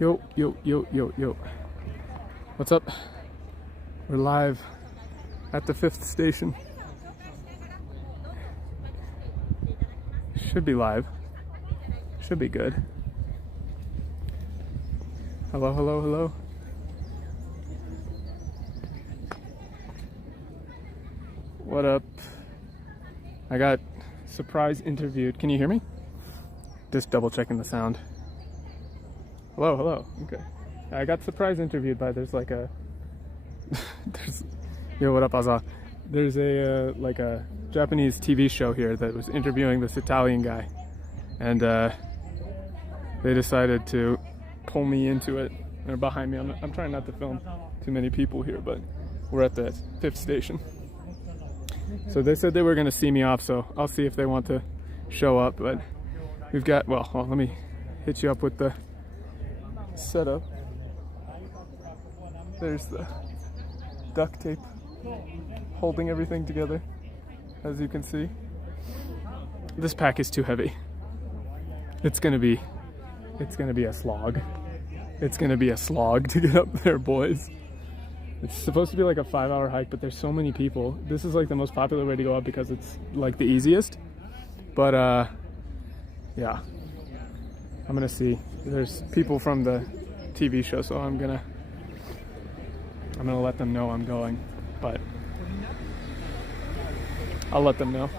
Yo, yo, yo, yo, yo. What's up? We're live at the 5th station. Should be live. Should be good. Hello, hello, hello. What up? I got surprise interviewed. Can you hear me? Just double checking the sound. Hello, hello. Okay. I got surprise interviewed by there's like a yo, what up, Aza? There's a like a Japanese TV show here that was interviewing this Italian guy, and they decided to pull me into it. They're behind me. I'm trying not to film too many people here, but we're at the 5th station. So they said they were going to see me off, so I'll see if they want to show up. But we've got, well, let me hit you up with the setup. There's the duct tape holding everything together, as you can see. This pack is too heavy. It's gonna be a slog. It's gonna be a slog to get up there, boys. It's supposed to be like a 5-hour hike, but there's so many people. This is like the most popular way to go up because it's like the easiest. But yeah, I'm gonna see. There's people from the TV show, so I'm gonna let them know I'm going, but I'll let them know.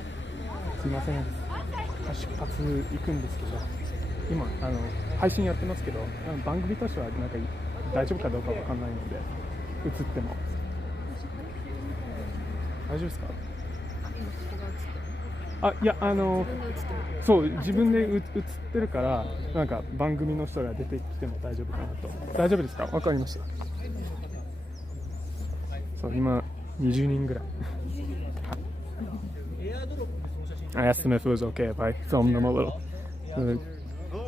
すいません。出発行くんですけど、今配信やってますけど、番組としてはなんか大丈夫かどうかわかんないので、映っても大丈夫ですか？あ、いやそう自分で映ってるからなんか番組の人が出てきても大丈夫かなと。大丈夫ですか？わかりました。そう今20人ぐらい。I asked them if it was okay if I filmed them a little.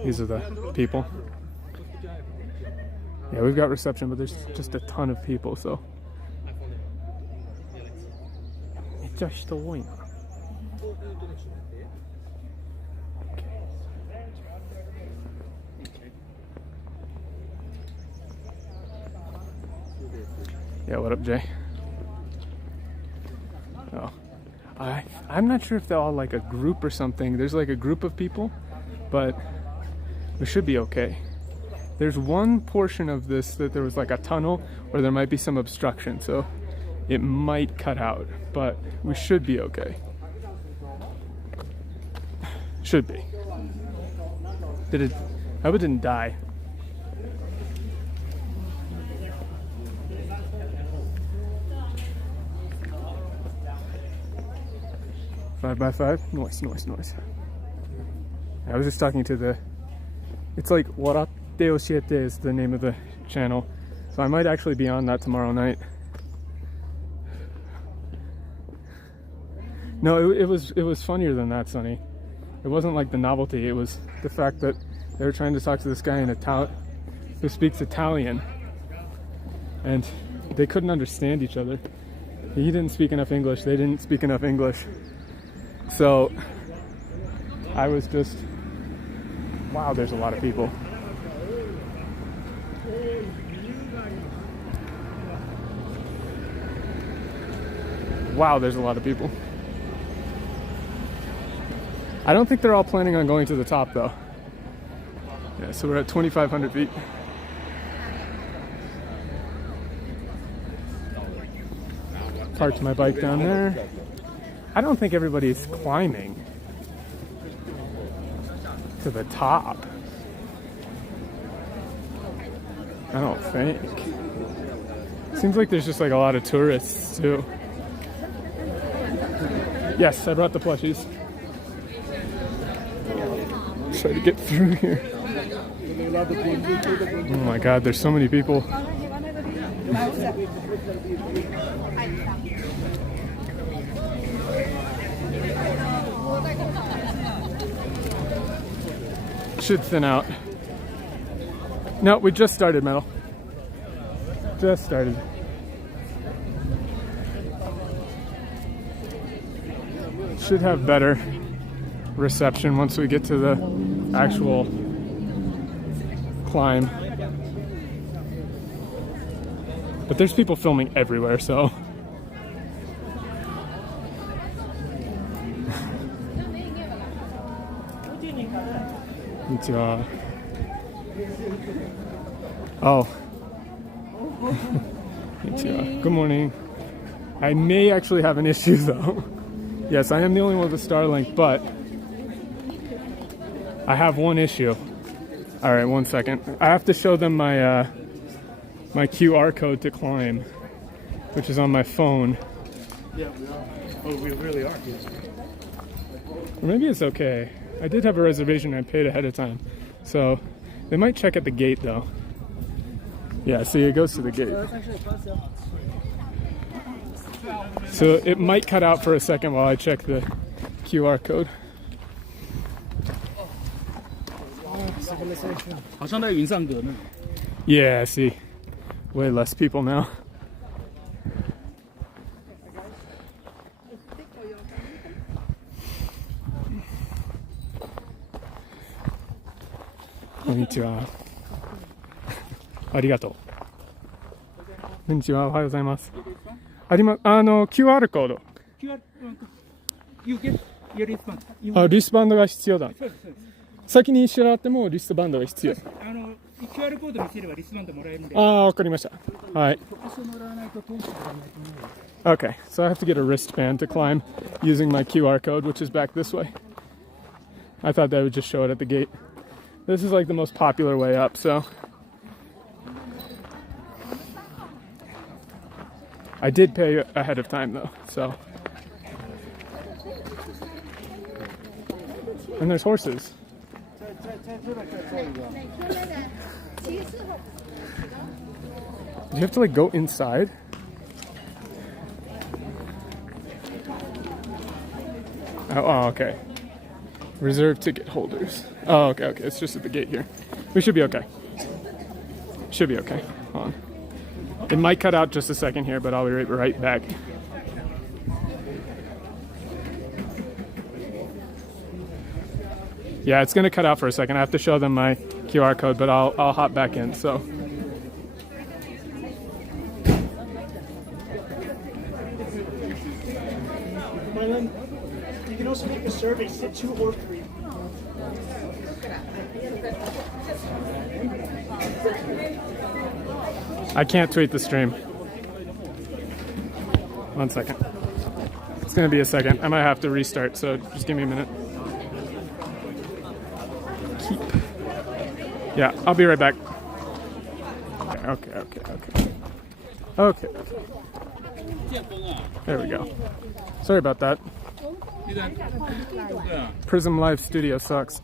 These are the people. Yeah, we've got reception, but there's just a ton of people, so. めっちゃ人多いな。Yeah, what up, Jay? Oh. I'm not sure if they're all like a group or something. There's like a group of people, but we should be okay. There's one portion of this that there was like a tunnel where there might be some obstruction, so it might cut out, but we should be okay. Should be. I hope it didn't die. Five by 5? Noise, noise, noise. I was just talking to the... It's like Waratte Oshiete is the name of the channel. So I might actually be on that tomorrow night. No, it was funnier than that, Sonny. It wasn't like the novelty. It was the fact that they were trying to talk to this guy who speaks Italian. And they couldn't understand each other. He didn't speak enough English. They didn't speak enough English. So I was just, wow, there's a lot of people. Wow, there's a lot of people. I don't think they're all planning on going to the top though. Yeah, so we're at 2,500 feet. Parked my bike down there. I don't think everybody's climbing to the top. I don't think. Seems like there's just like a lot of tourists too. Yes, I brought the plushies. Try to get through here. Oh my god, there's so many people. Should thin out. No, we just started, Metal. Just started. should have better reception once we get to the actual climb. But there's people filming everywhere, so. Konnichiwa. Oh. Konnichiwa. Good morning. I may actually have an issue though. Yes, I am the only one with a Starlink, but I have one issue. All right, 1 second. I have to show them my my QR code to climb, which is on my phone. Yeah, we are. Oh, we really are. Or maybe it's okay. I did have a reservation I paid ahead of time. So they might check at the gate though. Yeah, see, it goes to the gate. So it might cut out for a second while I check the QR code. 好像在云上阁呢。 Yeah, see. Way less people now. Konnichiwa. Arigato. Konnichiwa. おはようございます。QR コード。You get your wristband. あ、リストバンドが必要だ。そうです、そうです。先に知らってもリストバンドが必要。QR コード見せればリストバンドもらえるんで。ああ、わかりました。はい。Okay, so I have to get a wristband to climb using my QR code, which is back this way. I thought they would just show it at the gate. This is like the most popular way up, so. I did pay ahead of time though, so. And there's horses. Do you have to like go inside? Oh, okay. Reserve ticket holders. Oh, okay, okay. It's just at the gate here. We should be okay. Should be okay. Hold on. It might cut out just a second here, but I'll be right back. Yeah, it's gonna cut out for a second. I have to show them my QR code, but I'll hop back in. So. Mylan, you can also make a survey, sit 2 or 3. I can't tweet the stream. 1 second. It's gonna be a second. I might have to restart, so just give me a minute. Keep. Yeah, I'll be right back. Okay. Okay. There we go. Sorry about that. Prism Live Studio sucks.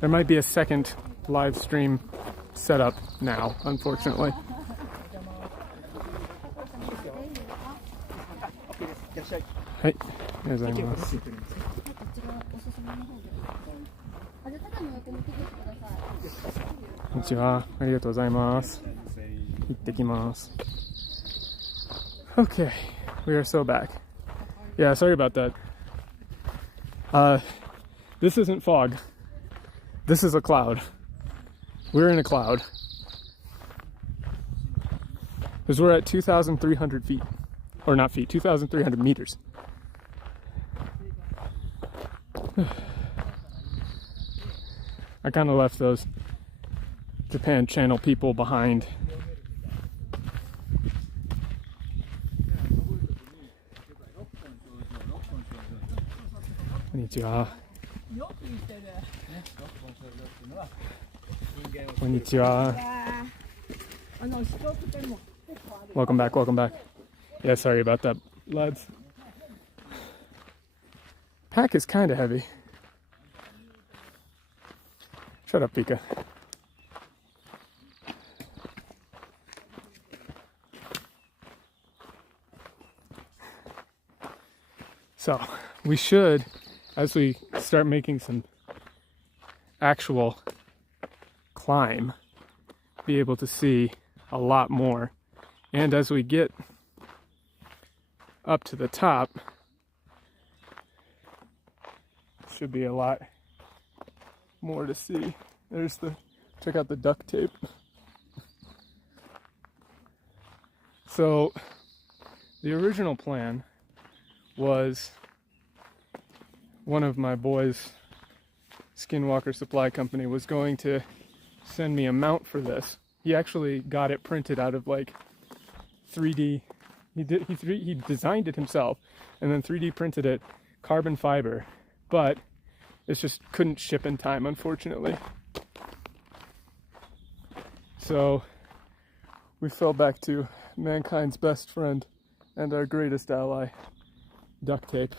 There might be a second live stream setup now, unfortunately. Hi. ありがとうございます。こんにちは。ありがとうございます。行ってきます。Okay, we are so back. Yeah, sorry about that. This isn't fog. This is a cloud. We're in a cloud. Because we're at 2,300 feet. Or not feet, 2,300 meters. I kind of left those Japan Channel people behind. Konnichiwa. Konnichiwa. Welcome back, welcome back. Yeah, sorry about that, lads. Pack is kind of heavy. Shut up, Pika. So, we should, as we start making some actual climb, be able to see a lot more. And as we get up to the top, should be a lot more to see. There's the, check out the duct tape. So the original plan was one of my boys' Skinwalker Supply Company was going to send me a mount for this. He actually got it printed out of like 3D. He designed it himself and then 3D printed it carbon fiber, but it just couldn't ship in time, unfortunately. So we fell back to mankind's best friend and our greatest ally, duct tape.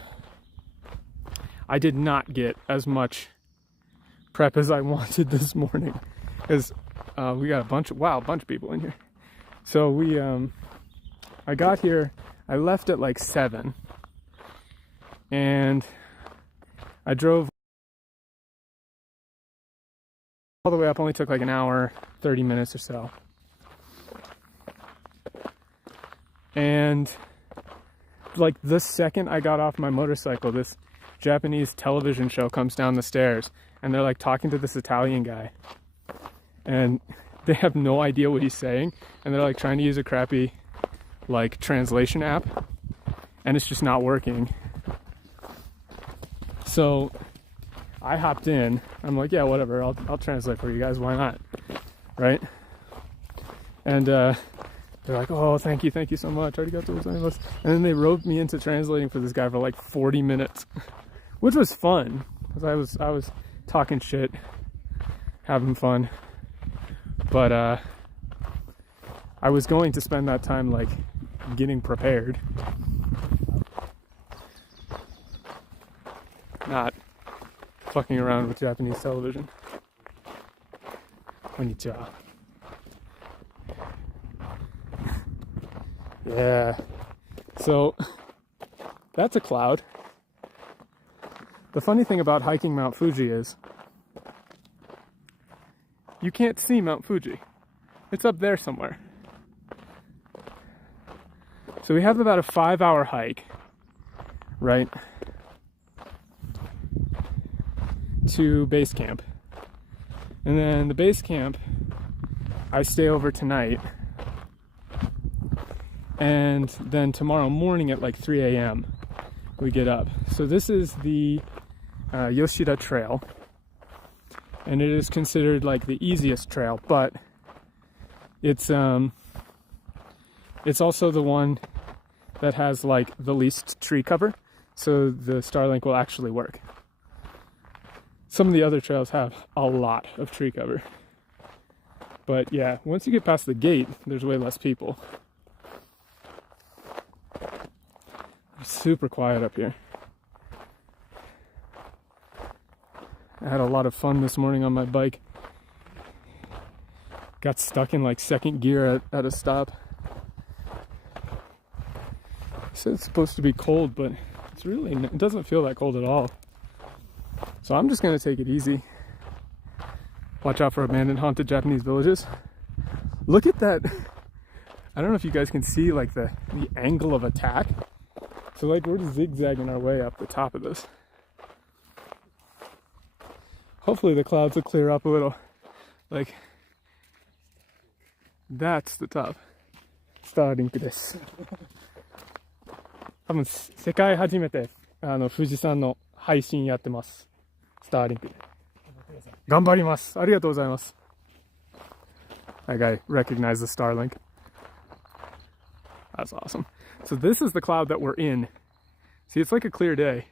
I did not get as much prep as I wanted this morning because we got a bunch of people in here. So I got here, I left at like 7 and I drove all the way up, only took like an hour, 30 minutes or so. And like the second I got off my motorcycle, this Japanese television show comes down the stairs and they're like talking to this Italian guy and they have no idea what he's saying and they're like trying to use a crappy like translation app and it's just not working. So I hopped in, I'm like, yeah, whatever, I'll translate for you guys, why not, right? And they're like, oh, thank you so much, arigatou gozaimasu. And then they roped me into translating for this guy for like 40 minutes, which was fun, because I was talking shit, having fun, but I was going to spend that time like getting prepared, not fucking around with Japanese television. Konnichiwa. Yeah, so that's a cloud. The funny thing about hiking Mount Fuji is you can't see Mount Fuji. It's up there somewhere. So we have about a 5-hour hike, right, to base camp. And then the base camp, I stay over tonight. And then tomorrow morning at like 3 a.m. we get up. So this is the Yoshida trail. And it is considered like the easiest trail, but it's also the one that has like the least tree cover. So the Starlink will actually work. Some of the other trails have a lot of tree cover. But yeah, once you get past the gate, there's way less people. Super quiet up here. I had a lot of fun this morning on my bike. Got stuck in like second gear at a stop. So it's supposed to be cold, but it doesn't feel that cold at all. So I'm just gonna take it easy. Watch out for abandoned haunted Japanese villages. Look at that. I don't know if you guys can see like the angle of attack. So like we're zigzagging our way up the top of this. Hopefully the clouds will clear up a little. Like, that's the top. Starlink です。多分世界初めて富士山の配信やってます。Starlink で。頑張ります。ありがとうございます。That guy recognized the Starlink. That's awesome. So this is the cloud that we're in. See, it's like a clear day.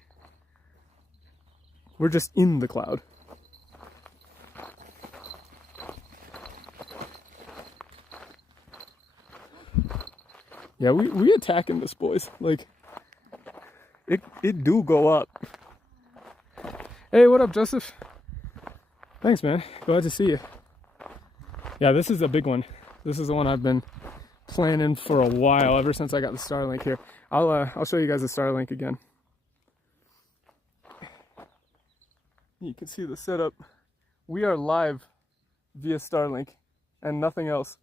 We're just in the cloud. Yeah, we attacking this, boys. Like, it do go up. Hey, what up, Joseph? Thanks, man. Glad to see you. Yeah, this is a big one. This is the one I've been planning for a while, ever since I got the Starlink here. I'll show you guys the Starlink again. You can see the setup. We are live via Starlink and nothing else.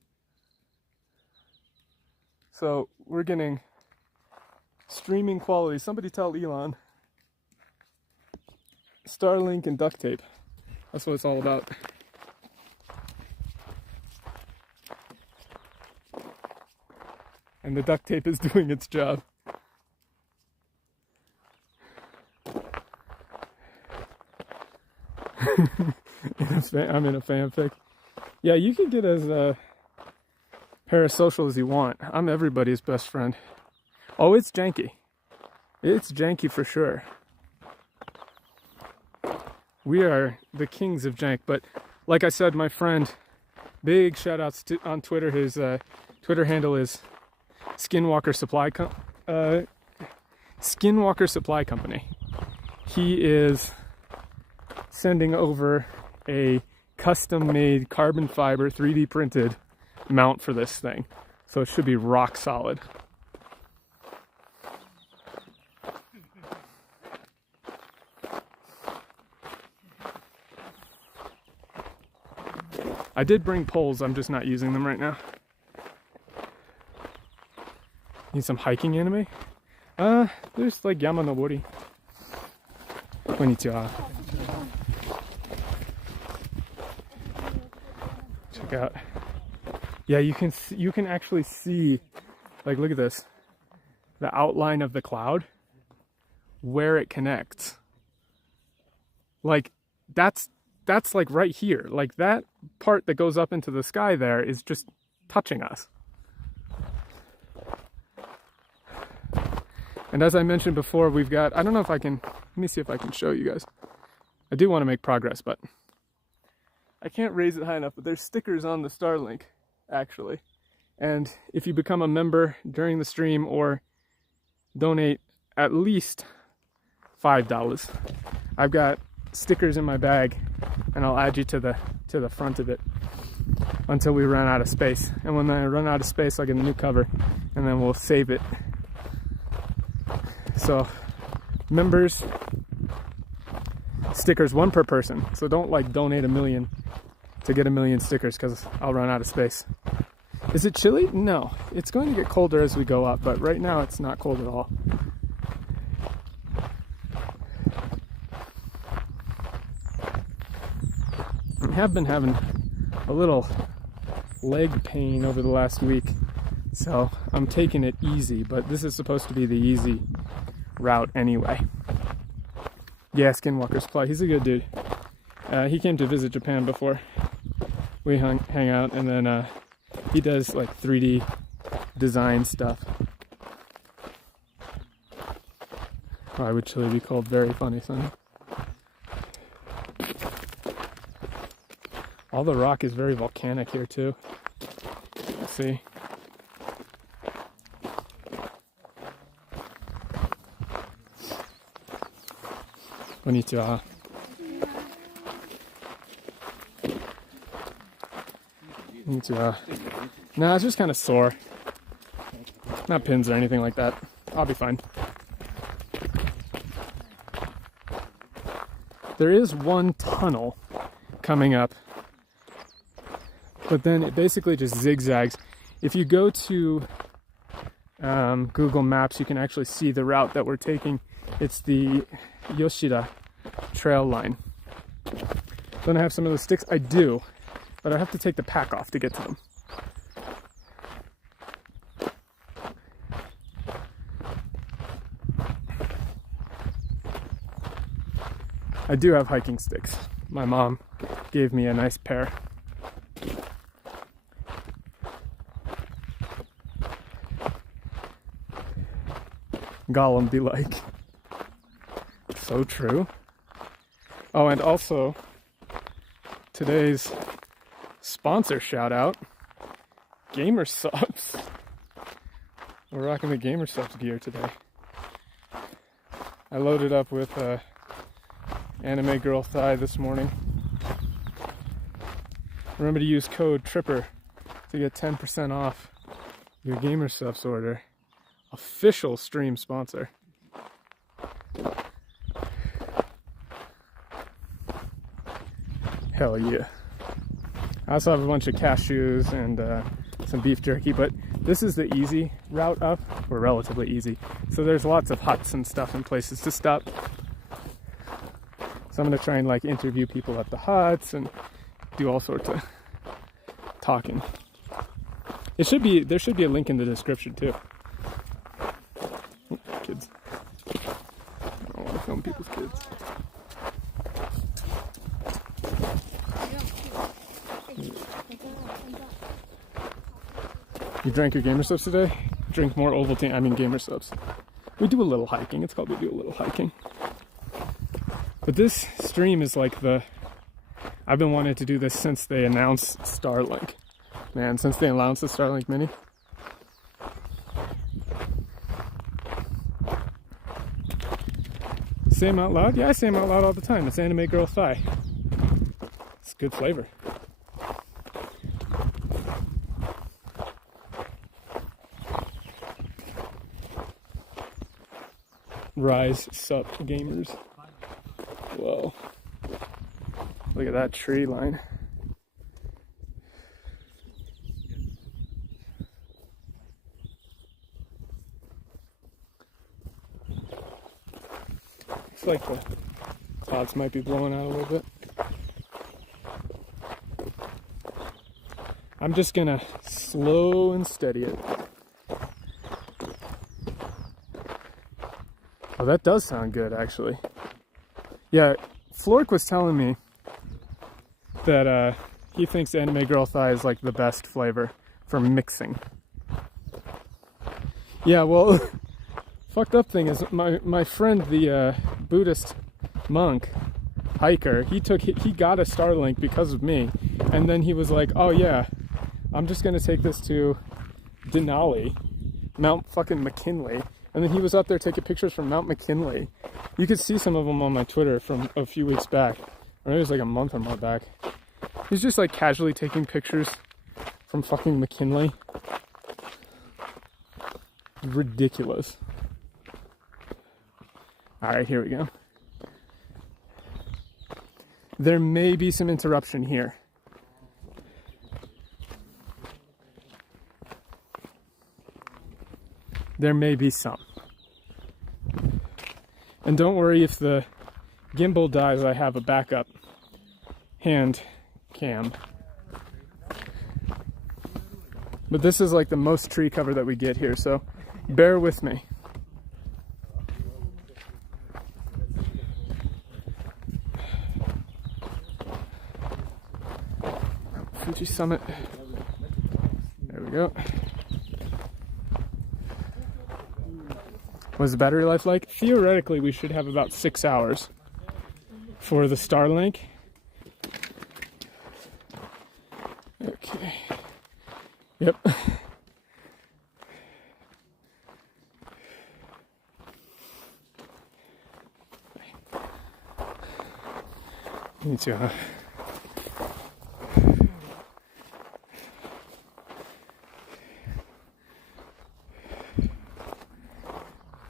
So we're getting Streaming quality. Somebody tell Elon. Starlink and duct tape. That's what it's all about. And the duct tape is doing its job. I'm in a fanfic. Yeah, you can get as parasocial as you want. I'm everybody's best friend. Oh, it's janky. It's janky for sure. We are the kings of jank, but like I said, my friend, big shout outs on Twitter. His Twitter handle is Skinwalker Supply Company. He is sending over a custom-made carbon fiber 3D printed mount for this thing, so it should be rock solid. I did bring poles, I'm just not using them right now. Need some hiking anime? There's like Yamanobori. Konnichiwa. Check out. Yeah, you can actually see, like, look at this. The outline of the cloud, where it connects. Like, that's like right here. Like, that part that goes up into the sky there is just touching us. And as I mentioned before, we've got, I don't know if I can, let me see if I can show you guys. I do want to make progress, but I can't raise it high enough, but there's stickers on the Starlink, actually. And if you become a member during the stream or donate at least $5, I've got stickers in my bag, and I'll add you to the front of it until we run out of space. And when I run out of space, I'll get a new cover, and then we'll save it. So, members, stickers, one per person. So don't like donate 1 million to get 1 million stickers, because I'll run out of space. Is it chilly? No. It's going to get colder as we go up, but right now it's not cold at all. I have been having a little leg pain over the last week, so I'm taking it easy, but this is supposed to be the easy route anyway. Yeah, Skinwalker Supply, he's a good dude. He came to visit Japan before. We hang out, and then he does like 3D design stuff. Why would chili be cold? Very funny, son. All the rock is very volcanic here too. Let's see. Konnichiwa. Konnichiwa. Nah, it's just kind of sore. Not pins or anything like that. I'll be fine. There is one tunnel coming up, but then it basically just zigzags. If you go to Google Maps, you can actually see the route that we're taking. It's the Yoshida trail line. Don't I have some of the sticks? I do, but I have to take the pack off to get to them. I do have hiking sticks. My mom gave me a nice pair. Gollum be like. So true. Oh, and also today's sponsor shout out, Gamer Subs. We're rocking the Gamer Subs gear today. I loaded up with Anime Girl Thigh this morning. Remember to use code TRIPPER to get 10% off your Gamer Subs order. Official stream sponsor. Hell yeah. I also have a bunch of cashews and some beef jerky, but this is the easy route up, or relatively easy. So there's lots of huts and stuff and places to stop. So I'm gonna try and like interview people at the huts and do all sorts of talking. There should be a link in the description too. Oh, kids. I don't want to film people's kids. You drank your gamer subs today? Drink more Ovaltine, I mean gamer subs. We do a little hiking. It's called we do a little hiking. But this stream is like I've been wanting to do this since they announced Starlink. Man, since they announced the Starlink Mini. Say 'em out loud? Yeah, I say 'em out loud all the time. It's anime girl thigh. It's good flavor. Rise sup gamers. Whoa. Look at that tree line. Looks like the clouds might be blowing out a little bit. I'm just gonna slow and steady it. Oh, that does sound good, actually. Yeah, Flork was telling me that he thinks anime girl thigh is like the best flavor for mixing. Yeah, well, fucked up thing is my friend, the Buddhist monk hiker, he got a Starlink because of me, and then he was like, oh yeah, I'm just gonna take this to Denali, Mount fucking McKinley. And then he was up there taking pictures from Mount McKinley. You could see some of them on my Twitter from a few weeks back. Or maybe it was like a month or more back. He's just like casually taking pictures from fucking McKinley. Ridiculous. Alright, here we go. There may be some interruption here. There may be some. And don't worry if the gimbal dies, I have a backup hand cam. But this is like the most tree cover that we get here, so bear with me. Fuji summit. There we go. What's the battery life like? Theoretically, we should have about 6 hours for the Starlink. Okay. Yep. Me too, huh?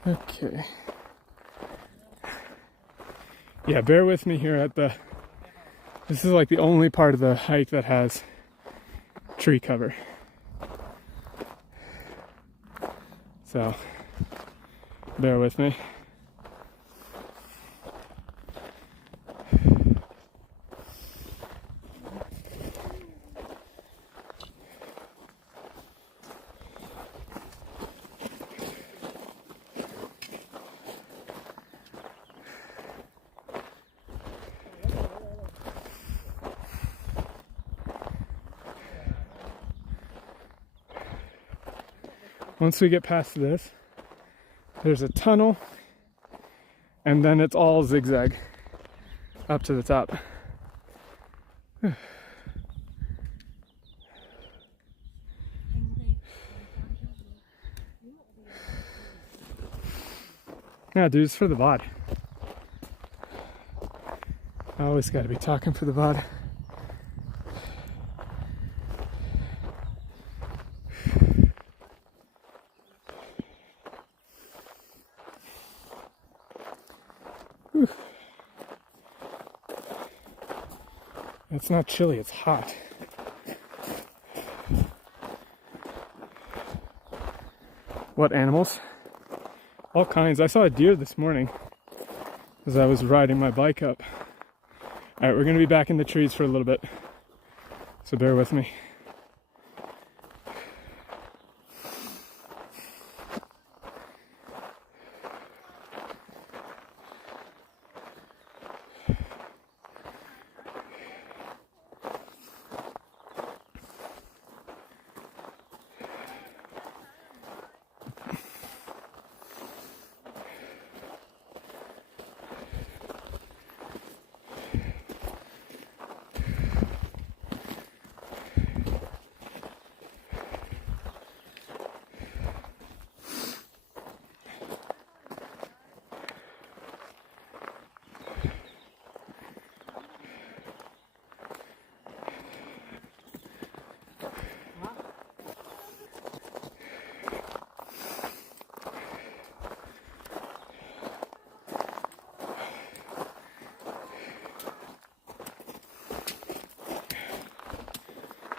Okay. Yeah, bear with me here at this is like the only part of the hike that has tree cover. So, bear with me. Once we get past this, there's a tunnel, and then it's all zigzag up to the top. Yeah, dude, it's for the VOD. I always gotta be talking for the VOD. It's not chilly, it's hot. What animals? All kinds. I saw a deer this morning as I was riding my bike up. All right, we're gonna be back in the trees for a little bit, so bear with me.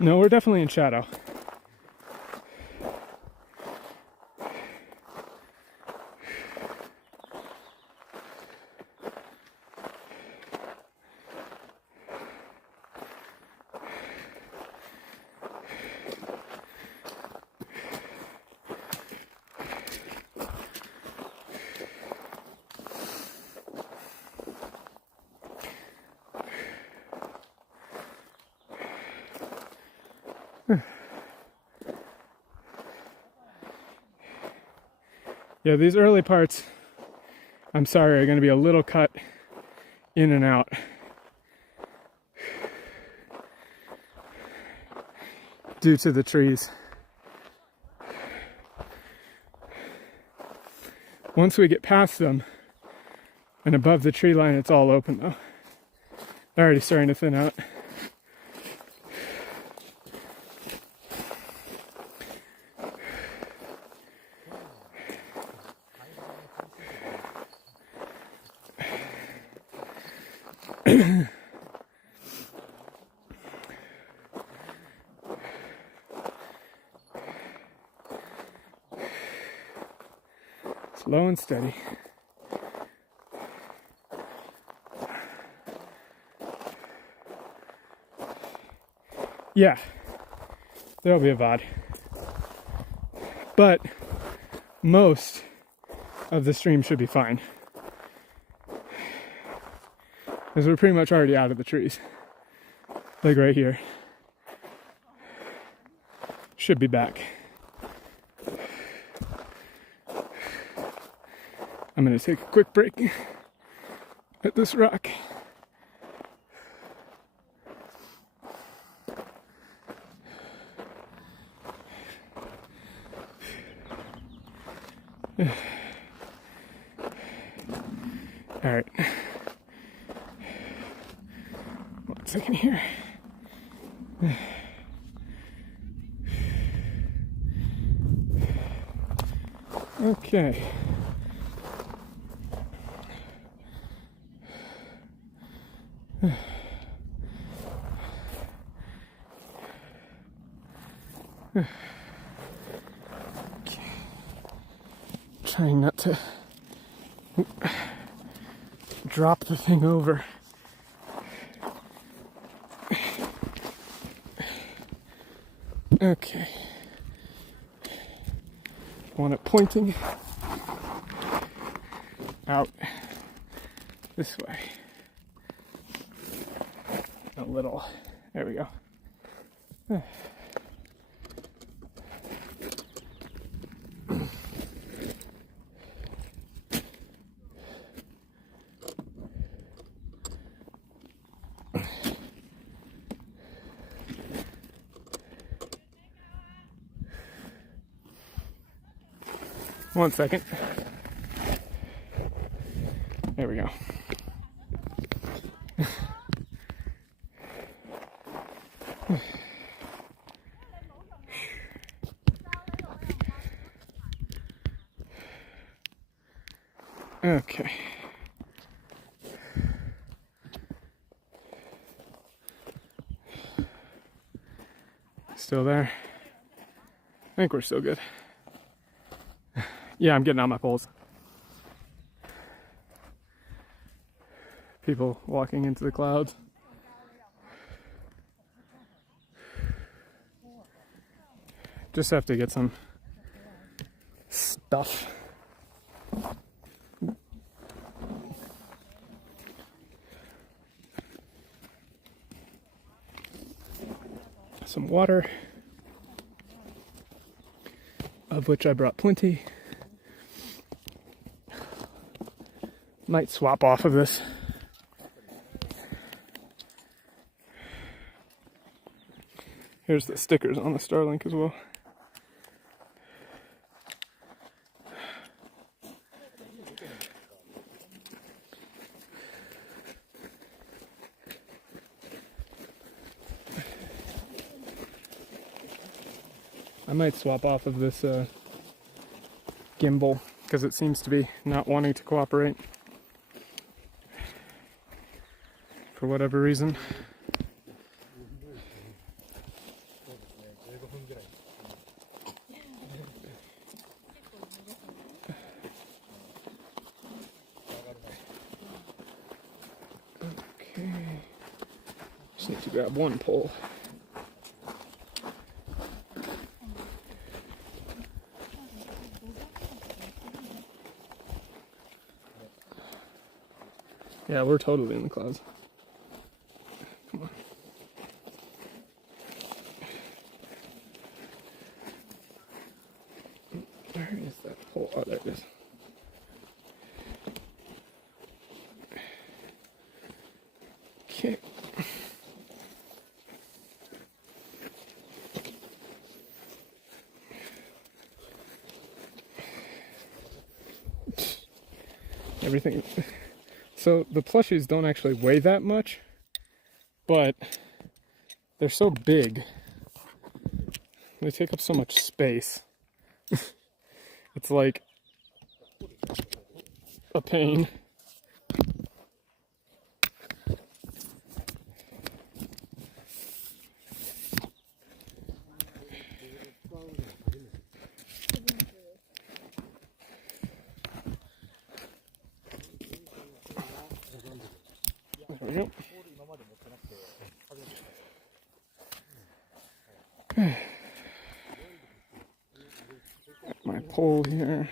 No, we're definitely in shadow. Yeah, these early parts, I'm sorry, are going to be a little cut in and out. Due to the trees. Once we get past them and above the tree line, it's all open though. They're already starting to thin out. Slow and steady. Yeah, there'll be a VOD. But most of the stream should be fine, because we're pretty much already out of the trees. Like right here. Should be back. I'm gonna take a quick break at this rock. All right. 1 second here. Okay. Trying not to drop the thing over. Okay. Want it pointing out this way. A little. There we go. 1 second. There we go. Okay. Still there? I think we're still good. Yeah, I'm getting out my poles. People walking into the clouds. Just have to get some stuff. Some water, of which I brought plenty. Might swap off of this. Here's the stickers on the Starlink as well. I might swap off of this gimbal because it seems to be not wanting to cooperate for whatever reason. Okay, just need to grab one pole. Yeah, we're totally in the clouds. Come on. Where is that pole? Oh, there it is. Okay. Everything. So the plushies don't actually weigh that much, but they're so big. They take up so much space. It's like a pain. There we go. Okay. Got my pole here.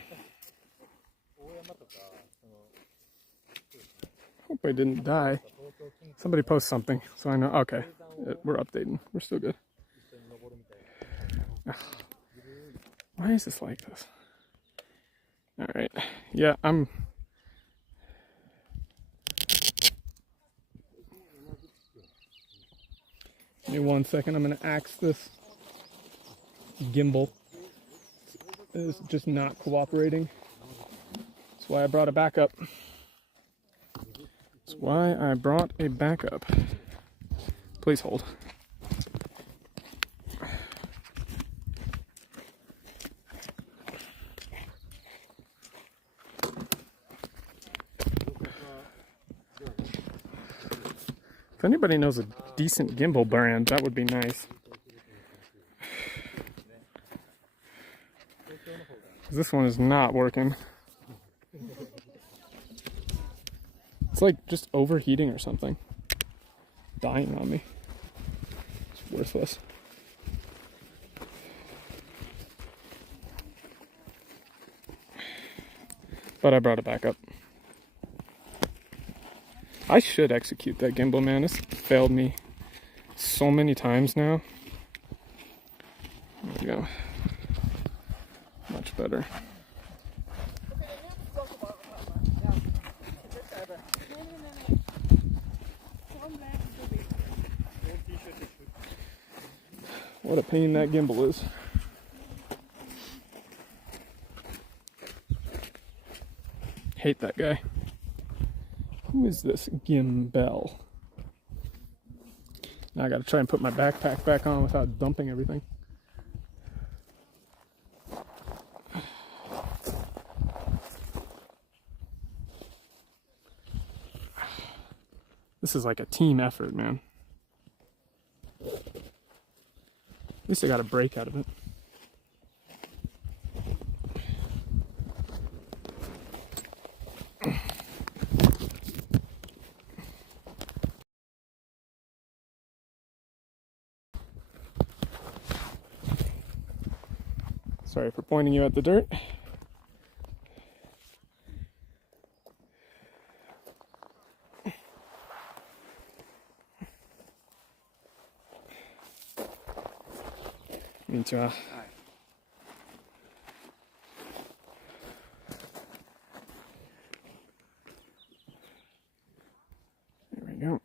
Hope I didn't die. Somebody post something so I know. Okay, we're updating. We're still good. Why is this like this? All right. Yeah, I'm. Give me 1 second. I'm gonna axe this gimbal. It's just not cooperating. That's why I brought a backup. That's why I brought a backup. Please hold. If anybody knows a decent gimbal brand, that would be nice. This one is not working. It's like just overheating or something. Dying on me. It's worthless. But I brought it back up. I should execute that gimbal, man. It's failed me so many times now. There we go. Much better. What a pain that gimbal is. Hate that guy. Who is this gimbal? Now I gotta try and put my backpack back on without dumping everything. This is like a team effort, man. At least I got a break out of it. Sorry for pointing you at the dirt. Konnichiwa. There we go.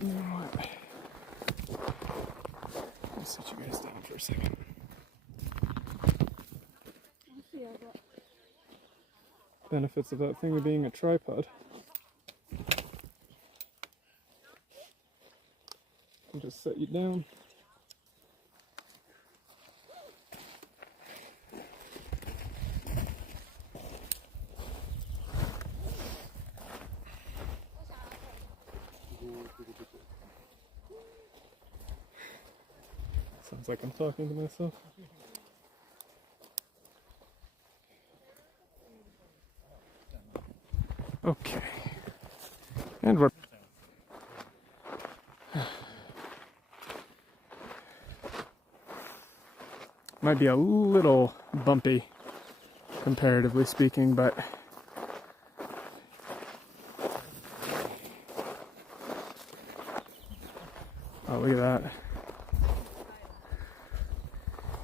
You know what? I'll sit you guys down for a second. Benefits of that thing of being a tripod. I'll just set you down. Sounds like I'm talking to myself. Okay. And we're... Might be a little bumpy, comparatively speaking, but... Oh, look at that.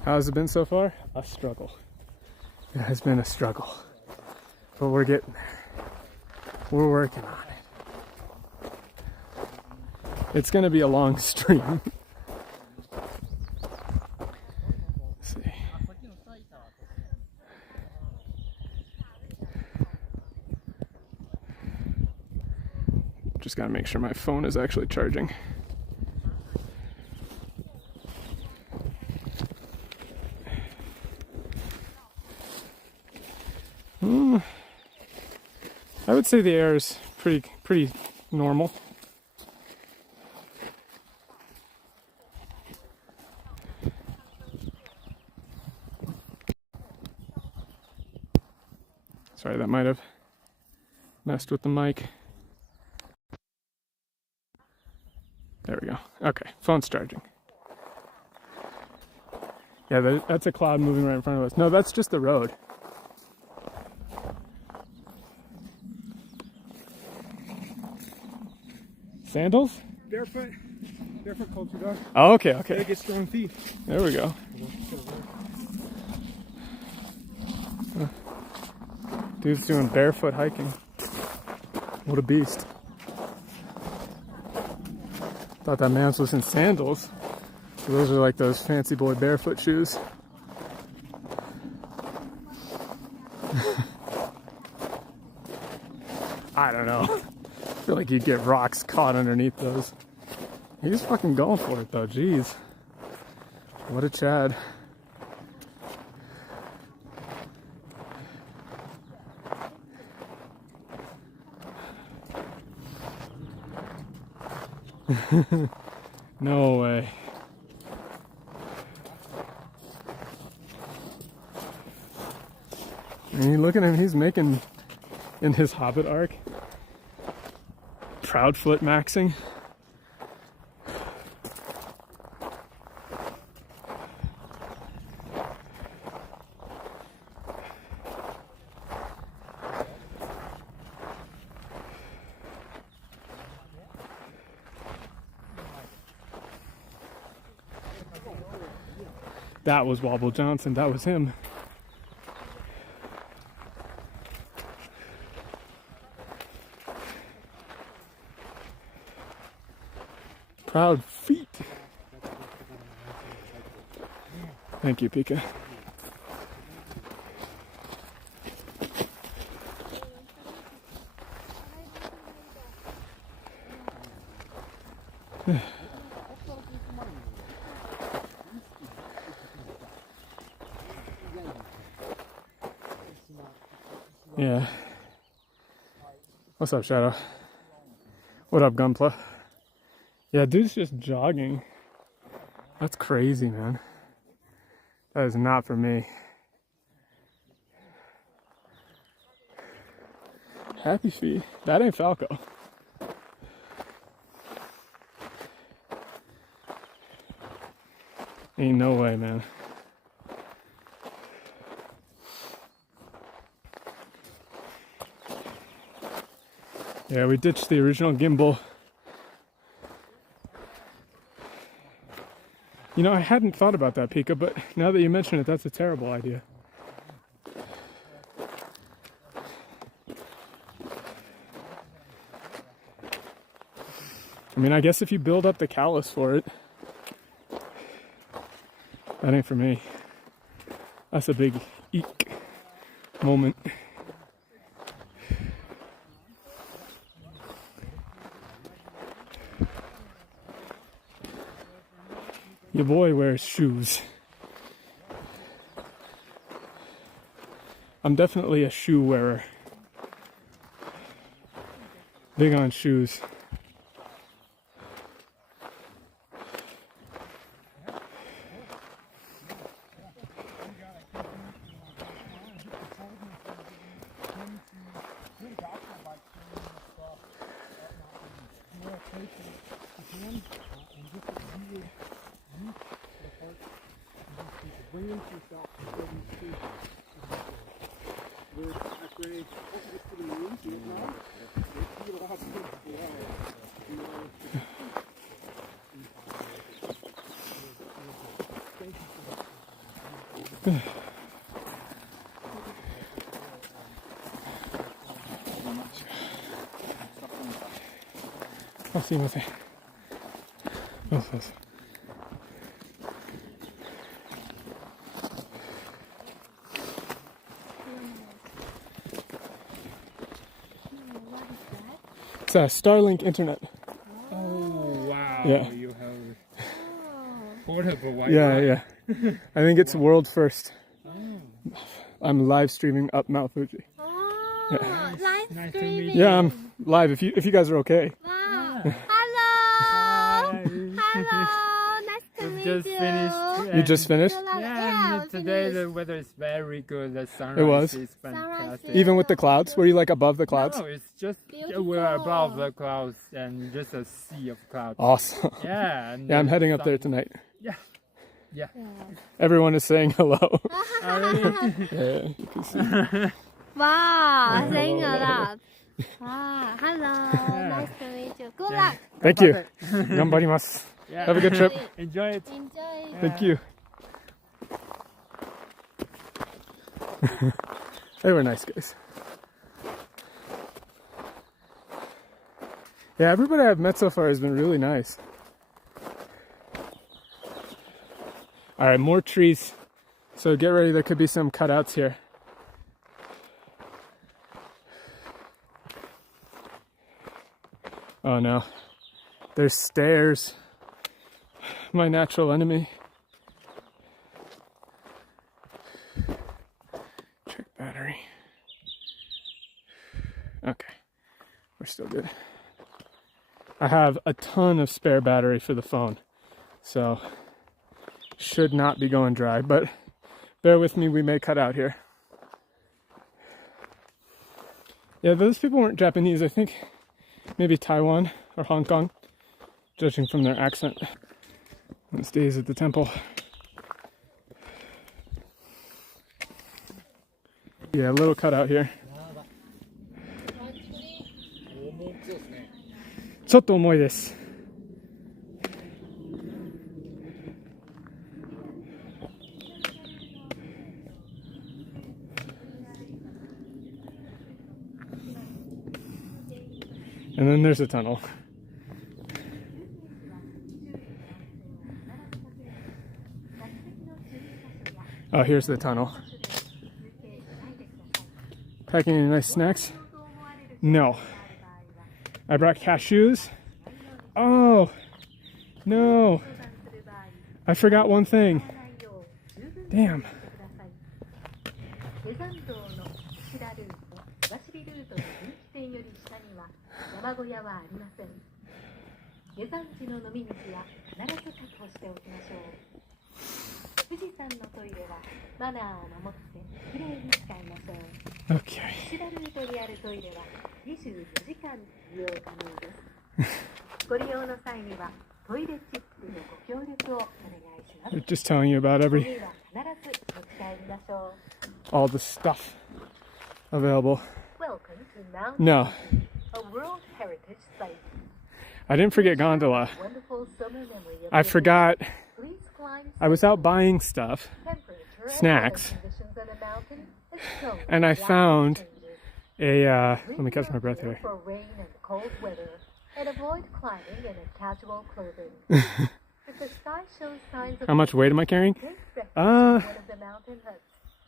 How's it been so far? A struggle. It has been a struggle. But we're getting there. We're working on it. It's gonna be a long stream. Let's see. Just gotta make sure my phone is actually charging. I would say the air is pretty normal. Sorry, that might have messed with the mic. There we go. Okay, phone's charging. Yeah, that's a cloud moving right in front of us. No, that's just the road. Sandals? Barefoot culture dog. Oh, okay, okay. Gotta get strong feet. There we go. Dude's doing barefoot hiking. What a beast. Thought that man's was in sandals. Those are like those fancy boy barefoot shoes. I don't know. I feel like you'd get rocks caught underneath those. He's fucking going for it though, jeez. What a Chad. No way. I mean, look at him, he's making, in his Hobbit arc, proud foot maxing. That was Wobble Johnson, that was him. Proud feet. Thank you, Pika. Yeah. What's up, Shadow? What up, Gunpla? Yeah, dude's just jogging. That's crazy, man. That is not for me. Happy feet. That ain't Falco. Ain't no way, man. Yeah, we ditched the original gimbal. You know, I hadn't thought about that, Pika, but now that you mention it, that's a terrible idea. I mean, I guess if you build up the callus for it, that ain't for me. That's a big eek moment. Your boy wears shoes. I'm definitely a shoe wearer. Big on shoes. Oh, すいません。そうそうそう。It's Starlink internet. Oh wow! Yeah. You have portable Wi-Fi. Yeah. I think it's world first. I'm live streaming up Mount Fuji. Oh, Yeah. live Nice to streaming. meet Yeah, I'm live. If you guys are okay. Wow. Yeah. Hello. Hello. Nice to meet Just you. finished. You just finished? Yeah, we today finished. the weather is very good. The sunrise It was? is fantastic. Even with the clouds? Were you like above the clouds? No, it's just Beautiful. we're above the clouds and just a sea of clouds. Awesome. Yeah. And Yeah, I'm the heading up there sun- tonight. Yeah. Everyone is saying hello. Really? Yeah, you can see. Wow, saying a lot. Wow, hello. Nice to meet you. Good luck. Thank you. 頑張ります. Yeah. Have a good trip. Enjoy it. Enjoy. Thank you. They were nice guys. Yeah, everybody I've met so far has been really nice. Alright, more trees. So get ready, there could be some cutouts here. Oh no. There's stairs. My natural enemy. Check battery. Okay. We're still good. I have a ton of spare battery for the phone. So should not be going dry, but bear with me, we may cut out here. Yeah, those people weren't Japanese, I think maybe Taiwan or Hong Kong, judging from their accent. It stays at the temple. Yeah, a little cutout here. ちょっと重いです。And then there's a tunnel. Oh, here's the tunnel. Packing any nice snacks? No. I brought cashews. Oh, no. I forgot one thing. Damn. Okay. They're just telling you about all the stuff available. No. I didn't forget gondola. I forgot. I was out buying stuff, snacks, and I found a, let me catch my breath here. And avoid climbing in a casual clothing. If the sky shows signs of How much weight am I carrying? one of the mountain huts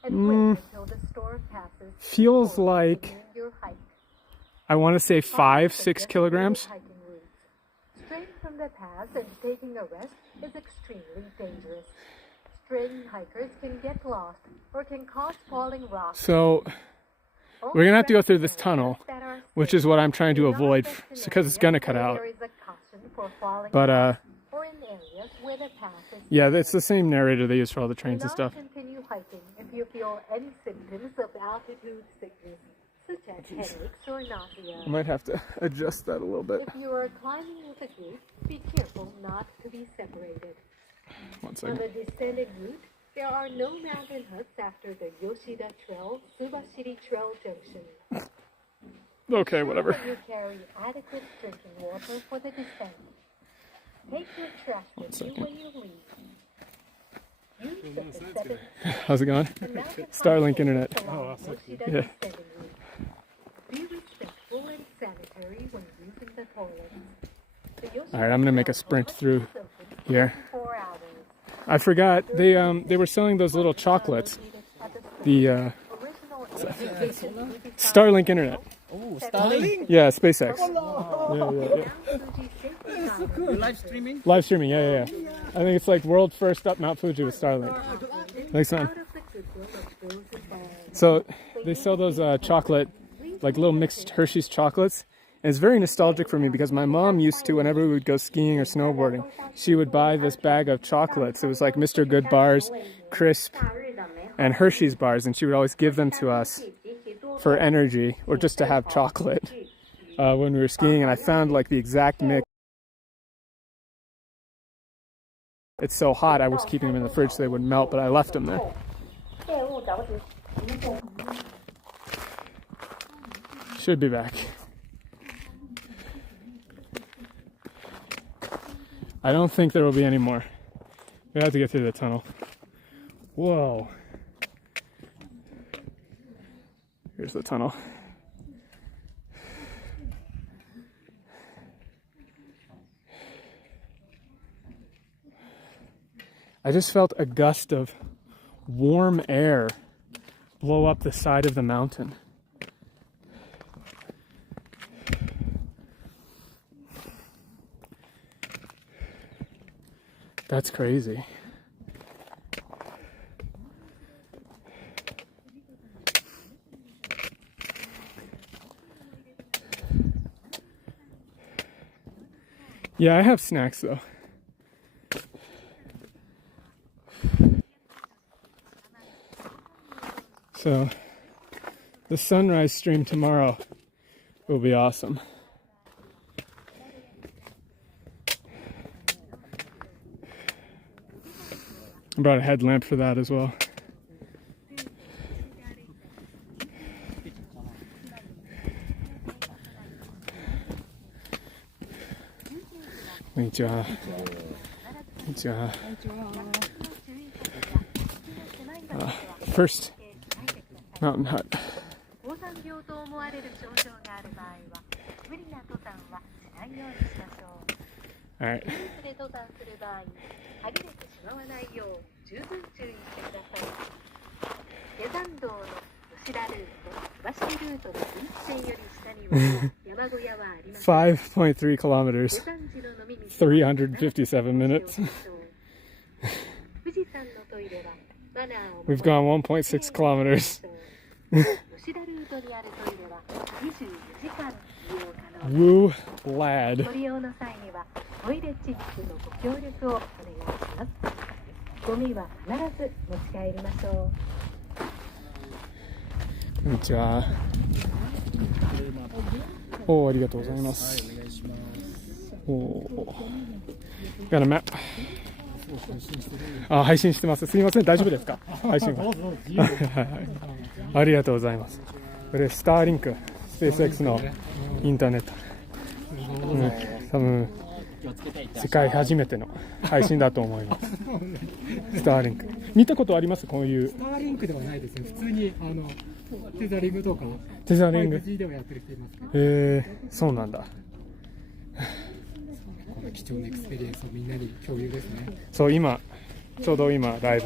and wait until the storm passes. Feels like, Your hike. I want to say 5-6 kilograms. Hiking routes. Straying from the path and taking a rest is extremely dangerous. Straying hikers can get lost or can cause falling rocks. So we're gonna have to go through this tunnel, which is what I'm trying to avoid because it's gonna cut out. But yeah, it's the same narrator they use for all the trains and stuff. Continue hiking if you feel any symptoms of altitude sickness, such as headaches or nausea. I might have to adjust that a little bit. If you are climbing with a group, be careful not to be separated. 1 On second. the descending route, there are no mountain huts after the Yoshida Trail, Subashiri Trail Junction. Okay, whatever. You carry adequate drinking water for the descent. Take your trash with you when you leave. Use the 7 How's it going? Starlink internet. Yeah. Be respectful and sanitary when using the toilets. All right, I'm gonna make a sprint through here. I forgot they were selling those little chocolates. The Starlink internet. Oh, Starlink? Yeah, SpaceX. You live streaming? Live streaming, yeah. I think it's like world first up Mount Fuji with Starlink. Thanks, man. So they sell those chocolate, like little mixed Hershey's chocolates. And it's very nostalgic for me because my mom used to, whenever we would go skiing or snowboarding, she would buy this bag of chocolates. It was like Mr. Good bars, crisp, and Hershey's bars, and she would always give them to us for energy or just to have chocolate when we were skiing. And I found like the exact mix. It's so hot, I was keeping them in the fridge so they would melt, but I left them there. Should be back. I don't think there will be any more. We have to get through the tunnel. Whoa. Here's the tunnel. I just felt a gust of warm air blow up the side of the mountain. That's crazy. Yeah, I have snacks though. So, the sunrise stream tomorrow will be awesome. I brought a headlamp for that as well. Konnichiwa. Konnichiwa. First mountain hut. All right. .3 kilometers, 357 minutes. We've gone 1.6 kilometers. Woo lad. Konnichiwa. Oh, ありがとうございます。Oh. got a map. あ、配信してます。すみません、大丈夫ですか？配信は。はいはい。ありがとうございます。これスターリンク、SpaceX のインターネット。多分世界初めての配信だと思います。スターリンク。見たことあります？こういう。スターリンクではないですね。普通にテザリングとか。テザリング。5G でもやってる人いますけど。そうなんだ。この貴重なエクスペリエンスをみんなに共有ですね。そう、ちょうど今ライブ。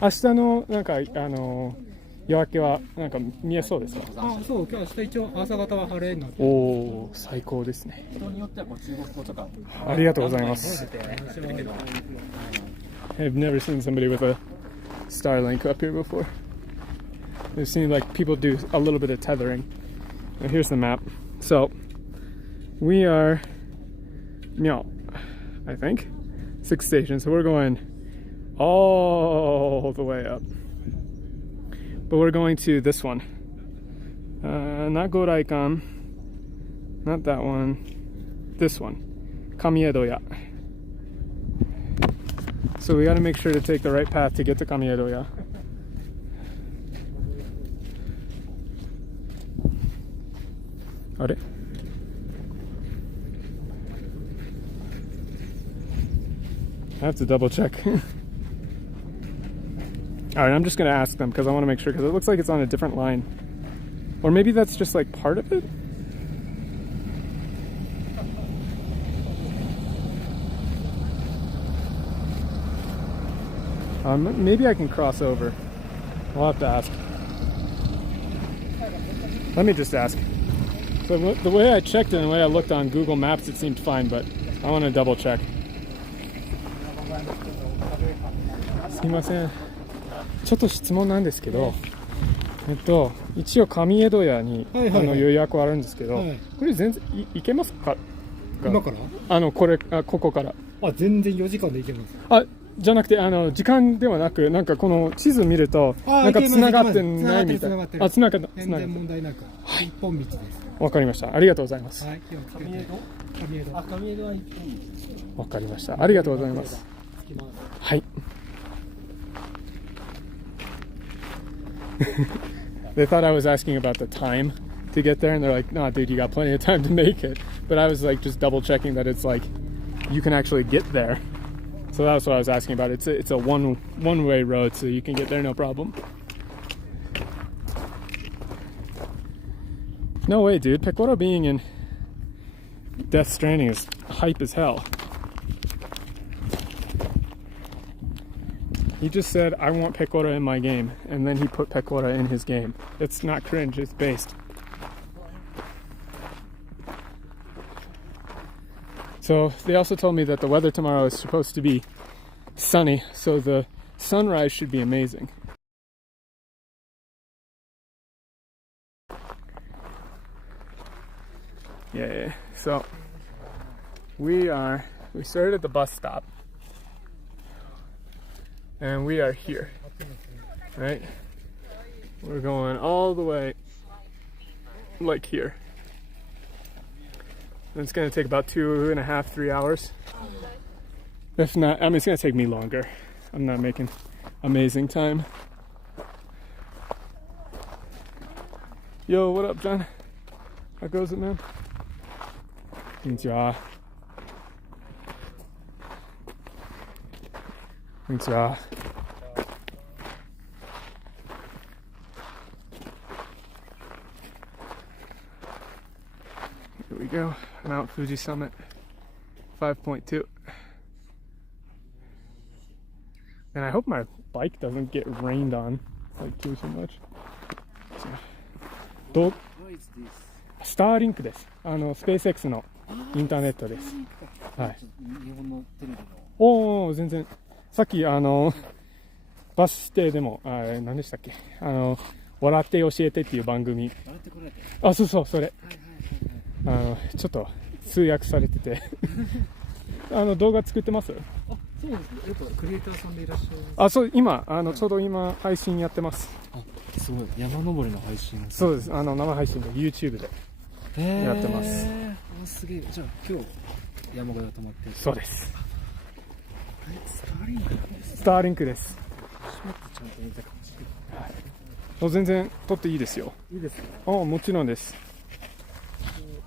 明日のなんか夜明けはなんか見えそうですか？あ、そう。今日明日一応朝方は晴れになって。おお、最高ですね。ありがとうございます。I've never seen somebody with a Starlink up here before. I've seen like people do a little bit of tethering. And here's the map. So we are Miao, I think. 6 stations. So we're going all the way up. But we're going to this one. Not Goraikan. Not that one. This one. Kamiedoya. So we gotta make sure to take the right path to get to Kamiedoya. Are? I have to double check. Alright, I'm just gonna ask them because I want to make sure, because it looks like it's on a different line. Or maybe that's just like part of it? Maybe I can cross over. I'll have to ask. Let me just ask. So the way I checked it and the way I looked on Google Maps, it seemed fine, but I want to double check. すいません。ちょっと質問なんですけど、一応上江戸屋に、予約あるんですけど、これ全然行けますか？今から？ここから。あ、全然4時間で行けます。あ、じゃなくて時間ではなく、なんかこの地図見るとなんか繋がってないみたいな。あ、繋がって全然問題なく、一本道です。わかりました。ありがとうございます。はい、気をつけて。上江戸。上江戸は一本。わかりました。ありがとうございます。はい。They thought I was asking about the time to get there, and they're like, "Nah, dude, you got plenty of time to make it." But I was like, just double checking that it's like you can actually get there. So that's what I was asking about. It's a one-way road, so you can get there no problem. No way, dude. Pecora being in Death Stranding is hype as hell. He just said, I want Pecora in my game, and then he put Pecora in his game. It's not cringe, it's based. So they also told me that the weather tomorrow is supposed to be sunny, so the sunrise should be amazing. Yeah. So we started at the bus stop. And we are here, right? We're going all the way, like here. And it's gonna take about 2.5, 3 hours. If not, I mean, it's gonna take me longer. I'm not making amazing time. Yo, what up, John? How goes it, man? Konnichiwa. Konnichiwa. Here we go, Mount Fuji Summit 5.2. And I hope my bike doesn't get rained on like too much. What is this? Starlink です。SpaceX のインターネットです。はい。おお、全然。さっきバス停でも何でしたっけ、笑って教えてっていう番組。あ、そうそう、それ。ちょっと通訳されてて動画作ってます？あ、そうですね。クリエイターさんでいらっしゃいます。あ、そう、今ちょうど今配信やってます。あ、すごい。山登りの配信。そうです。生配信で YouTube でやってます。あ、すげえ。じゃあ今日山小屋泊まって。そうです。スターリンクなんですね。スターリンクです。もっとちゃんと見たかもしれない。もう全然撮っていいですよ。いいですか。あ、もちろんです。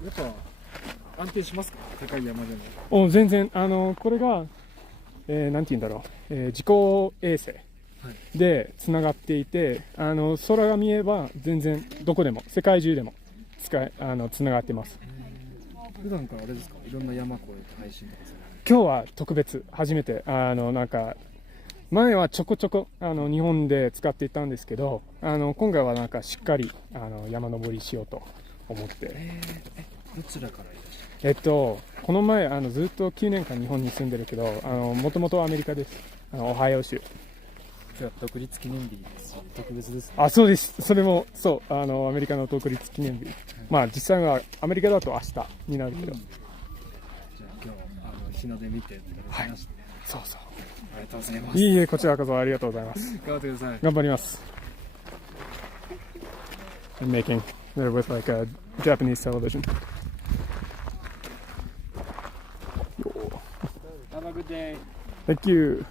やっぱ安定しますか。高い山でも。お、全然これが、なんて言うんだろう、自己衛星でつながっていて、空が見えば全然どこでも世界中でもつながってます。普段からあれですか。いろんな山越えて配信とかする。今日は特別初めてなんか前はちょこちょこ日本で使っていたんですけど、今回はなんかしっかり山登りしようと思って。どちらからいらっしゃる。この前ずっと9年間日本に住んでるけど、もともとアメリカです。オハイオ州。今日は独立記念日ですし、特別ですね。あ、そうです。それもそうアメリカの独立記念日。まあ実際はアメリカだと明日になるけど。じゃあ今日日の出見ていただきました。そうそう。ありがとうございます。いいえ、こちらこそありがとうございます。頑張ってください。頑張ります。I'm making there with like a Japanese television. Have a good day. Thank you.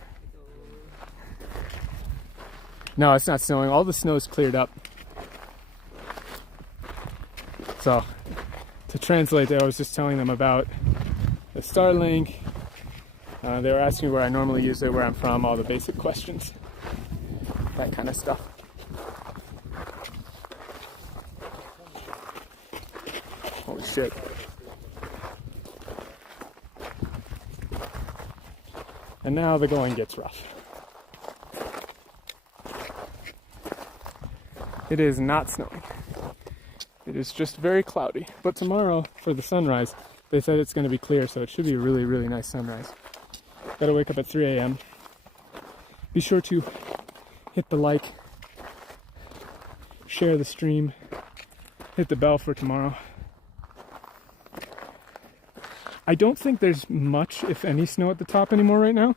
No, it's not snowing. All the snow's cleared up. So, to translate, I was just telling them about the Starlink. They were asking me where I normally use it, where I'm from, all the basic questions, that kind of stuff. Holy shit. And now the going gets rough. It is not snowing. It is just very cloudy. But tomorrow, for the sunrise, they said it's going to be clear, so it should be a really, really nice sunrise. Gotta wake up at 3 a.m. Be sure to hit the like, share the stream, hit the bell for tomorrow. I don't think there's much, if any, snow at the top anymore right now.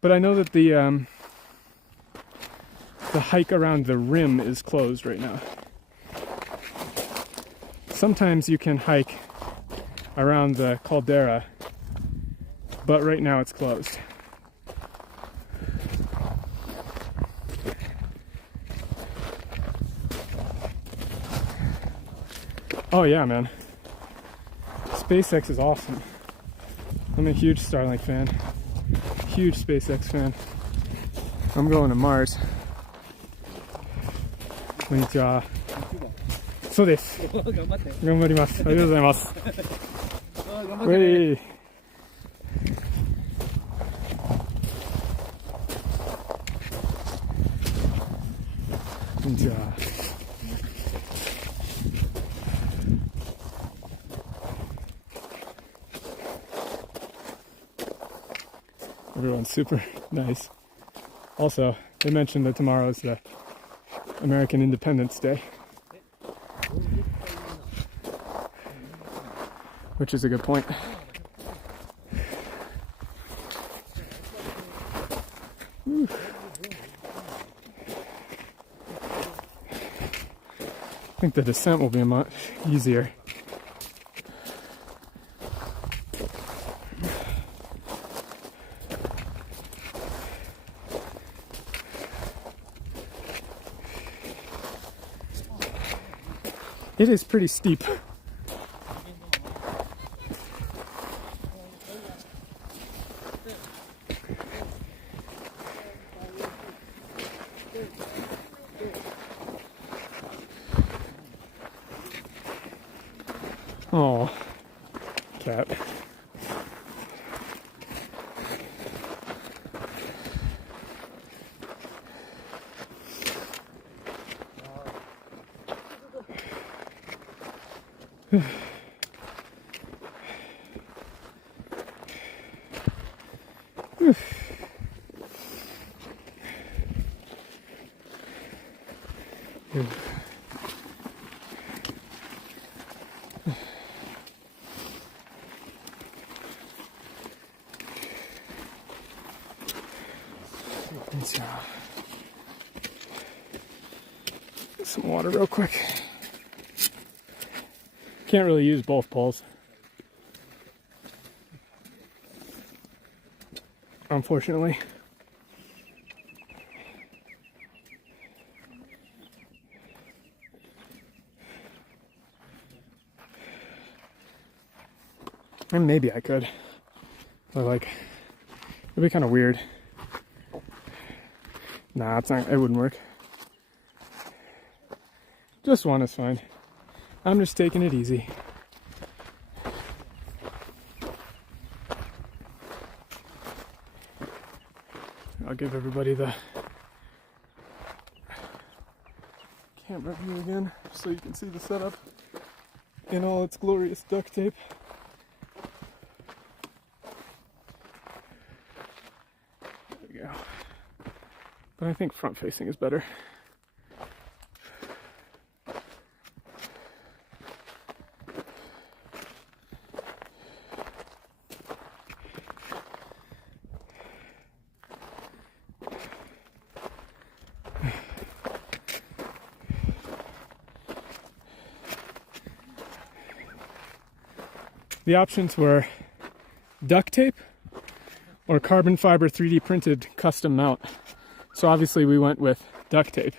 But I know that the hike around the rim is closed right now. Sometimes you can hike around the caldera, but right now it's closed. Oh yeah, man. SpaceX is awesome. I'm a huge Starlink fan. Huge SpaceX fan. I'm going to Mars. こんにちは。そうです。頑張ります。ありがとうございます。ウェイ。こんにちは。Everyone's super nice. Also, they mentioned that tomorrow is the American Independence Day, which is a good point. Whew. I think the descent will be much easier. It is pretty steep. Oh, cat. Some water real quick. Can't really use both poles. unfortunately. And maybe I could, but like, it'd be kind of weird. Nah, it's not, it wouldn't work. Just one is fine. I'm just taking it easy. I'll give everybody the camera view again, so you can see the setup in all its glorious duct tape. There we go. But I think front facing is better. The options were duct tape or carbon fiber 3D printed custom mount. So obviously we went with duct tape.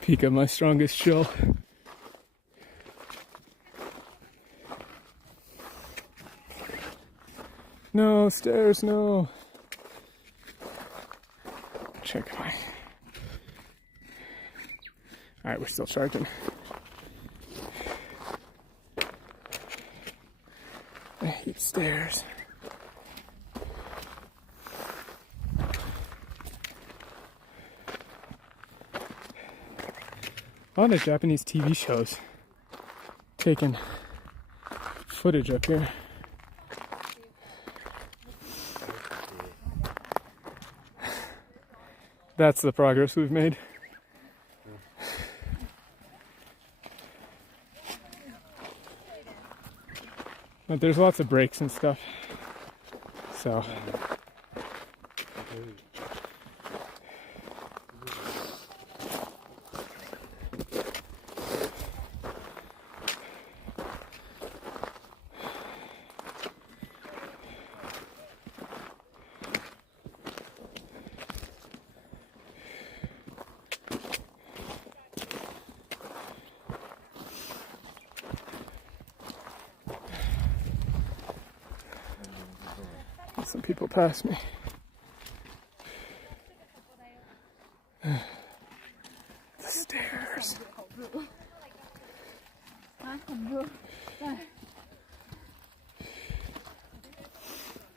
Pika, my strongest shill. No, stairs, no. Check my... Alright, we're still charging. I hate stairs. A lot of Japanese TV shows taking footage up here. That's the progress we've made. But there's lots of breaks and stuff, so some people pass me. The stairs. I'm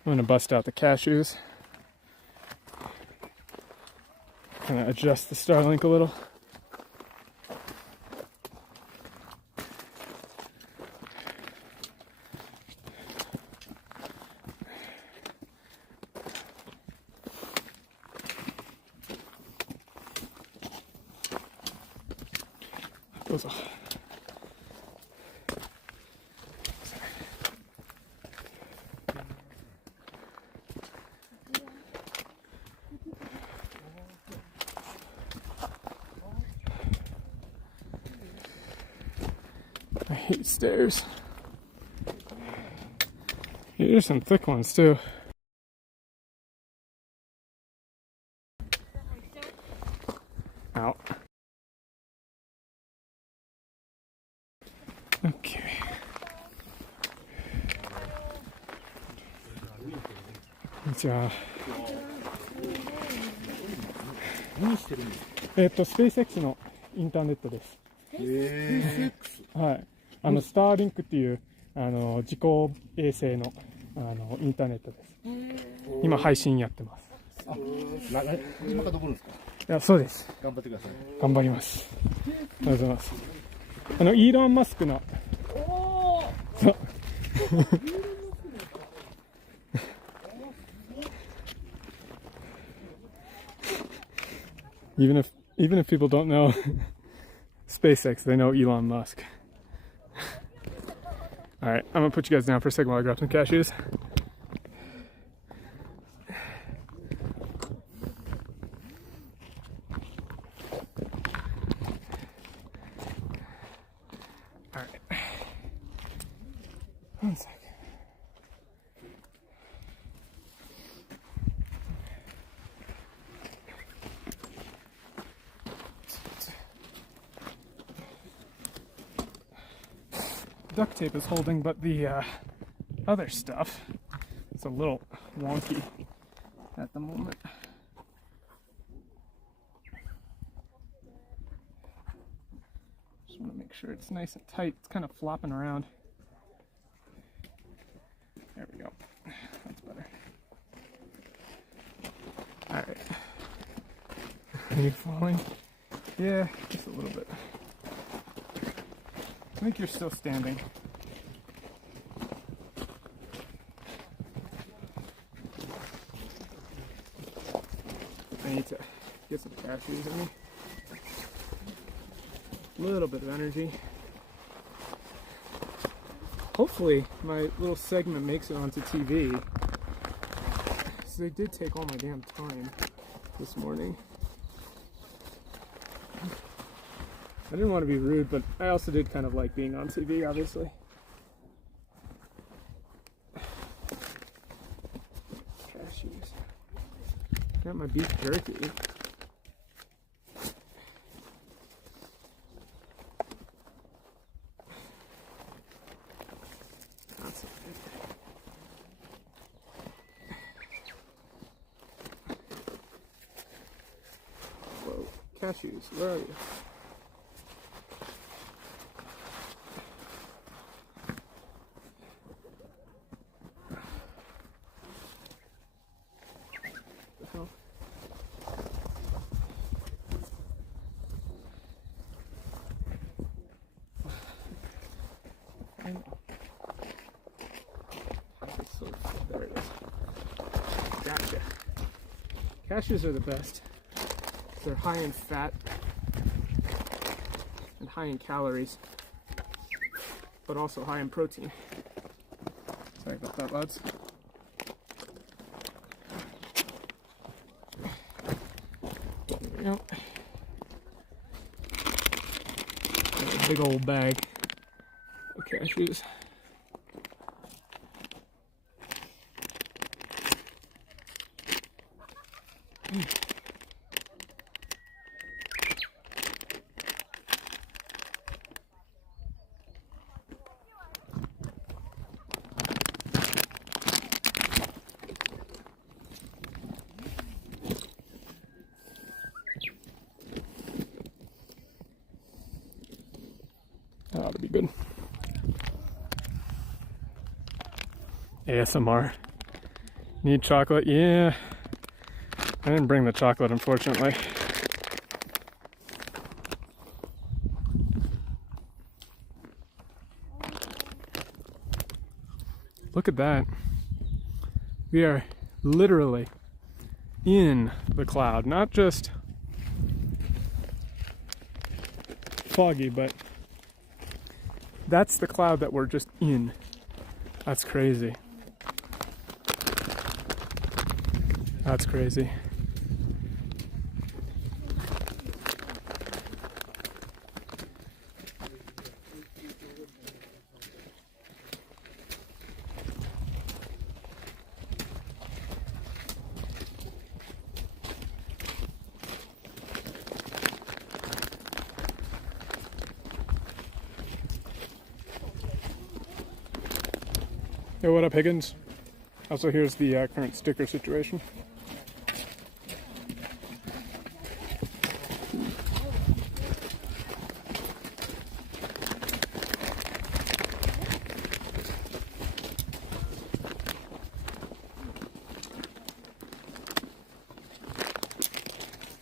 gonna bust out the cashews. Kind of adjust the Starlink a little. Goes off. I hate stairs. Here's some thick ones too. Out. Okay.じゃあ、SpaceX のインターネットです。はい。スターリンクっていう自己衛星のインターネットです。今配信やってます。今から登るんですか？いや、そうです。頑張ってください。頑張ります。ありがとうございます。イーロン・マスクの。そう。Even if people don't know SpaceX, they know Elon Musk. All right, I'm gonna put you guys down for a second while I grab some cashews. All right. duct tape is holding, but the other stuff is a little wonky at the moment. Just want to make sure it's nice and tight. It's kind of flopping around. There we go. That's better. Alright. Are you falling? Yeah, just a little bit. I think you're still standing. I need to get some cashews in me. A little bit of energy. Hopefully my little segment makes it onto TV. So they did take all my damn time this morning. I didn't want to be rude, but I also did kind of like being on TV, obviously. Cashews. Got my beef jerky. That's not good. Whoa, cashews, where are you? There it is. Gotcha. Cashews are the best. They're high in fat and high in calories, but also high in protein. Sorry about that, lads. There we go. Got a big old bag of cashews. That ought to be good. ASMR. Need chocolate? Yeah. I didn't bring the chocolate, unfortunately. Look at that. We are literally in the cloud. Not just foggy, but that's the cloud that we're just in. That's crazy. That's crazy. Hey, what up, Higgins? Also, here's the current sticker situation.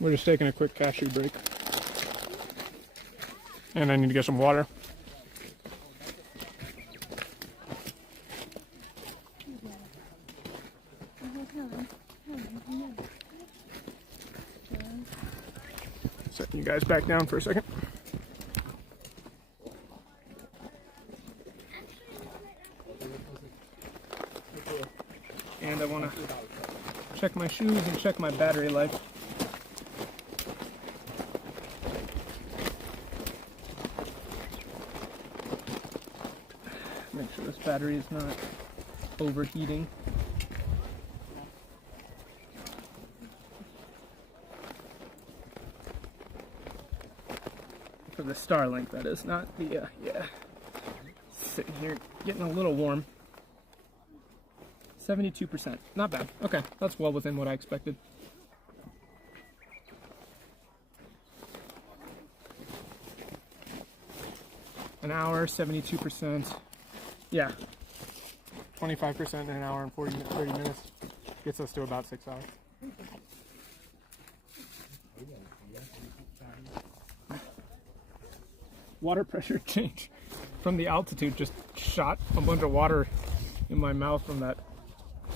We're just taking a quick cashew break. And I need to get some water. Setting you guys back down for a second. And I want to check my shoes and check my battery life. Make sure this battery is not overheating. For the Starlink, that is, not the, yeah. sitting here getting a little warm. 72%. Not bad. Okay, that's well within what I expected. An hour, 72%. Yeah. 25% in an hour and 30 minutes. Gets us to about 6 hours. Water pressure change from the altitude just shot a bunch of water in my mouth from that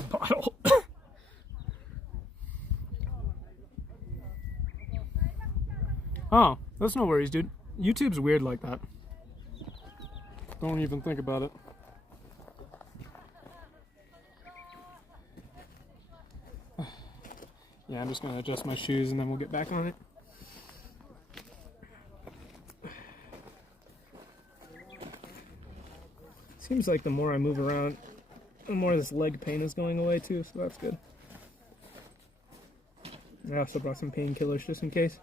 bottle. Oh, that's no worries, dude. YouTube's weird like that. Don't even think about it. Yeah, I'm just gonna adjust my shoes and then we'll get back on it. Seems like the more I move around, the more this leg pain is going away too, so that's good. I also brought some painkillers just in case.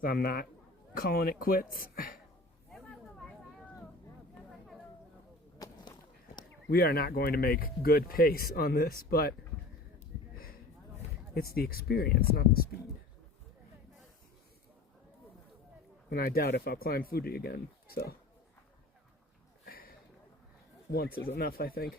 So I'm not calling it quits. We are not going to make good pace on this, but it's the experience, not the speed. And I doubt if I'll climb Fuji again, so once is enough, I think.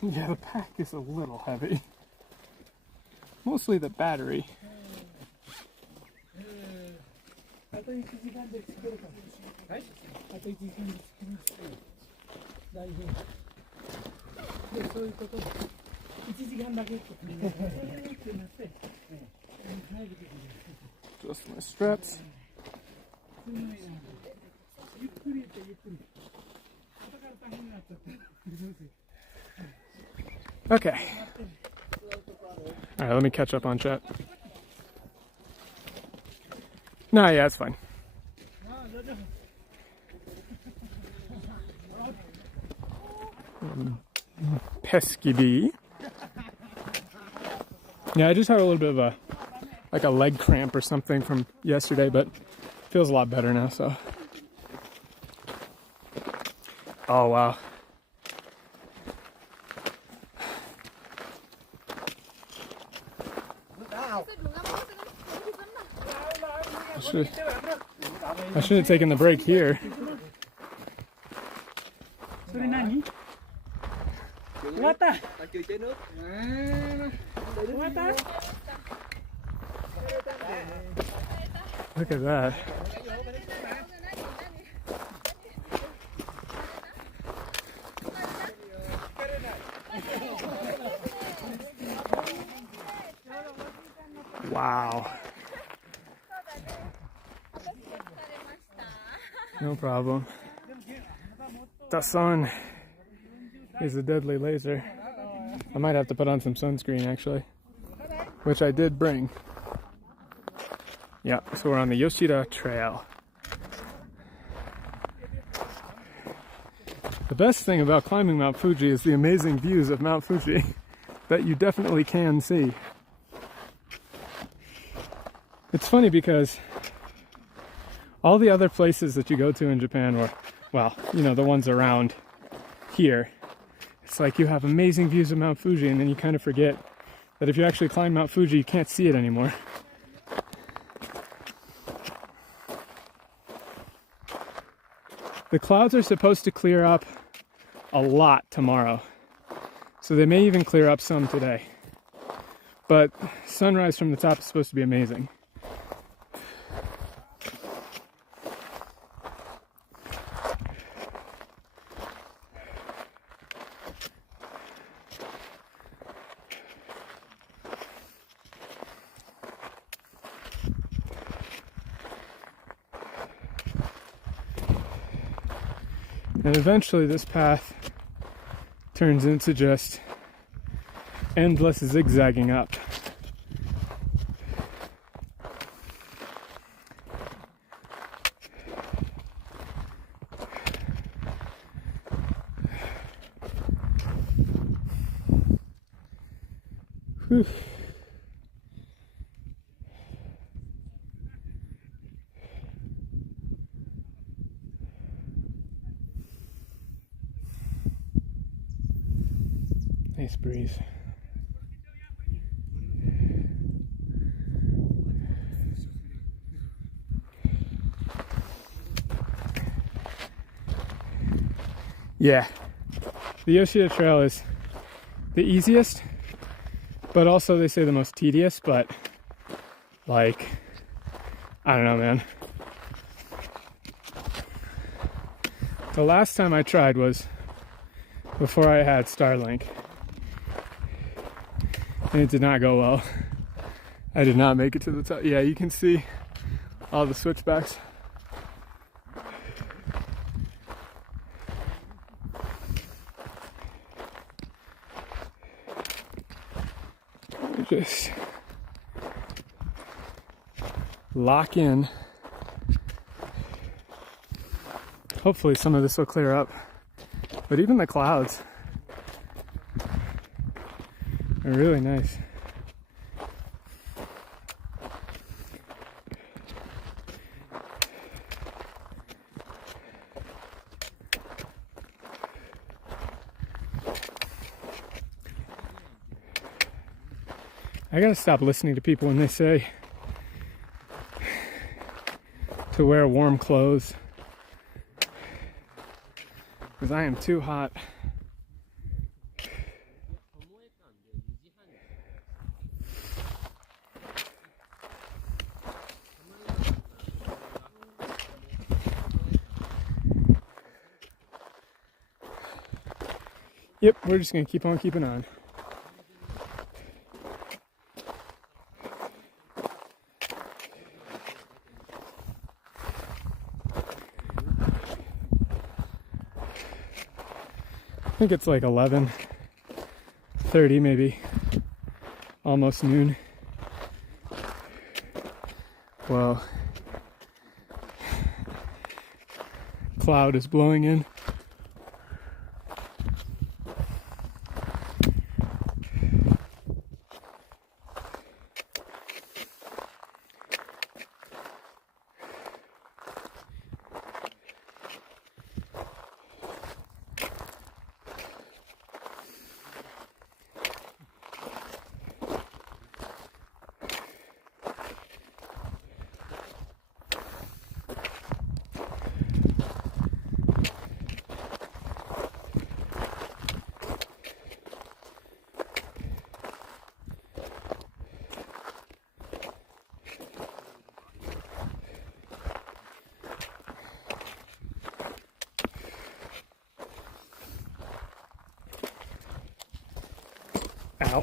Yeah, the pack is a little heavy. Mostly the battery. Just my straps. Okay. Alright, let me catch up on chat. No, yeah, it's fine. Pesky bee. Yeah, I just had a little bit of a leg cramp or something from yesterday, but feels a lot better now, so. Oh, wow. I should have taken the break here. Look at that. Wow. No problem. The sun is a deadly laser. I might have to put on some sunscreen actually, which I did bring. Yeah, so we're on the Yoshida Trail. The best thing about climbing Mount Fuji is the amazing views of Mount Fuji that you definitely can see. It's funny because all the other places that you go to in Japan, or, well, you know, the ones around here, it's like you have amazing views of Mount Fuji, and then you kind of forget that if you actually climb Mount Fuji, you can't see it anymore. The clouds are supposed to clear up a lot tomorrow, so they may even clear up some today. But sunrise from the top is supposed to be amazing. And eventually this path turns into just endless zigzagging up. Whew. Nice breeze. Yeah, the Yoshida Trail is the easiest, but also they say the most tedious, but like, I don't know, man. The last time I tried was before I had Starlink, and it did not go well. I did not make it to the top. Yeah, you can see all the switchbacks. Just lock in. Hopefully some of this will clear up. But even the clouds are really nice. I gotta stop listening to people when they say to wear warm clothes, because I am too hot. Yep, we're just gonna keep on keeping on. I think it's like 11:30 maybe, almost noon. Well, cloud is blowing in. Ow.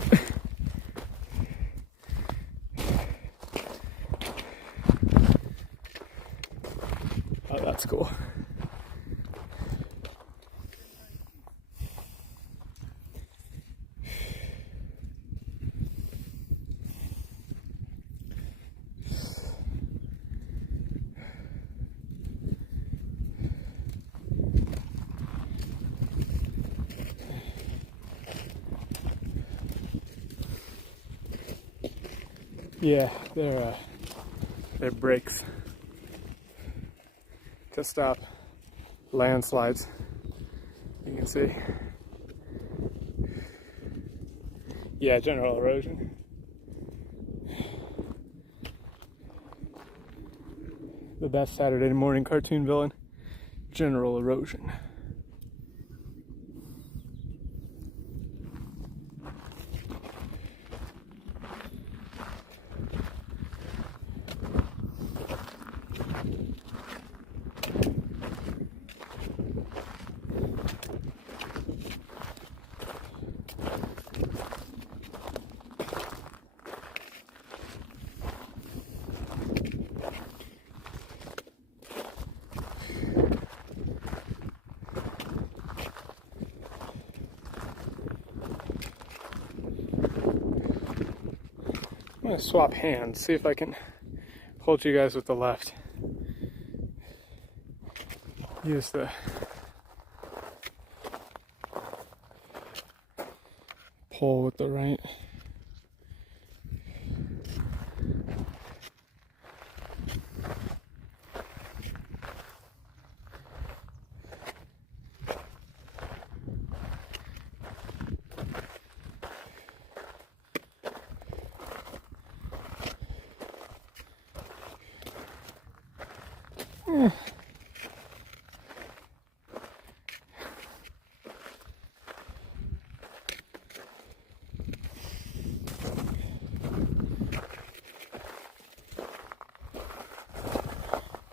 Oh, that's cool. Yeah, they're brakes to stop landslides. You can see. Yeah, general erosion. The best Saturday morning cartoon villain, general erosion. I'm gonna swap hands, see if I can hold you guys with the left. Use the pole with the right.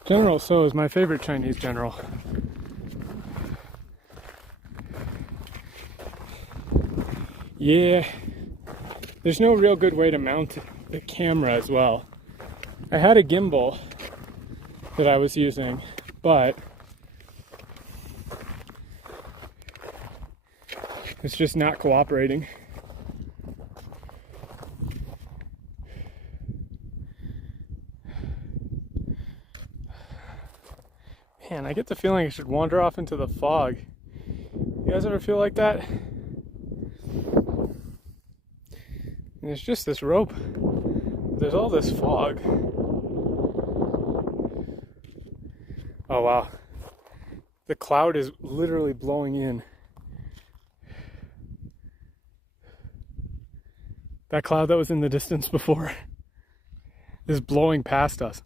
General So is my favorite Chinese general. Yeah, there's no real good way to mount the camera as well. I had a gimbal that I was using, but it's just not cooperating. Man, I get the feeling I should wander off into the fog. You guys ever feel like that? And it's just this rope. There's all this fog. Oh wow. The cloud is literally blowing in. That cloud that was in the distance before is blowing past us.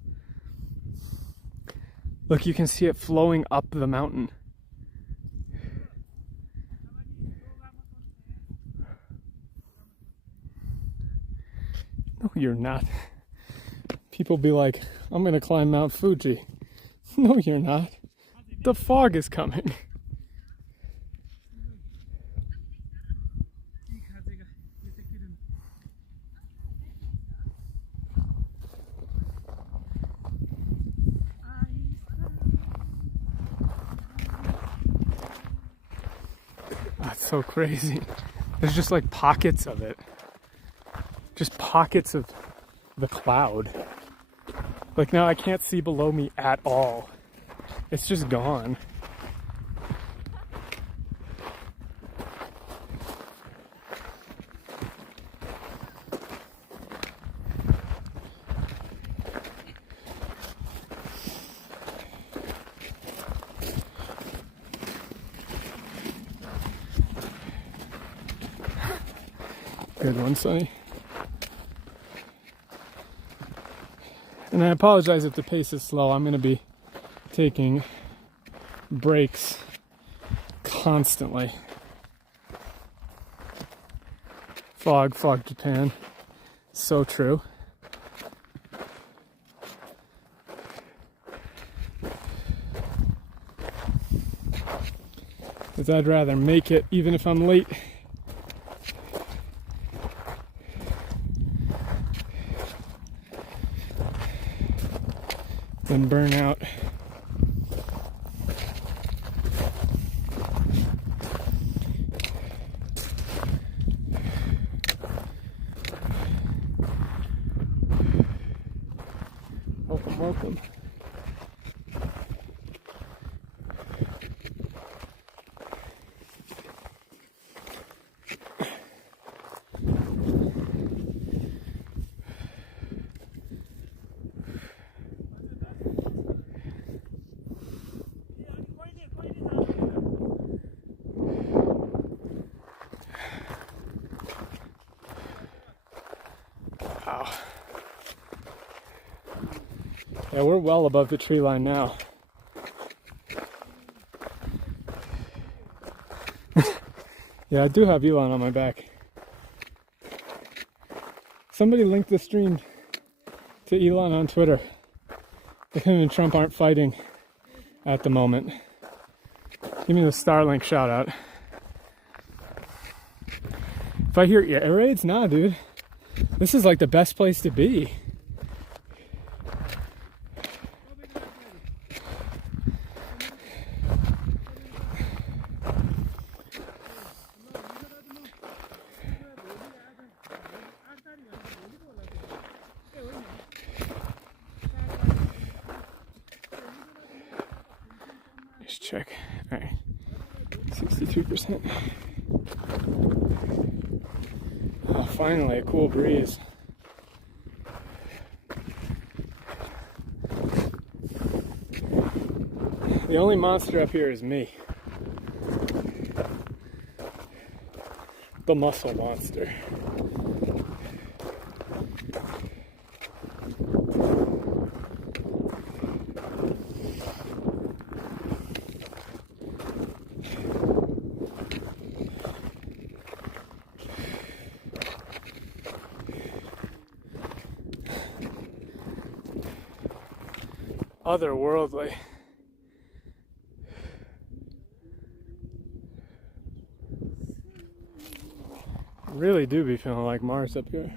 Look, you can see it flowing up the mountain. No, you're not. People be like, I'm gonna climb Mount Fuji. No, you're not. The fog is coming. That's so crazy. There's just like pockets of it. Just pockets of the cloud. Like now I can't see below me at all. It's just gone. Good one, Sonny. And I apologize if the pace is slow. I'm going to be taking breaks constantly. Fog Japan. So true. Because I'd rather make it even if I'm late. Than burn out. Welcome. Wow. Yeah, we're well above the tree line now. Yeah, I do have Elon on my back. Somebody linked the stream to Elon on Twitter. If him and Trump aren't fighting at the moment. Give me the Starlink shout out. If I hear air raids, nah, dude. This is like the best place to be. Just check. All right, 63%. Oh, finally, a cool breeze. The only monster up here is me. The muscle monster. Otherworldly. Really do be feeling like Mars up here.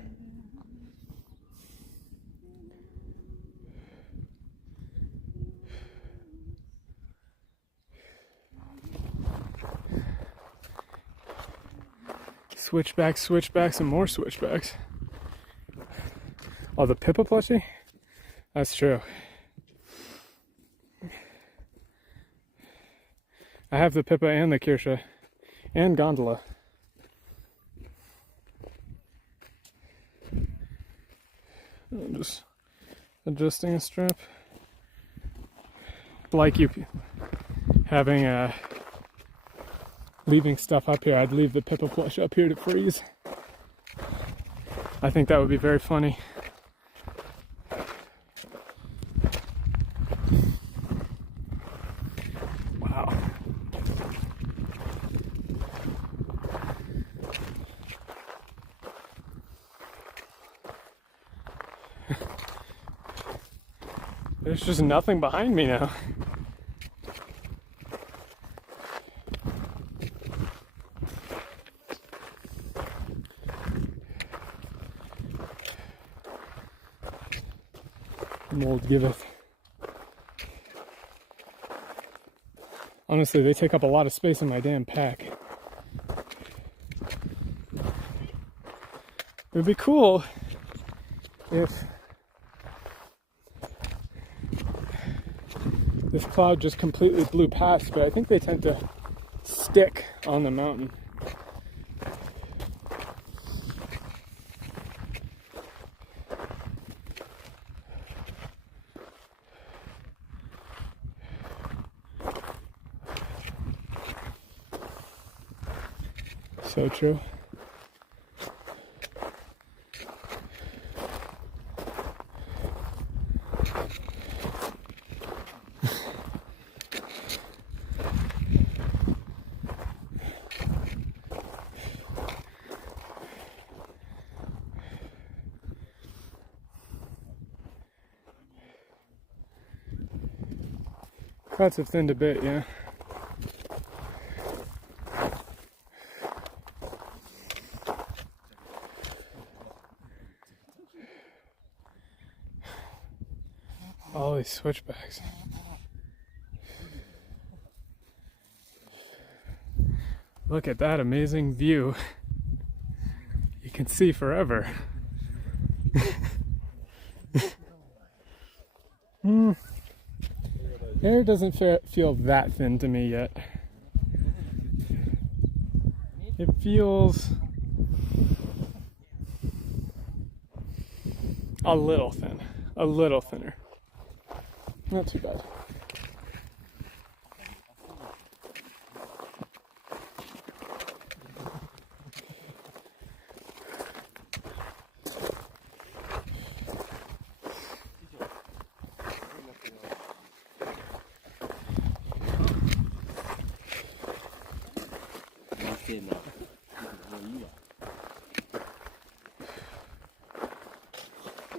Switchbacks, switchbacks, and more switchbacks. Oh, the Pippa plushie? That's true. I have the Pippa and the Kirsha and Gondola. I'm just adjusting a strap. Like you having leaving stuff up here, I'd leave the Pippa plush up here to freeze. I think that would be very funny. Wow. There's just nothing behind me now. Mold giveth. Honestly, they take up a lot of space in my damn pack. It would be cool if this cloud just completely blew past, but I think they tend to stick on the mountain. So true. Clouds have thinned a bit, yeah. All these switchbacks. Look at that amazing view. You can see forever. Air doesn't feel that thin to me yet. It feels a little thin, a little thinner. Not too bad.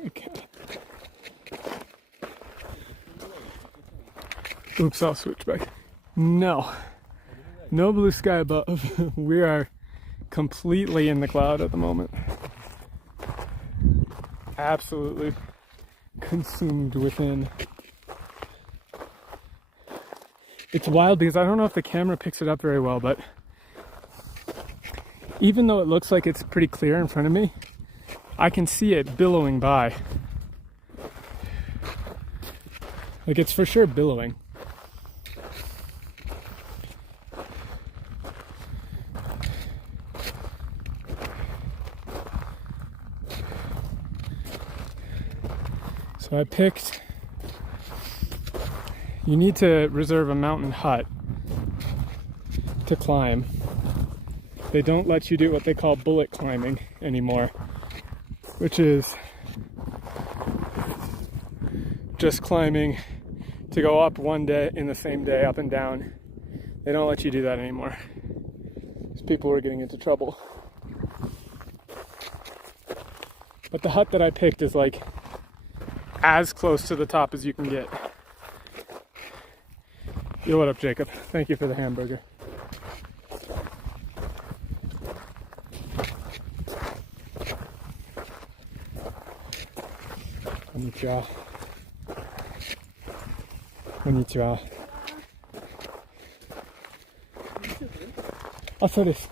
Okay. Oops, I'll switch back. No. No blue sky above. We are completely in the cloud at the moment. Absolutely consumed within. It's wild because I don't know if the camera picks it up very well, but even though it looks like it's pretty clear in front of me, I can see it billowing by. Like, it's for sure billowing. So I picked, you need to reserve a mountain hut to climb. They don't let you do what they call bullet climbing anymore, which is just climbing to go up one day in the same day, up and down. They don't let you do that anymore, because people were getting into trouble. But the hut that I picked is like as close to the top as you can get. Yo, what up, Jacob? Thank you for the hamburger. Konnichiwa. Konnichiwa. あ、そうです。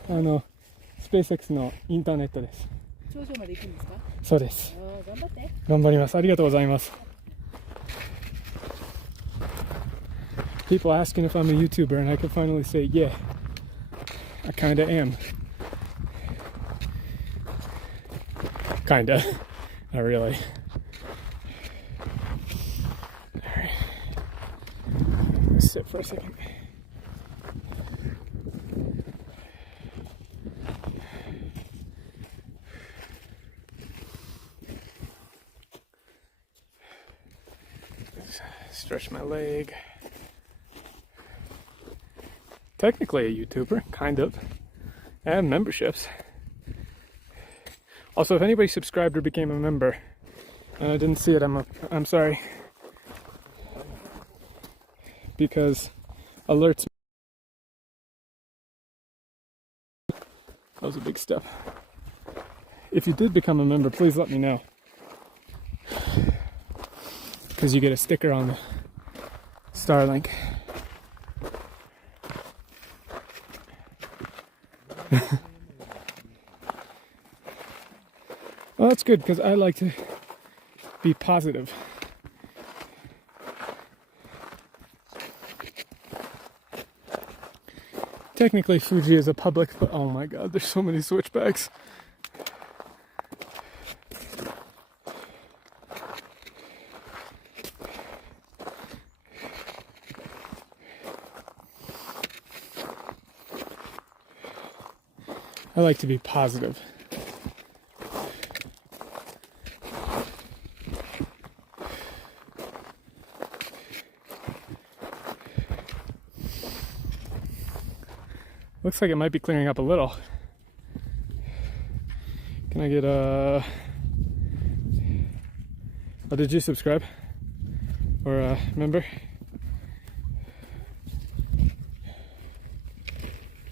SpaceX のインターネットです。頂上まで行くんですか？そうです。頑張って。頑張ります。ありがとうございます。People asking if I'm a YouTuber, and I can finally say, yeah, I kinda am. Kinda. Not really. Alright. Let's sit for a second. Stretch my leg. Technically a YouTuber, kind of. I have memberships. Also, if anybody subscribed or became a member and I didn't see it, I'm sorry. Because alerts. That was a big step. If you did become a member, please let me know. Because you get a sticker on the Starlink. Well, that's good, because I like to be positive. Technically, Fuji is a public, but oh my god, there's so many switchbacks. I like to be positive. Looks like it might be clearing up a little. Can I get a... Oh, did you subscribe? Or a member?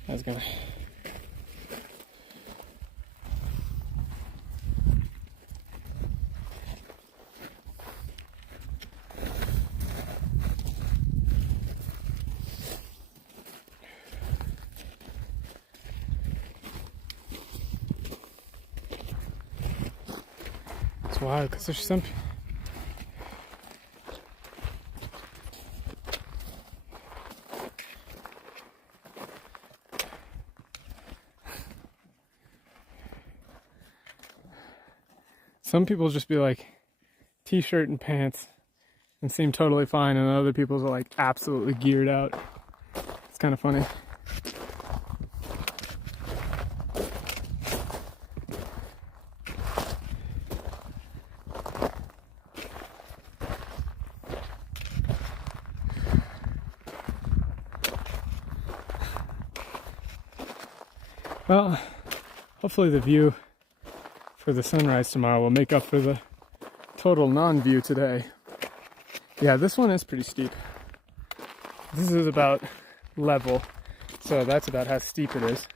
I was gonna... It's wild, because there's some... Some people just be like t-shirt and pants and seem totally fine, and other people are like absolutely geared out. It's kind of funny. Well, hopefully the view for the sunrise tomorrow will make up for the total non-view today. Yeah, this one is pretty steep. This is about level, so that's about how steep it is.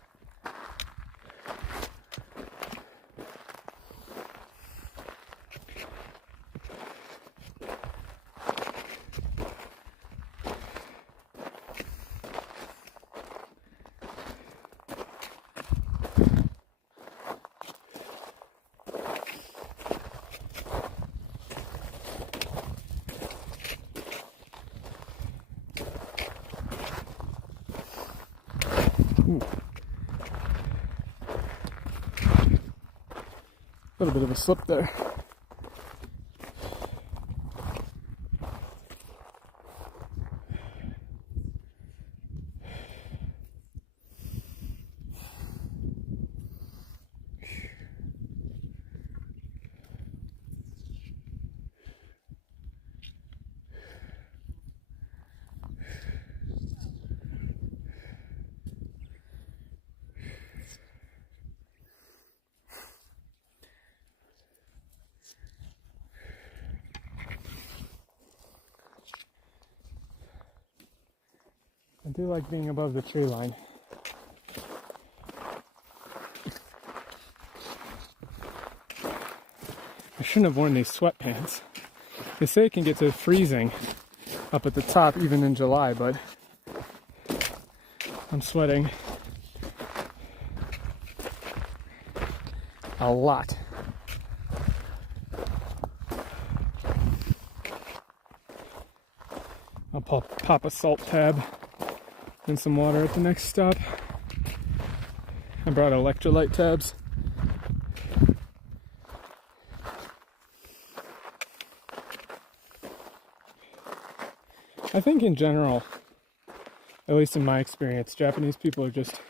Ooh. A little bit of a slip there. I do like being above the tree line. I shouldn't have worn these sweatpants. They say it can get to freezing up at the top even in July, but I'm sweating a lot. I'll pop a salt tab and some water at the next stop. I brought electrolyte tabs. I think in general, at least in my experience, Japanese people are just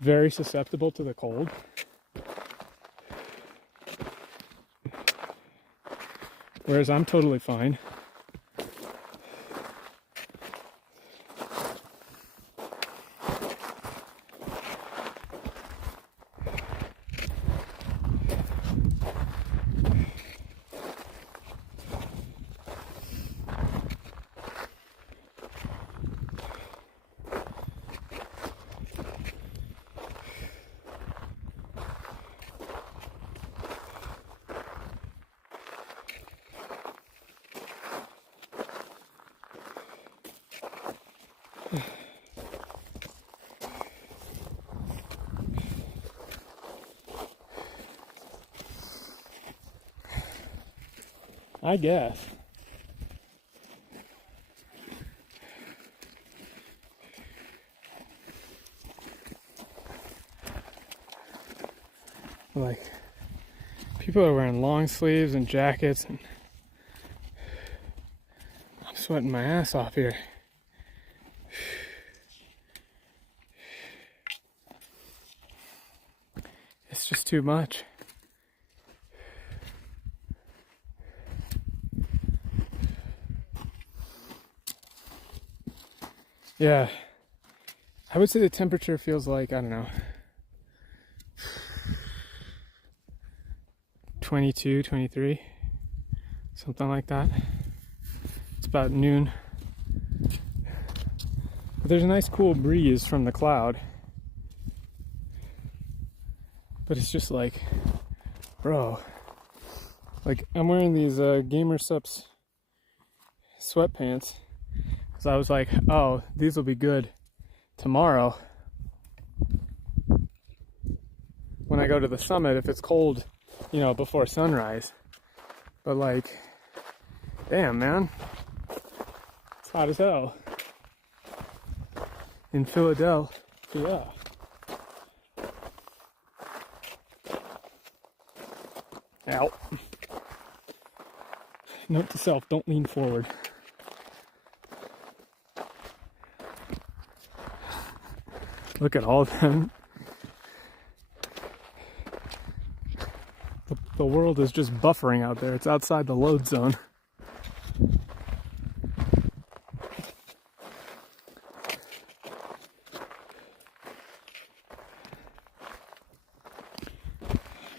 very susceptible to the cold. Whereas I'm totally fine. I guess. Like, people are wearing long sleeves and jackets, and I'm sweating my ass off here. It's just too much. Yeah, I would say the temperature feels like, I don't know, 22, 23, something like that. It's about noon. But there's a nice cool breeze from the cloud. But it's just like, bro, like I'm wearing these Gamer Sups sweatpants. Because I was like, oh, these will be good tomorrow when I go to the summit if it's cold, you know, before sunrise. But like, damn, man, it's hot as hell in Philadelphia. Ow. Note to self, don't lean forward. Look at all of them. The world is just buffering out there. It's outside the load zone.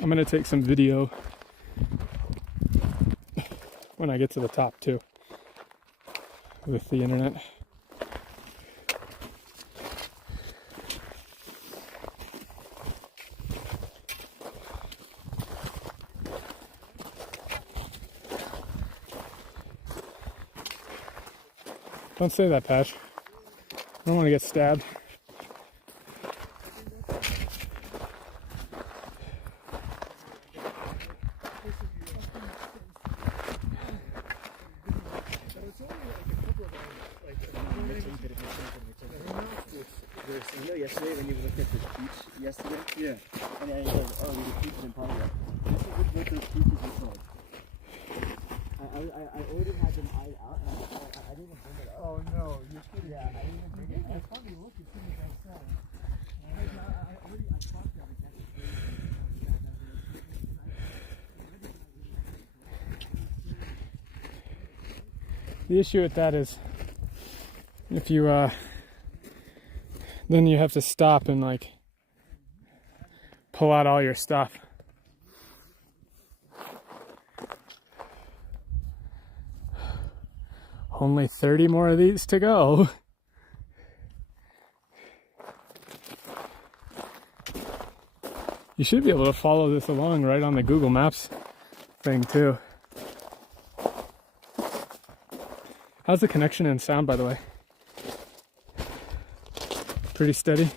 I'm gonna take some video when I get to the top too, with the internet. Don't say that, Patch. I don't want to get stabbed. You know, yesterday when you were looking at the peach yesterday? Yeah. And then you go, oh, we did peaches in progress. This is what those peaches look like. I already had them eyed out, and I didn't even bring it up. Oh no, you're kidding. Yeah, I didn't even bring it up. I probably look as soon as I saw it. I talked to them. The issue with that is if you then you have to stop and like pull out all your stuff. Only 30 more of these to go. You should be able to follow this along right on the Google Maps thing too. How's the connection and sound, by the way? Pretty steady?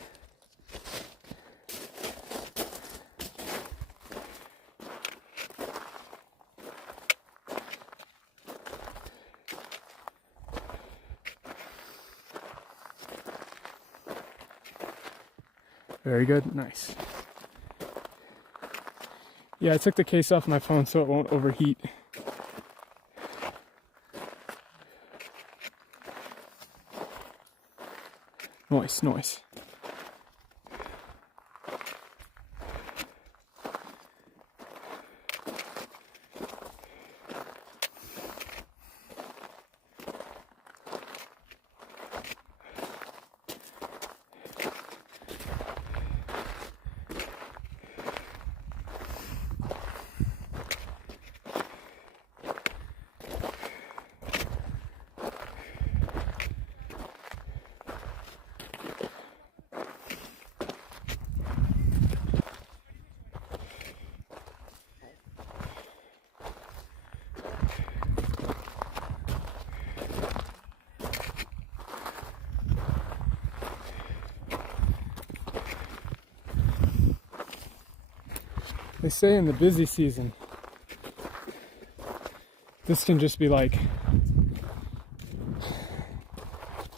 Very good, nice. Yeah, I took the case off my phone so it won't overheat. Nice, nice. They say in the busy season, this can just be like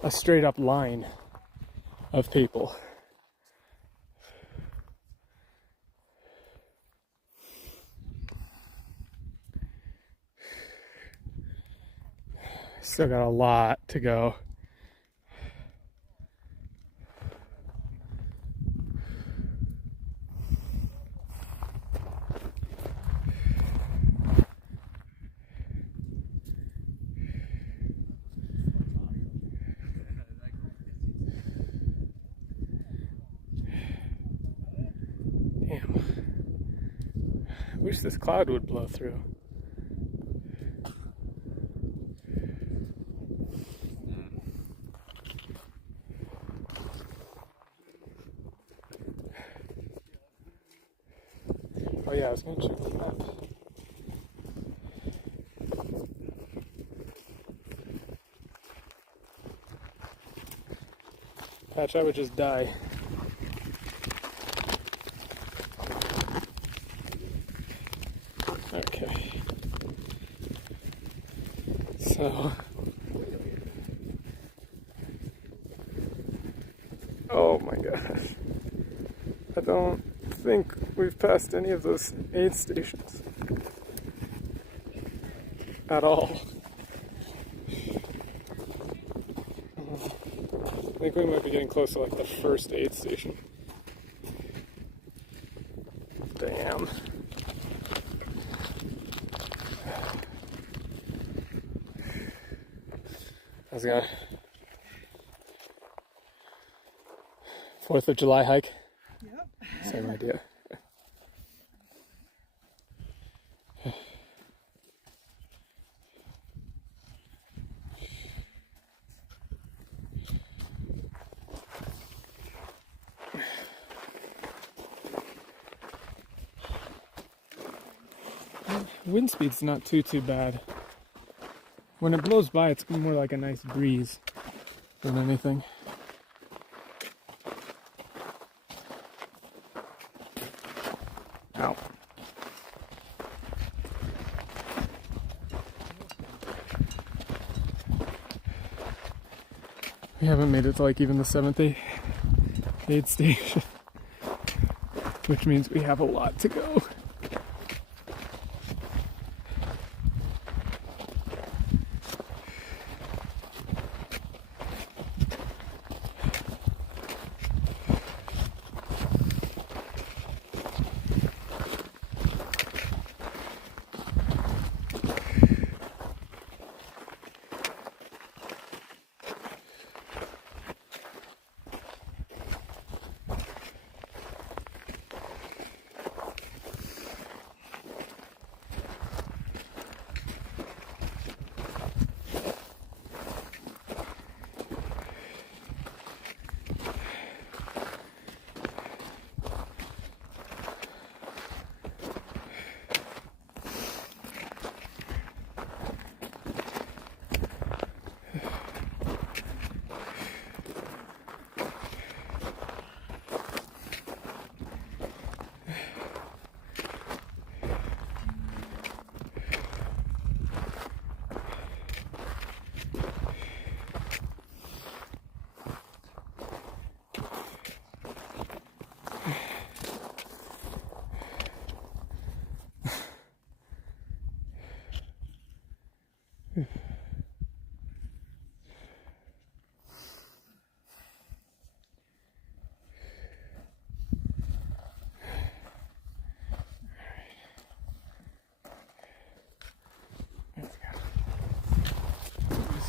a straight up line of people. Still got a lot to go. Wish this cloud would blow through. Oh yeah, I was gonna check the map. Patch, I would just die. Okay. So, oh my gosh. I don't think we've passed any of those aid stations at all. I think we might be getting close to like the first aid station. Damn. How's it going? 4th of July hike? Yep. Same idea. Wind speed's not too bad. When it blows by, it's more like a nice breeze than anything. Ow. We haven't made it to like even the 7th aid station, which means we have a lot to go.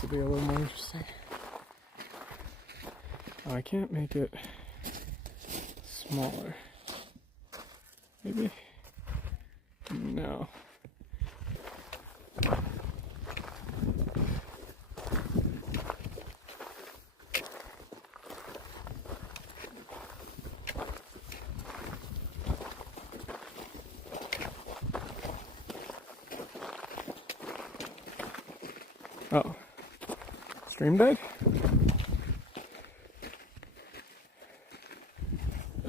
would be a little more interesting. Oh, I can't make it smaller. Maybe? No. Oh, stream died?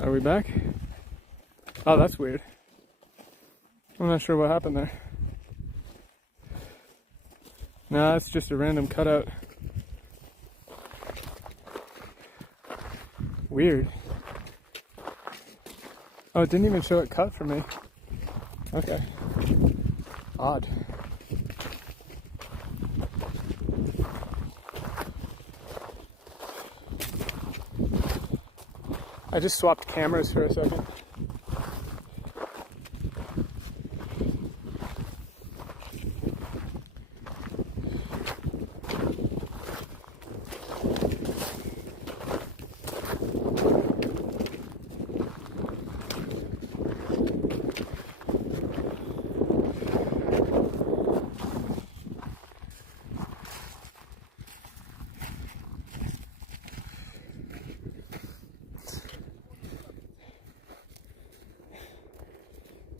Are we back? Oh, that's weird. I'm not sure what happened there. Nah, it's just a random cutout. Weird. Oh, it didn't even show it cut for me. Okay. Odd. I just swapped cameras for a second.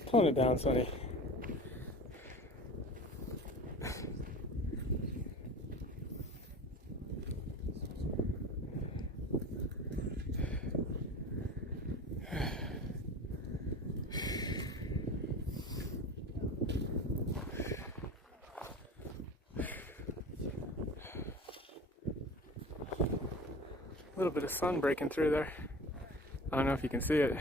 Tone it down, Sonny. A little bit of sun breaking through there. I don't know if you can see it.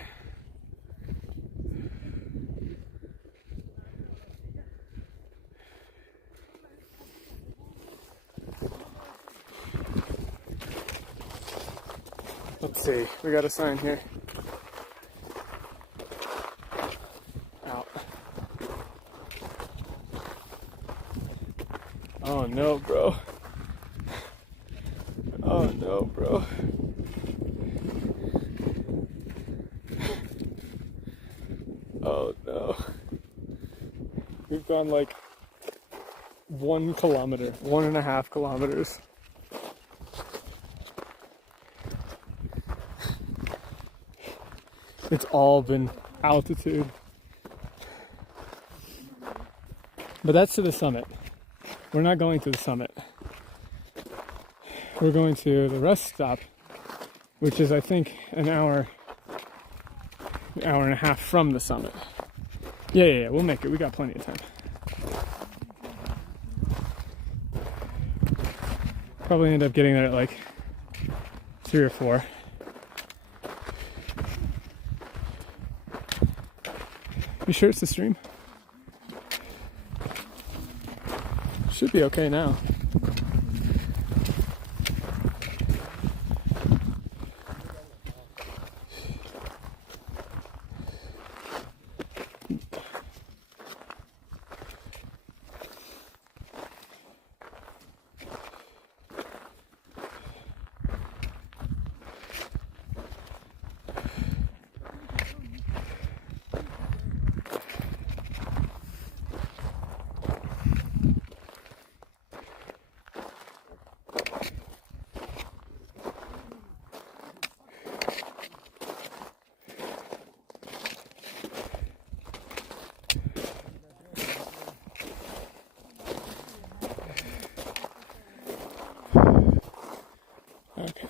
Let's see, we got a sign here. Out. Oh no, bro. Oh no, bro. Oh no. We've gone like 1 kilometer, 1.5 kilometers. It's all been altitude. But that's to the summit. We're not going to the summit. We're going to the rest stop, which is I think an hour and a half from the summit. Yeah, we'll make it. We got plenty of time. Probably end up getting there at like 3 or 4. You sure it's the stream? Should be okay now. Okay.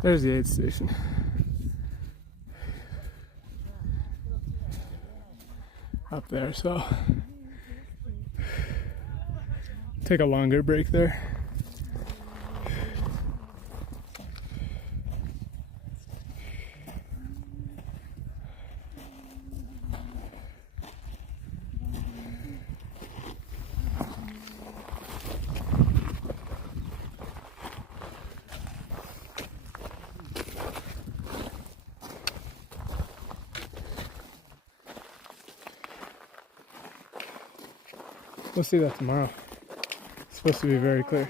There's the aid station. Up there, so take a longer break there. We'll see that tomorrow. It's supposed to be very clear.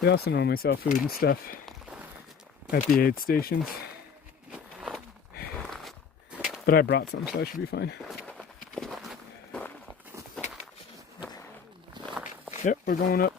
They also normally sell food and stuff at the aid stations. But I brought some, so I should be fine. Yep, we're going up.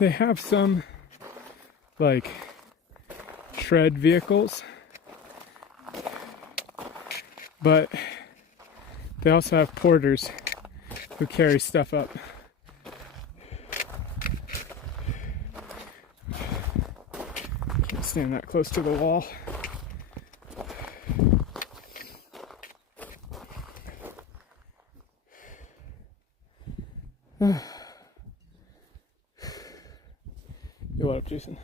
They have some, like, shred vehicles, but they also have porters who carry stuff up. Can't stand that close to the wall. Yo, what up, Jason?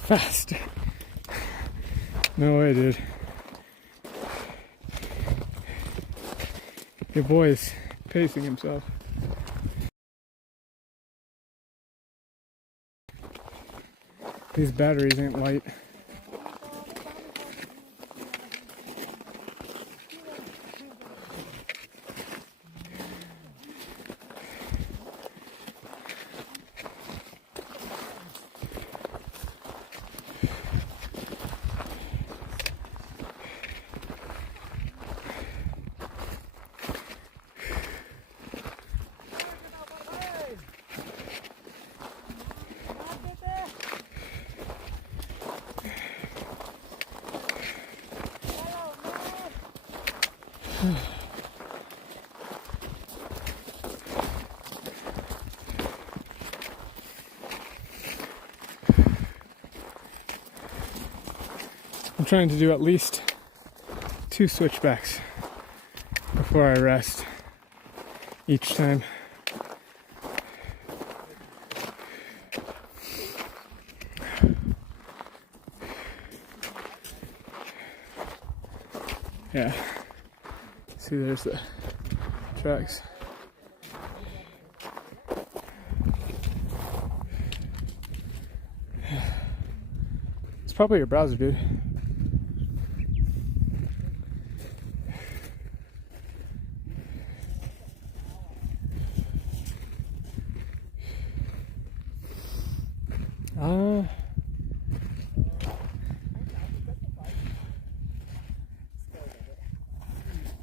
Fast. No way, dude. Your boy is pacing himself. These batteries ain't light. I'm trying to do at least 2 switchbacks before I rest each time. Yeah. See, there's the tracks. It's probably your browser, dude.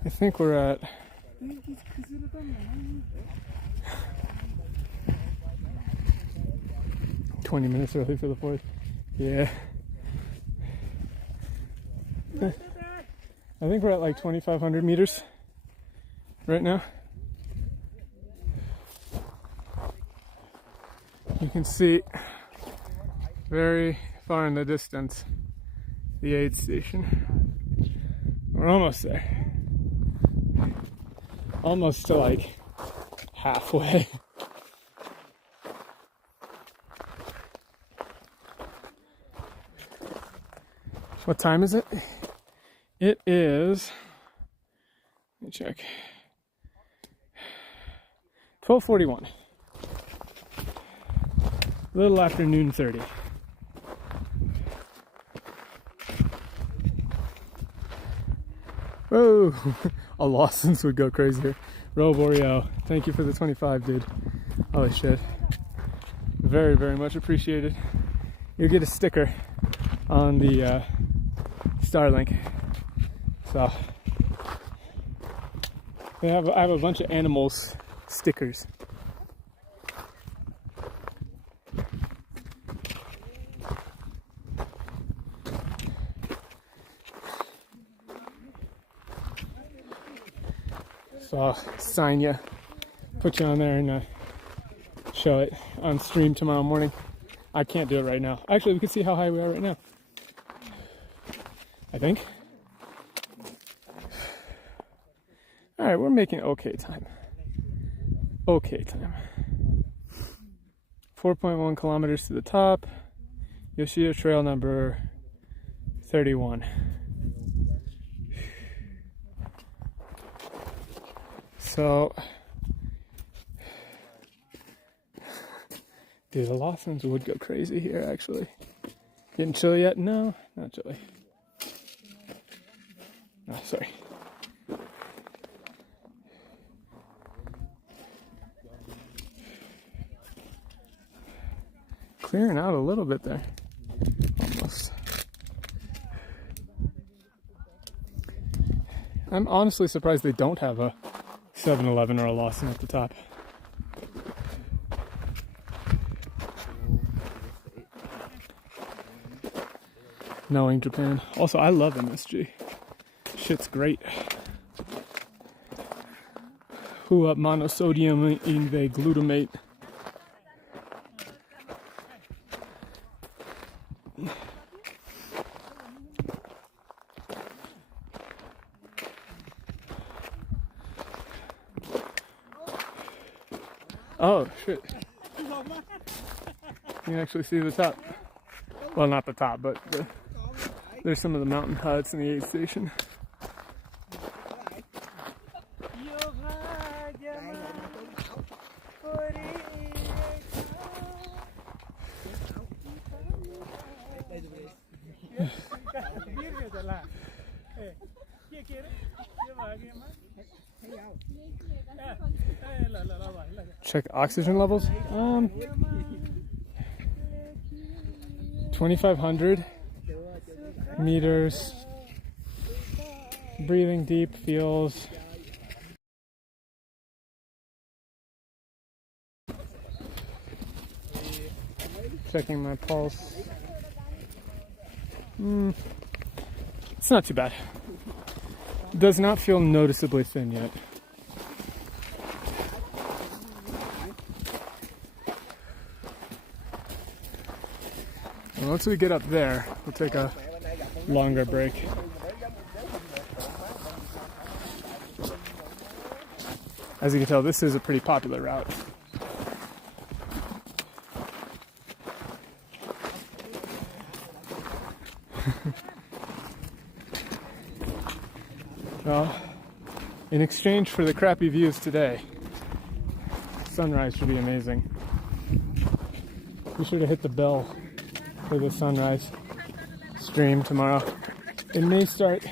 I think we're at 20 minutes early for the 4th. Yeah. I think we're at like 2,500 meters right now. You can see very far in the distance the aid station. We're almost there. Almost to like halfway. What time is it? It is, let me check, 12:41. A little after noon 30. Whoa! a Lawson's would go crazier. Roboreo, thank you for the 25, dude. Holy shit. Very, very much appreciated. You'll get a sticker on the Starlink. So I have a bunch of animals stickers. So I'll sign you, put you on there, and show it on stream tomorrow morning. I can't do it right now. Actually, we can see how high we are right now. I think. Alright, we're making okay time. Okay time. 4.1 kilometers to the top. Yoshida trail number 31. So, dude, the Lawsons would go crazy here, actually. Getting chilly yet? No, not chilly. Oh, sorry. Clearing out a little bit there. Almost. I'm honestly surprised they don't have a 7-Eleven or a Lawson at the top. Knowing Japan. Also, I love MSG. Shit's great. Who up monosodium inve glutamate. Oh shit. You can actually see the top. Well, not the top, but there's some of the mountain huts in the aid station. Check oxygen levels. 2,500 meters. Breathing deep feels. Checking my pulse. It's not too bad. Does not feel noticeably thin yet. And once we get up there, we'll take a longer break. As you can tell, this is a pretty popular route. Well, in exchange for the crappy views today, sunrise should be amazing. Be sure to hit the bell for the sunrise stream tomorrow. It may start,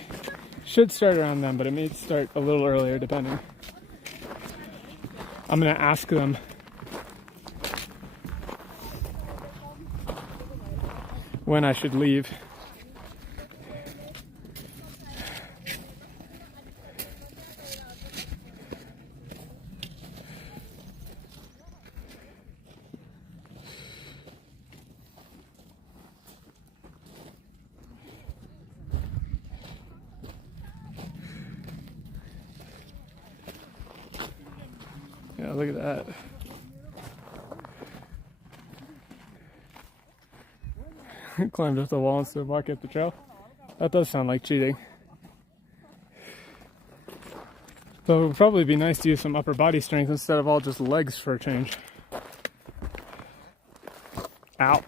should start around then, but it may start a little earlier depending. I'm gonna ask them when I should leave. Yeah, look at that. Climbed up the wall instead of walking up the trail. That does sound like cheating. So it would probably be nice to use some upper body strength instead of all just legs for a change. Ow.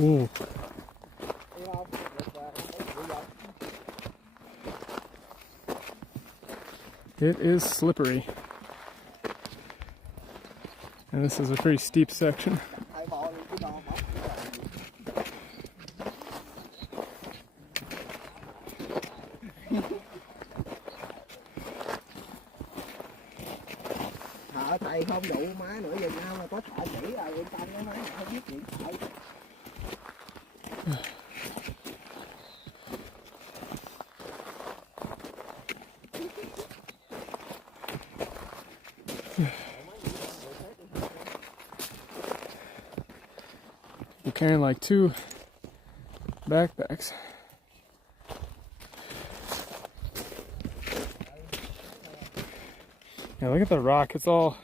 Ooh. It is slippery. And this is a pretty steep section. không dụ má nữa Việt Nam là có thợ chỉ rồi yên tâm đó má không biết chuyện thợ. We're carrying like 2 backpacks. Yeah, look at the rock. It's all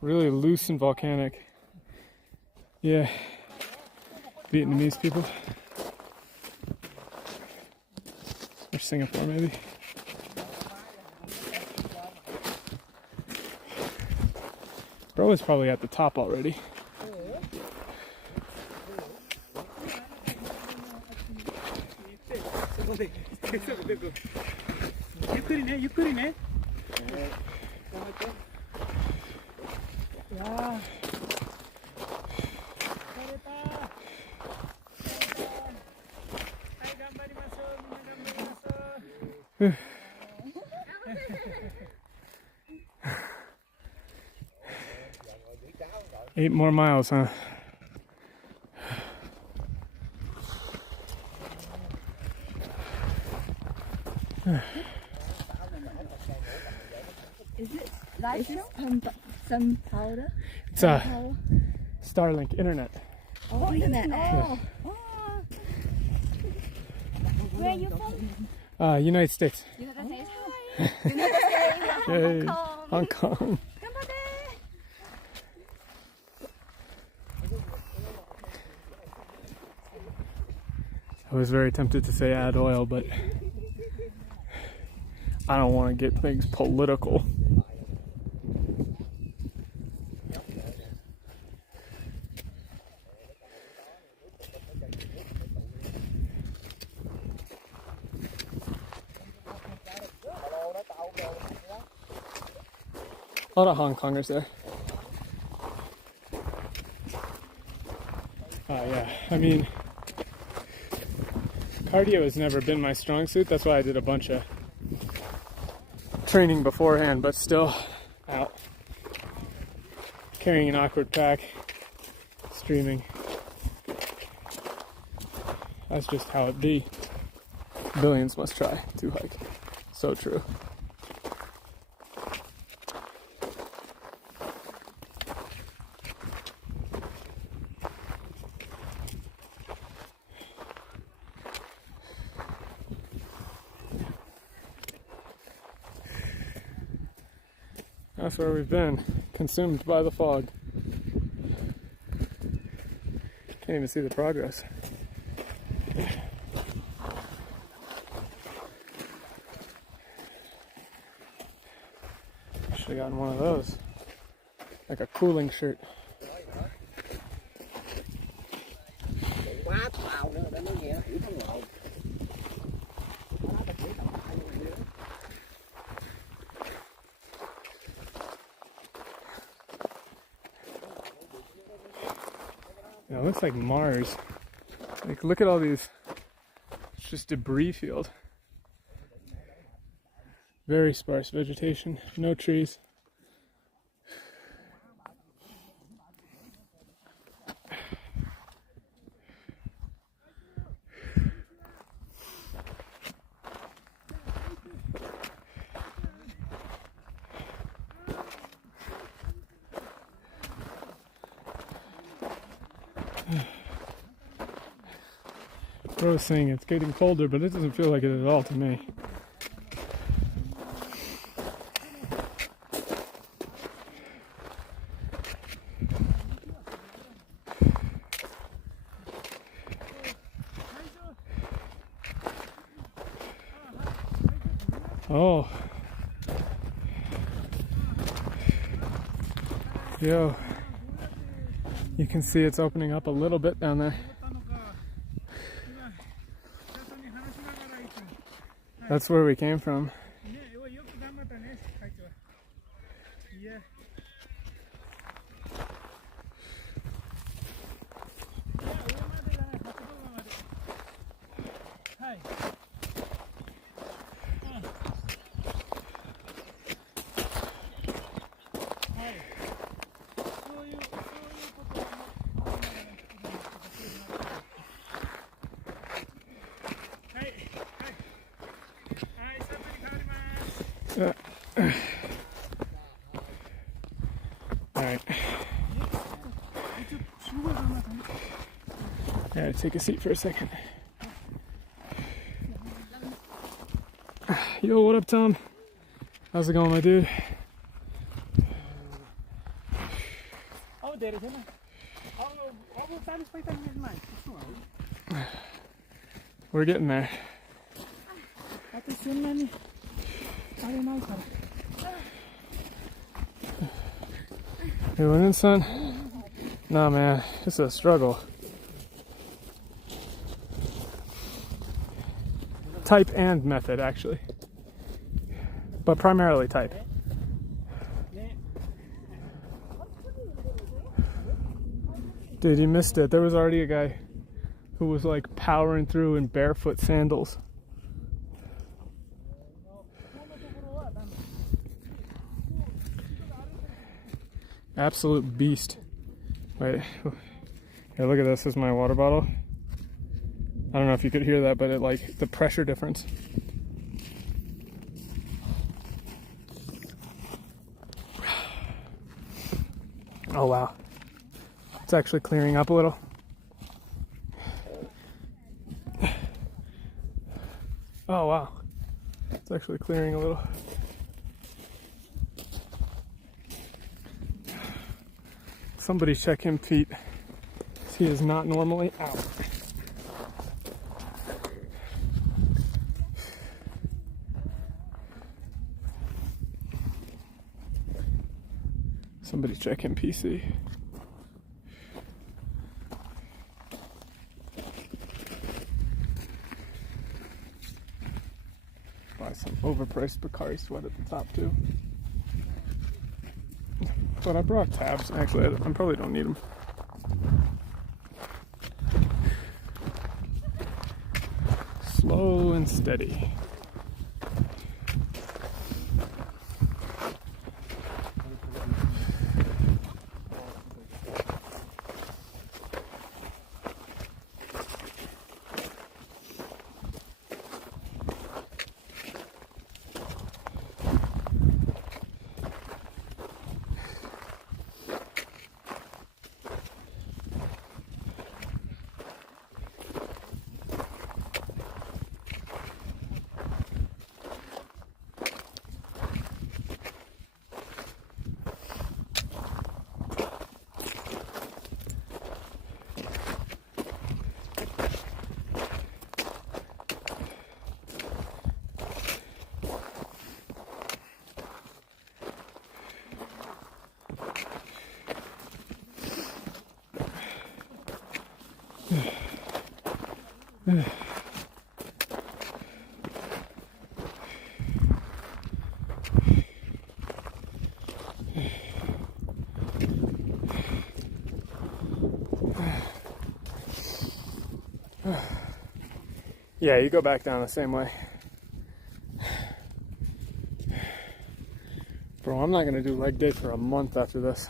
really loose and volcanic. Yeah, Vietnamese people. Or Singapore, maybe. Bro is probably at the top already. 유클이네. 야. 잘했다. 8 more miles, huh? Is it some powder? It's Starlink internet. Oh, internet. Yeah. Oh. Where are you from? United States. United States. United States. Yay. Hong Kong. Hong Kong. I was very tempted to say add oil, but I don't want to get things political. A lot of Hong Kongers there. Yeah, I mean, cardio has never been my strong suit. That's why I did a bunch of training beforehand, but still out. Carrying an awkward pack, streaming. That's just how it be. Billions must try to hike. So true. That's where we've been, consumed by the fog. Can't even see the progress. Should have gotten one of those, like a cooling shirt. Yeah, it looks like Mars. Like, look at all these. It's just debris field. Very sparse vegetation, no trees. I was saying it's getting colder, but it doesn't feel like it at all to me. Oh. Yo. You can see it's opening up a little bit down there. That's where we came from. I gotta take a seat for a second. Yo, what up, Tom? How's it going, my dude? We're getting there. You winning, son? Nah, man, it's a struggle. Type and method, actually, but primarily type. Dude, you missed it. There was already a guy who was like powering through in barefoot sandals. Absolute beast. Wait, here, look at this. This is my water bottle. I don't know if you could hear that, but it, like, the pressure difference. Oh wow, it's actually clearing up a little. Oh wow, it's actually clearing a little. Somebody check him, feet. He is not normally out. Somebody check him, PC. Buy some overpriced Bacardi sweat at the top too. But I brought tabs. Actually, I probably don't need them. Slow and steady. Yeah, you go back down the same way. Bro, I'm not gonna do leg day for a month after this.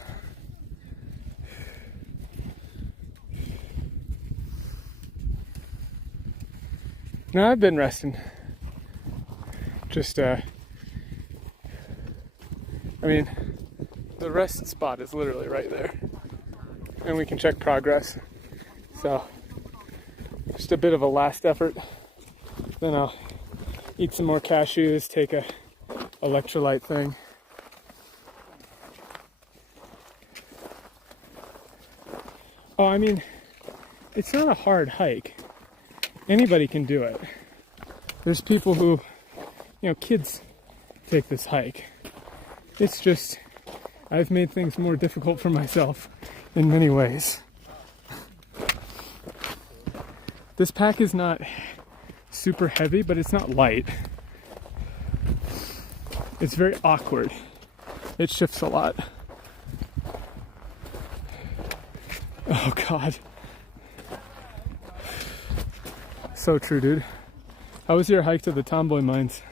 No, I've been resting. Just, I mean, the rest spot is literally right there. And we can check progress. So, just a bit of a last effort. Then I'll eat some more cashews, take a electrolyte thing. Oh, I mean, it's not a hard hike. Anybody can do it. There's people who, you know, kids take this hike. It's just, I've made things more difficult for myself in many ways. This pack is not super heavy, but it's not light. It's very awkward. It shifts a lot. Oh God. So true, dude. How was your hike to the Tomboy Mines?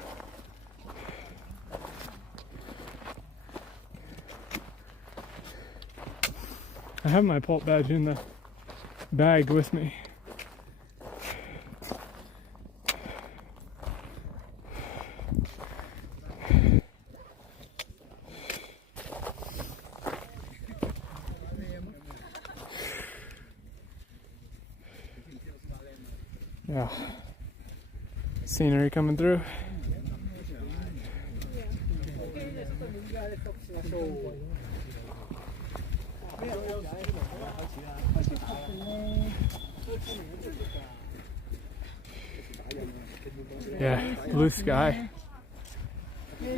I have my pulp badge in the bag with me. Yeah. Scenery coming through. Yeah, blue sky.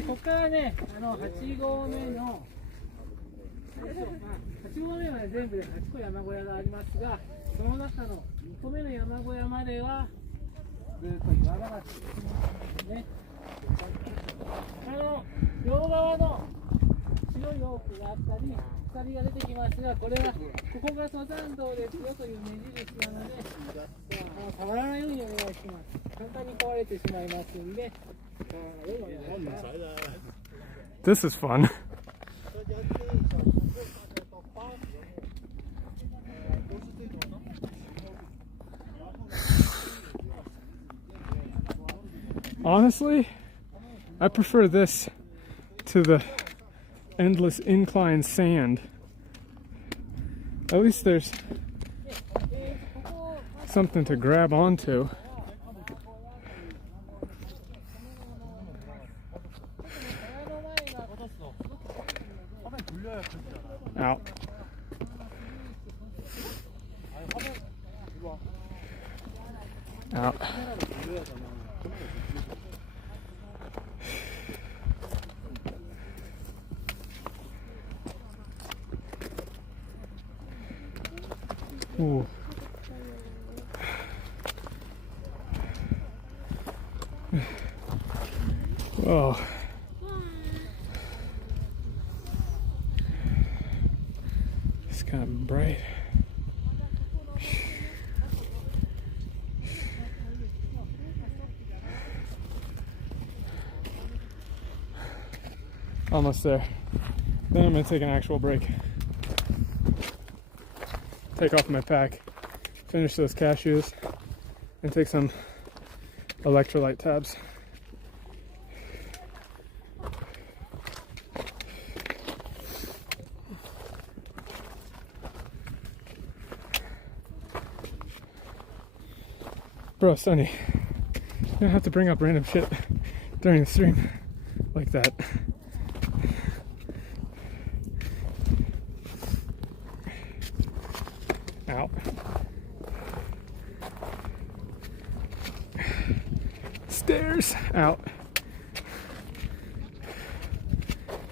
ここからね、8合目の、8合目は全部で8個山小屋がありますが、その中の2個目の山小屋までは、ずっと岩場が続きますね。両側の白いロープがあったり、鎖が出てきますが、これは、ここが登山道ですよという目印なので、触らないようにお願いします。簡単に壊れてしまいますんで、This is fun. Honestly, I prefer this to the endless incline sand. At least there's something to grab onto. Out. Out. Ooh. Oh. It's kind of bright. Almost there. Then I'm going to take an actual break. Take off my pack, finish those cashews, and take some electrolyte tabs. Bro, Sonny, you don't have to bring up random shit during the stream like that. Out. Stairs. Out.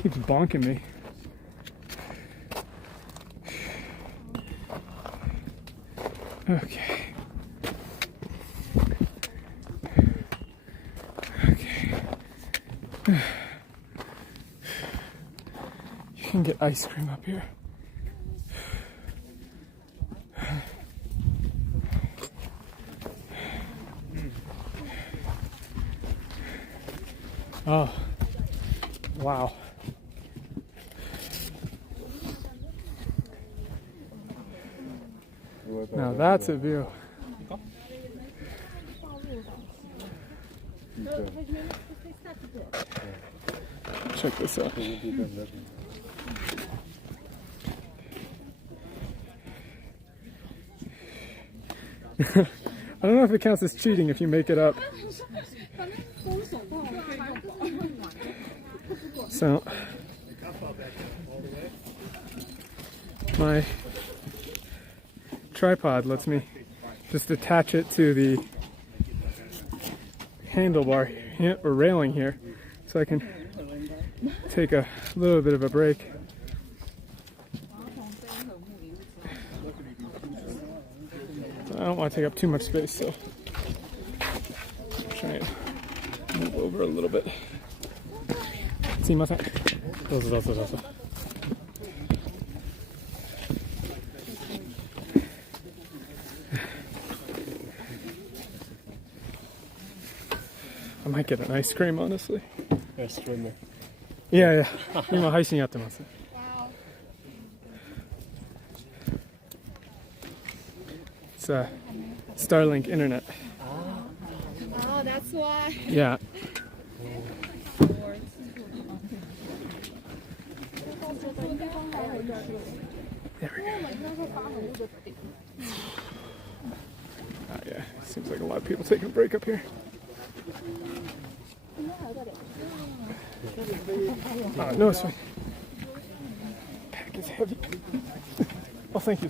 Keeps bonking me. Okay. You can get ice cream up here. Oh, wow. Now that's a view. Check this out. I don't know if it counts as cheating if you make it up. So, my tripod lets me just attach it to the handlebar here, or railing here, so I can take a little bit of a break. I don't want to take up too much space, so try and move over a little bit. すいません。どうぞどうぞどうぞ。I might get an ice cream, honestly. Yeah, yeah. 今配信やってます。It's Starlink internet. Oh, that's why. Yeah. There we go. Oh yeah, Seems like a lot of people taking a break up here. No, it's fine. Pack is heavy. Oh, thank you.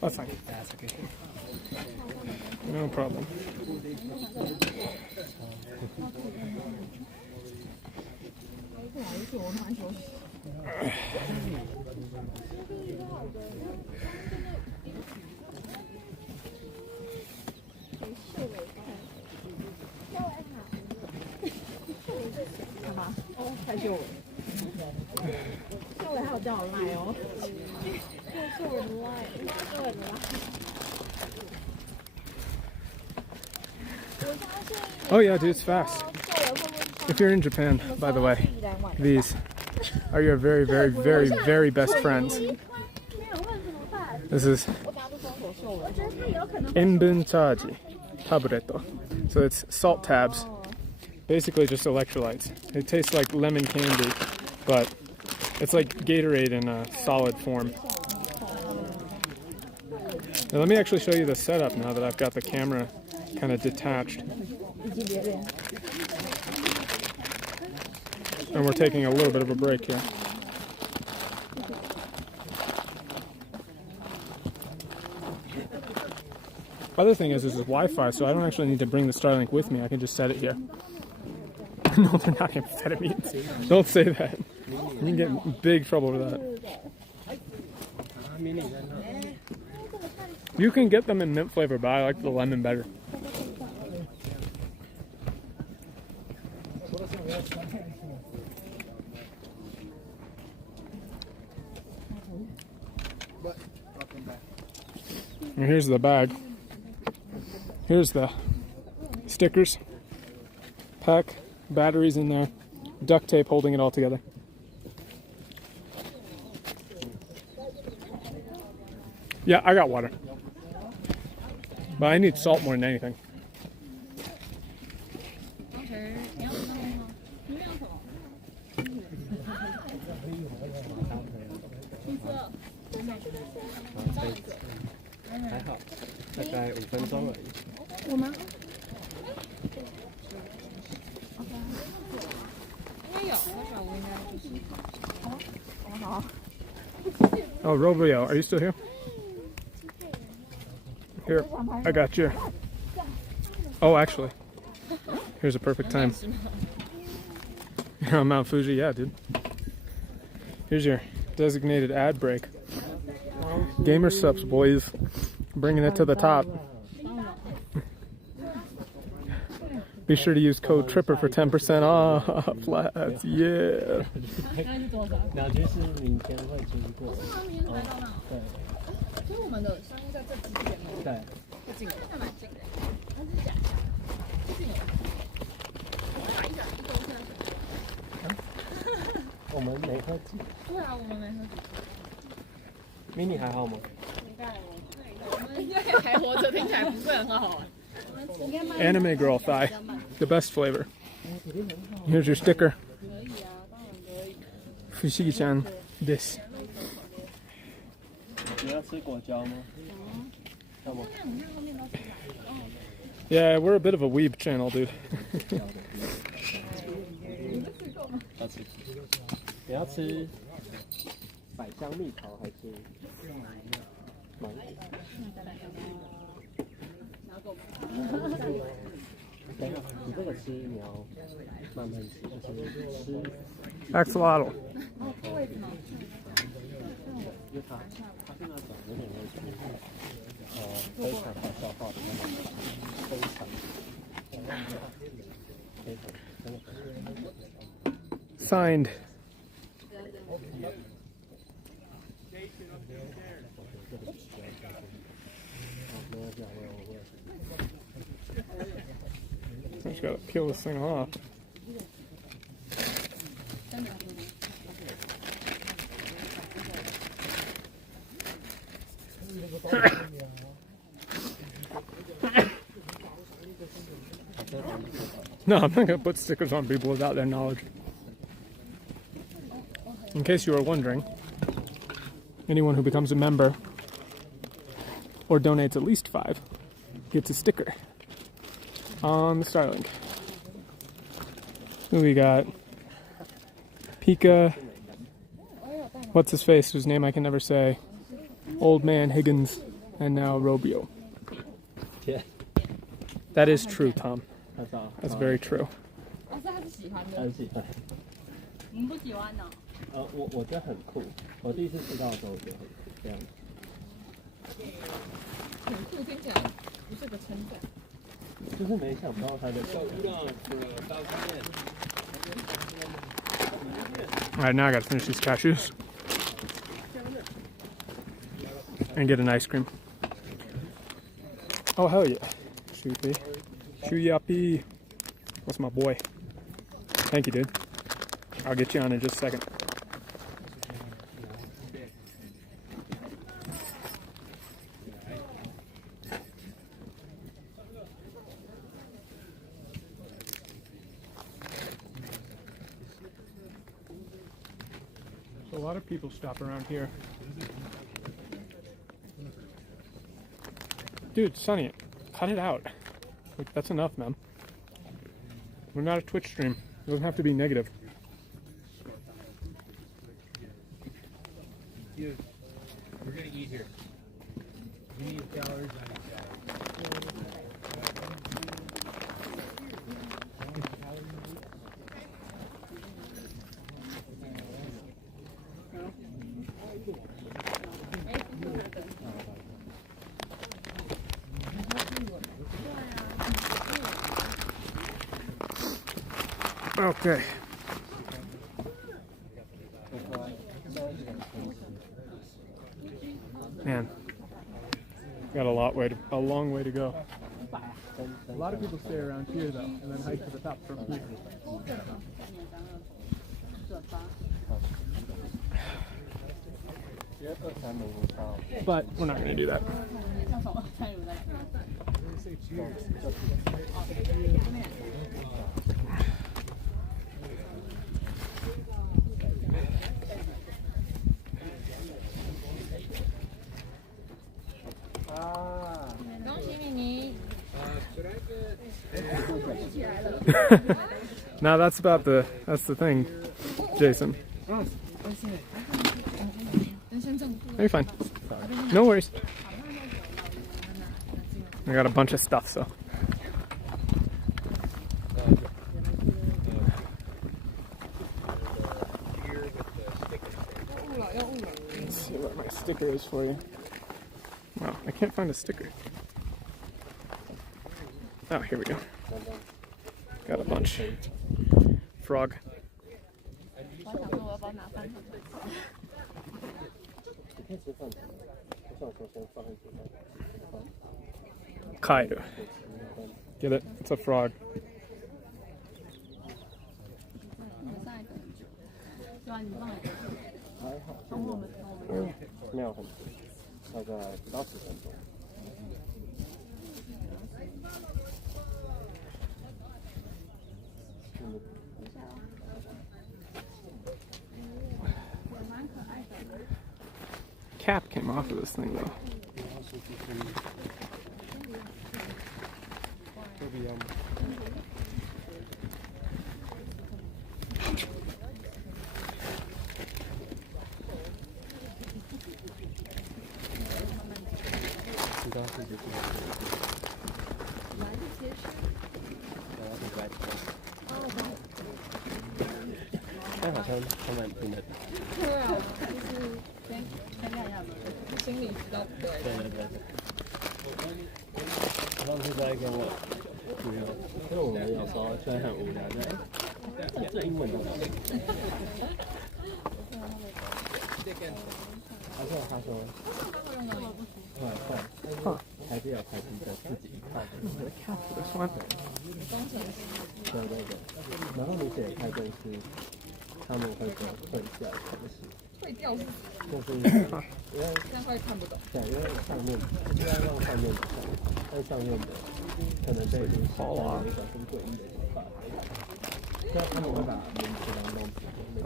That's fine. That's okay. No problem. Oh yeah, dude, it's fast. If you're in Japan, by the way, these are your very, very, very, very best friends. This is Enbun Taji Tabletto. So it's salt tabs, basically just electrolytes. It tastes like lemon candy, but it's like Gatorade in a solid form. Now let me actually show you the setup now that I've got the camera kind of detached. And we're taking a little bit of a break here. Other thing is, this is Wi-Fi, so I don't actually need to bring the Starlink with me. I can just set it here. No, they're not amphetamines. Don't say that. You can get in big trouble with that. You can get them in mint flavor, but I like the lemon better. And here's the bag. Here's the stickers, pack, batteries in there, duct tape holding it all together. Yeah, I got water. But I need salt more than anything. Oh, Romeo, are you still here? Here, I got you. Oh, actually, here's a perfect time. You're on Mount Fuji, yeah, dude. Here's your designated ad break. Gamer subs, boys. Bringing it to the top. Be sure to use code TRIPPER for 10% off. Flats, yeah. mini 还好吗？ Anime girl thigh, the best flavor. Here's your sticker. Fushigi-chan, this. 你要吃果胶吗？要吗？ Yeah, we're a bit of a weeb channel, dude. 你要吃百香蜜桃还是芒果？等一下，你这个吃你要慢慢吃，就是吃。Axolotl. 因为它是那种有点类似非常好消化的那种非常真的。 Signed. I just gotta peel this thing off. No, I'm not gonna put stickers on people without their knowledge. In case you were wondering, anyone who becomes a member or donates at least $5 gets a sticker on the Starlink. Who we got? Pika. What's his face? Whose name I can never say. Old Man Higgins. And now Robio. Yeah. That is true, Tom. 他找 That's very true. 哦，所以他是喜欢的。他是喜欢。你们不喜欢呢？我觉得很酷。我第一次知道的时候，我觉得很酷，这样。很酷，听起来不是个称赞。就是没想到他的。Alright, now I gotta finish these cashews. And get an ice cream. Oh, hell yeah. Shoopy. Shooyappy. That's my boy. Thank you, dude. I'll get you on in just a second. So a lot of people stop around here. Dude, Sonny, cut it out. Like, that's enough, man. We're not a Twitch stream. It doesn't have to be negative. Dude, we're gonna eat here. We need calories, I need calories. Okay. Man, got a long way to go. A lot of people stay around here though, and then hike to the top from here. But we're not going to do that. No, that's the thing, Jason. You're fine. No worries. I got a bunch of stuff, so. Let's see what my sticker is for you. Wow, I can't find a sticker. Oh, here we go. Got a bunch. Frog. Kaido. Get it? It's a frog. Cap came off of this thing though.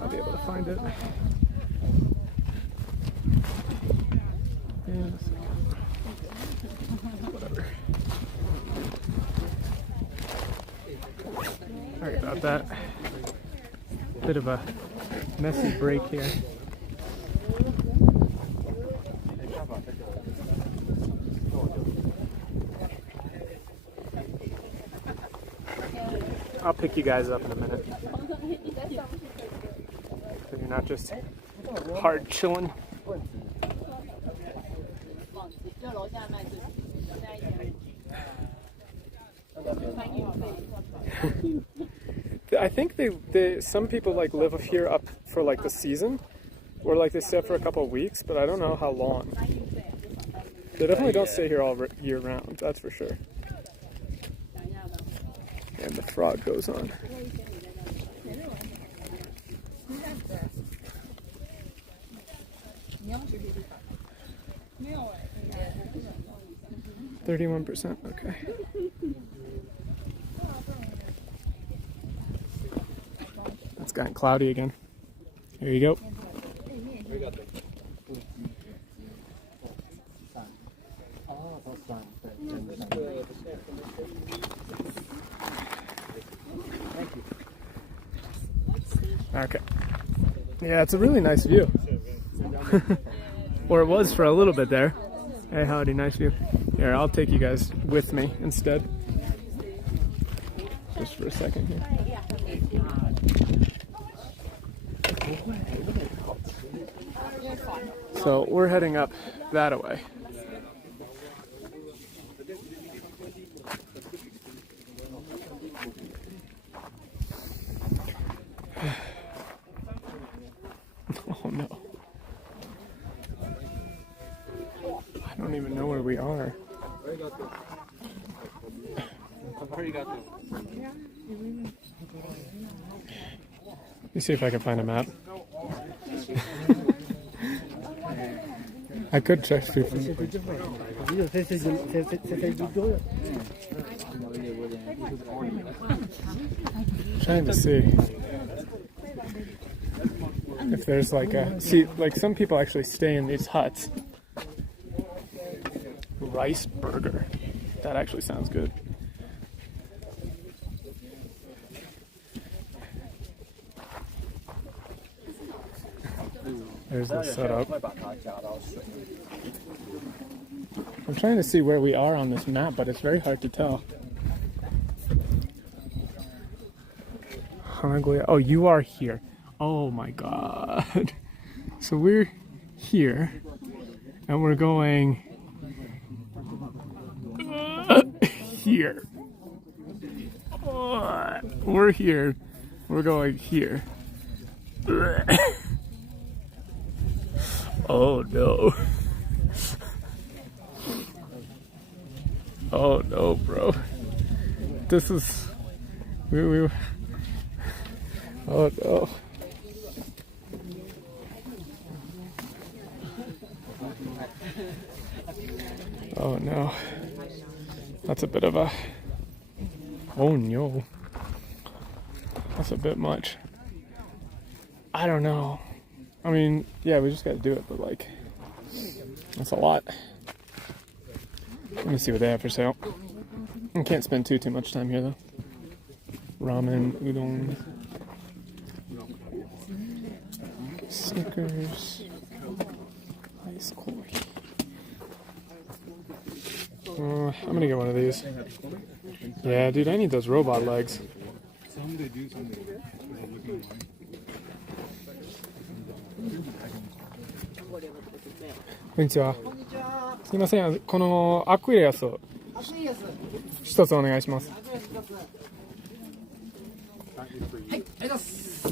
I'll be able to find it. Whatever. Sorry about that. Bit of a messy break here. I'll pick you guys up in a minute. So you're not just hard chilling. I think they some people like live here up for like the season, or like they stay up for a couple of weeks, but I don't know how long. They definitely don't stay here all year round, that's for sure. And the frog goes on. %, okay. It's gotten cloudy again. Here you go. Okay. Yeah, it's a really nice view. Or it was for a little bit there. Hey, howdy, nice view. Here, I'll take you guys with me instead. Just for a second here. So we're heading up that way. Oh no. I don't even know where we are. Let me see if I can find a map. I could check through from trying to see if there's like a like some people actually stay in these huts. Rice burger. That actually sounds good. There's the setup. I'm trying to see where we are on this map, but it's very hard to tell. Oh, you are here. Oh my god. So we're here, and we're going here. We're here. We're going here. Oh no. Oh no, bro. This is we oh no. Oh no. That's a bit of a oh no. That's a bit much. I don't know. I mean, yeah, we just gotta do it, but like, that's a lot. Let me see what they have for sale. I can't spend too much time here though. Ramen, udon, Snickers, ice coffee. I'm gonna get one of these. Yeah, dude, I need those robot legs. Some they do, some they don't.こんにちは。すみません、このアクエリアスを一つお願いします。はい、ありがとうございます。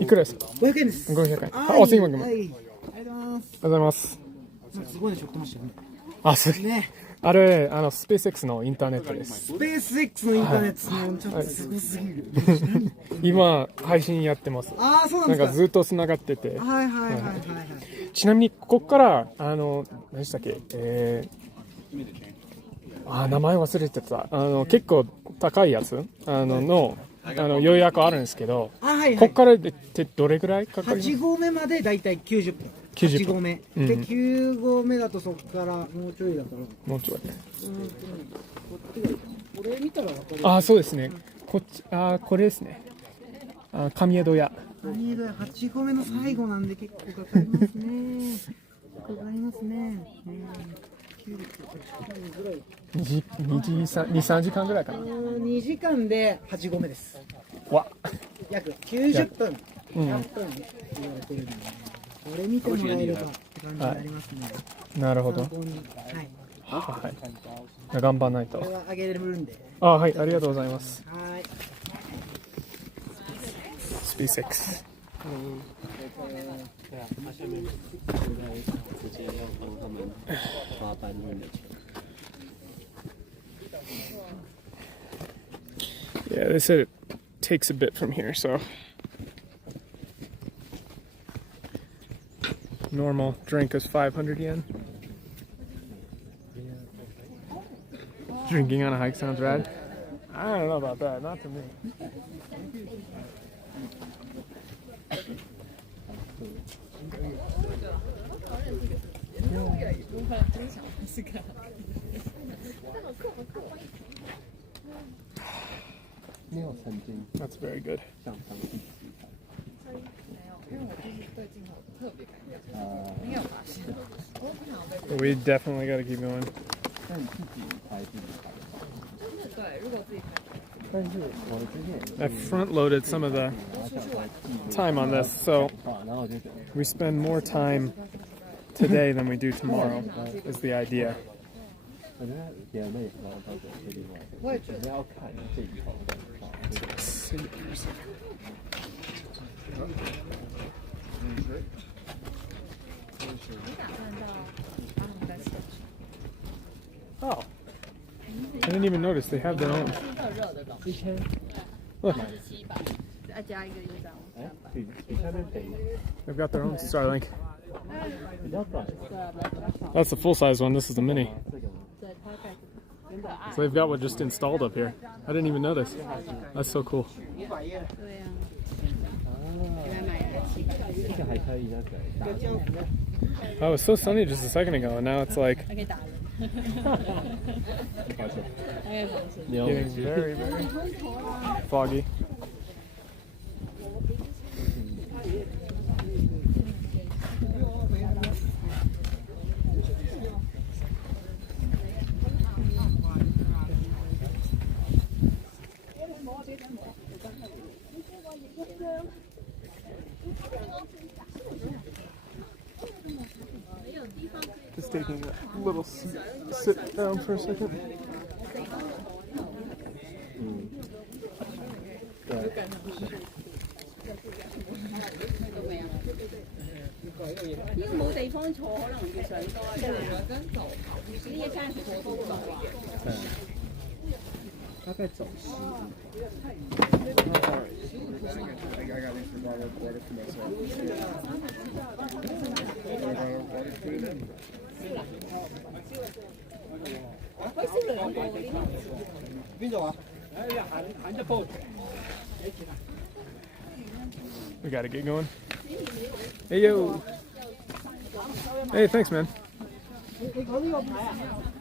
いくらですか？500円です。500円。あ、すいません。ありがとうございます。すごいのしょってましたよね。あ、そうね。あれ、スペース X のインターネットです。スペース X のインターネット、もうちょっとすごすぎる。今、配信やってます。ああ、そうなんですか。なんかずっと繋がってて。はいはいはいはい。ちなみに、ここから、何でしたっけ、名前忘れてた。結構高いやつ、予約あるんですけど、ここからでどれぐらいかかります？8合目までだいたい90分。8合目、で9合目だとそこからもうちょいだから、もうちょい。こっちがいいかな。これ見たら分かる。あ、そうですね。こっち、これですね。神江戸屋。神江戸屋8合目の最後なんで結構かかりますね。かかりますね。2、3時間ぐらいかな。2時間で8合目です。わ。約90分、100分言われてるんで、これ見てもらえればって感じになりますね。なるほど。はい。はい。頑張らないと。これはあげれるんで。はい、ありがとうございます。はい。SpaceX。Yeah, they said it takes a bit from here, so normal drink is 500 yen. Drinking on a hike sounds rad. I don't know about that, not to me. That's very good. We definitely got to keep going. I front loaded some of the time on this, so we spend more time today than we do tomorrow, is the idea. Oh, I didn't even notice they have their own. Look, they've got their own Starlink. That's the full-size one. This is the mini. So they've got what just installed up here. I didn't even notice. That's so cool. Oh, it was so sunny just a second ago, and now it's like getting very, very foggy. Just taking a little sit down for a second. We gotta get going. Hey yo! Hey, thanks, man.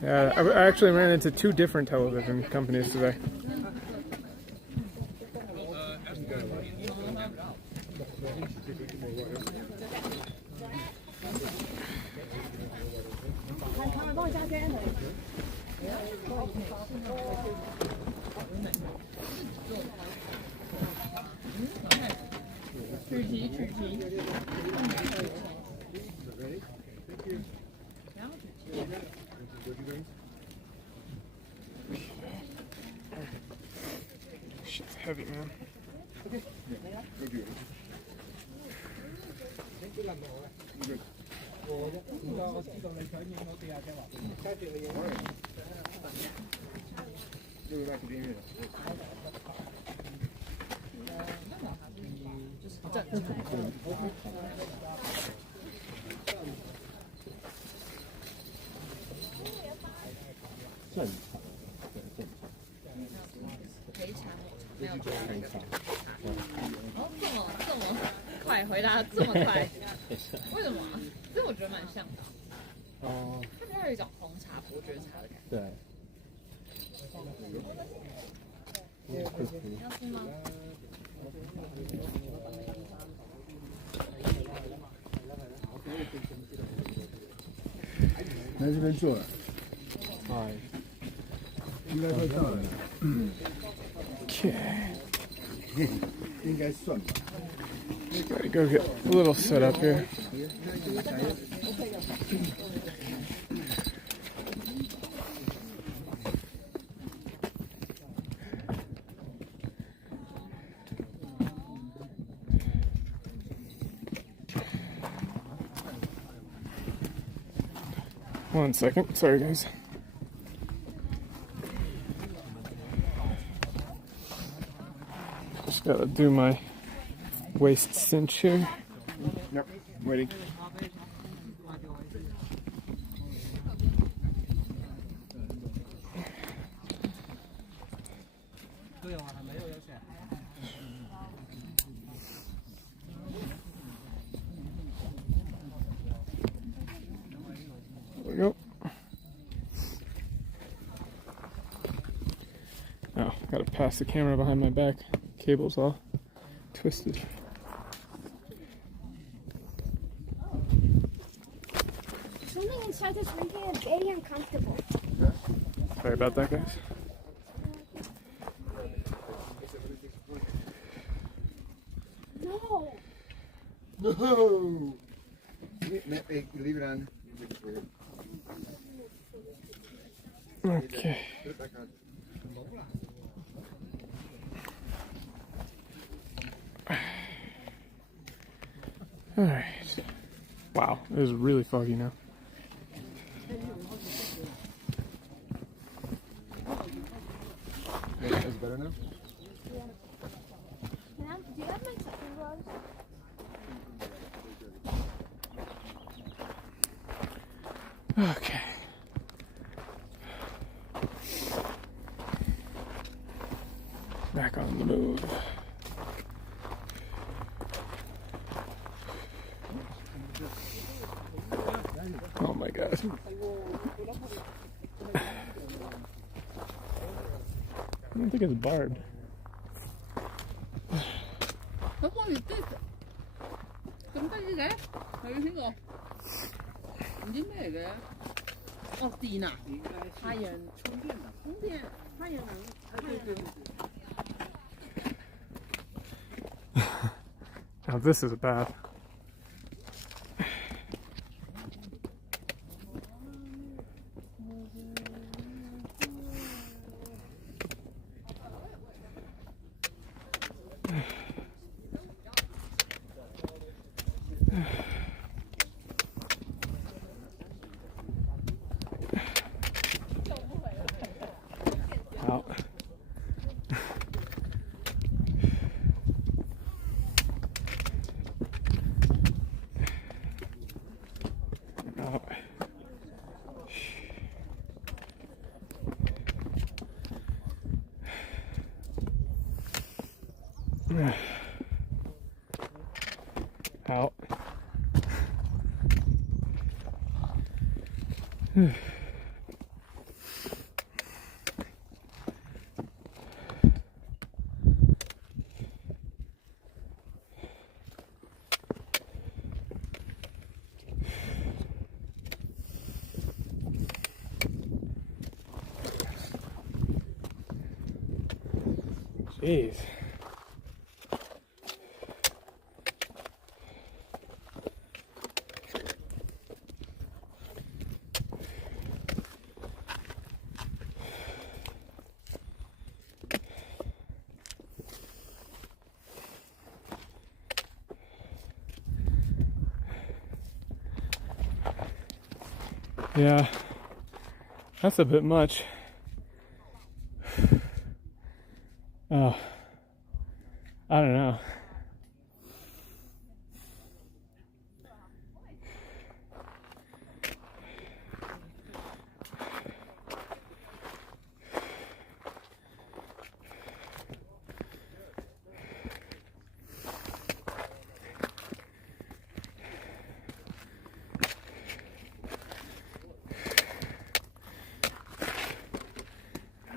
Yeah, I actually ran into 2 different television companies today. Shit's heavy, man.没有这么快回答这么快。为什么啊？这我觉得蛮像的。哦，它比较有一种红茶、伯爵茶的感觉。对。要吃吗？来这边坐了，哎，应该快到了， Okay. 应该算吧。 Gotta go get a little set up here. One second. Sorry, guys. Just gotta do my waist cinch here. Yep, waiting. There we go. Oh, gotta pass the camera behind my back. Cable's all twisted. Swimming inside this making it very uncomfortable. Sorry about that, guys. No. No! Hey, leave it on. Okay. Put it back on. Alright. Wow, it is really foggy now. Is it better now? Do you have my second gloves? Okay. Back on the move. Oh my god. I don't think it's barbed. What is this? 怎么带这个？没有听过。唔知咩嚟嘅？哦，電啊！太陽充電啊！充電，太陽能，對。 Now this is a bath. Out. Out. Out. Jeez. Yeah, that's a bit much. Oh, I don't know.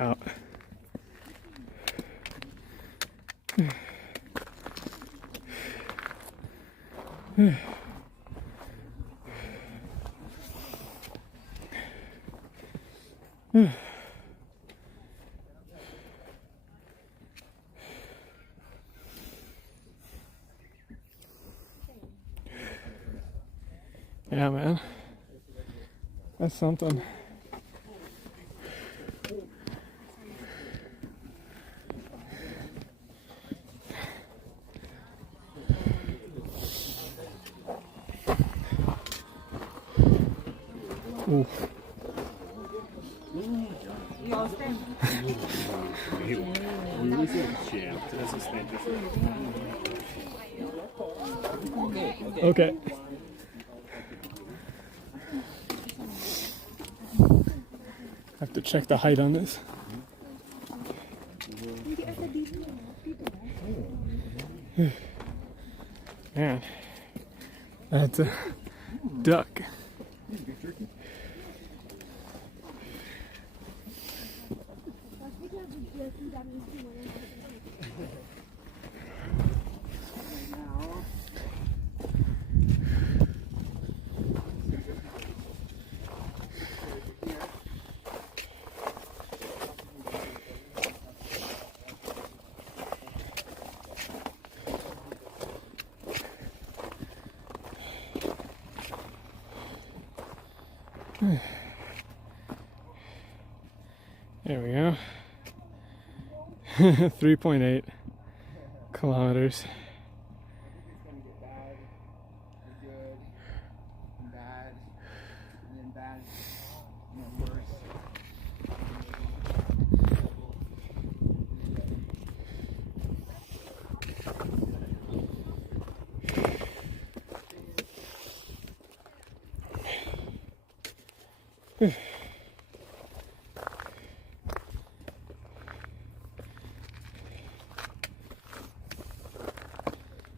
Out. Yeah, man. That's something. Ooh. Okay. Have to check the height on this. Man, that's a duck. There we go. 3.8 kilometers.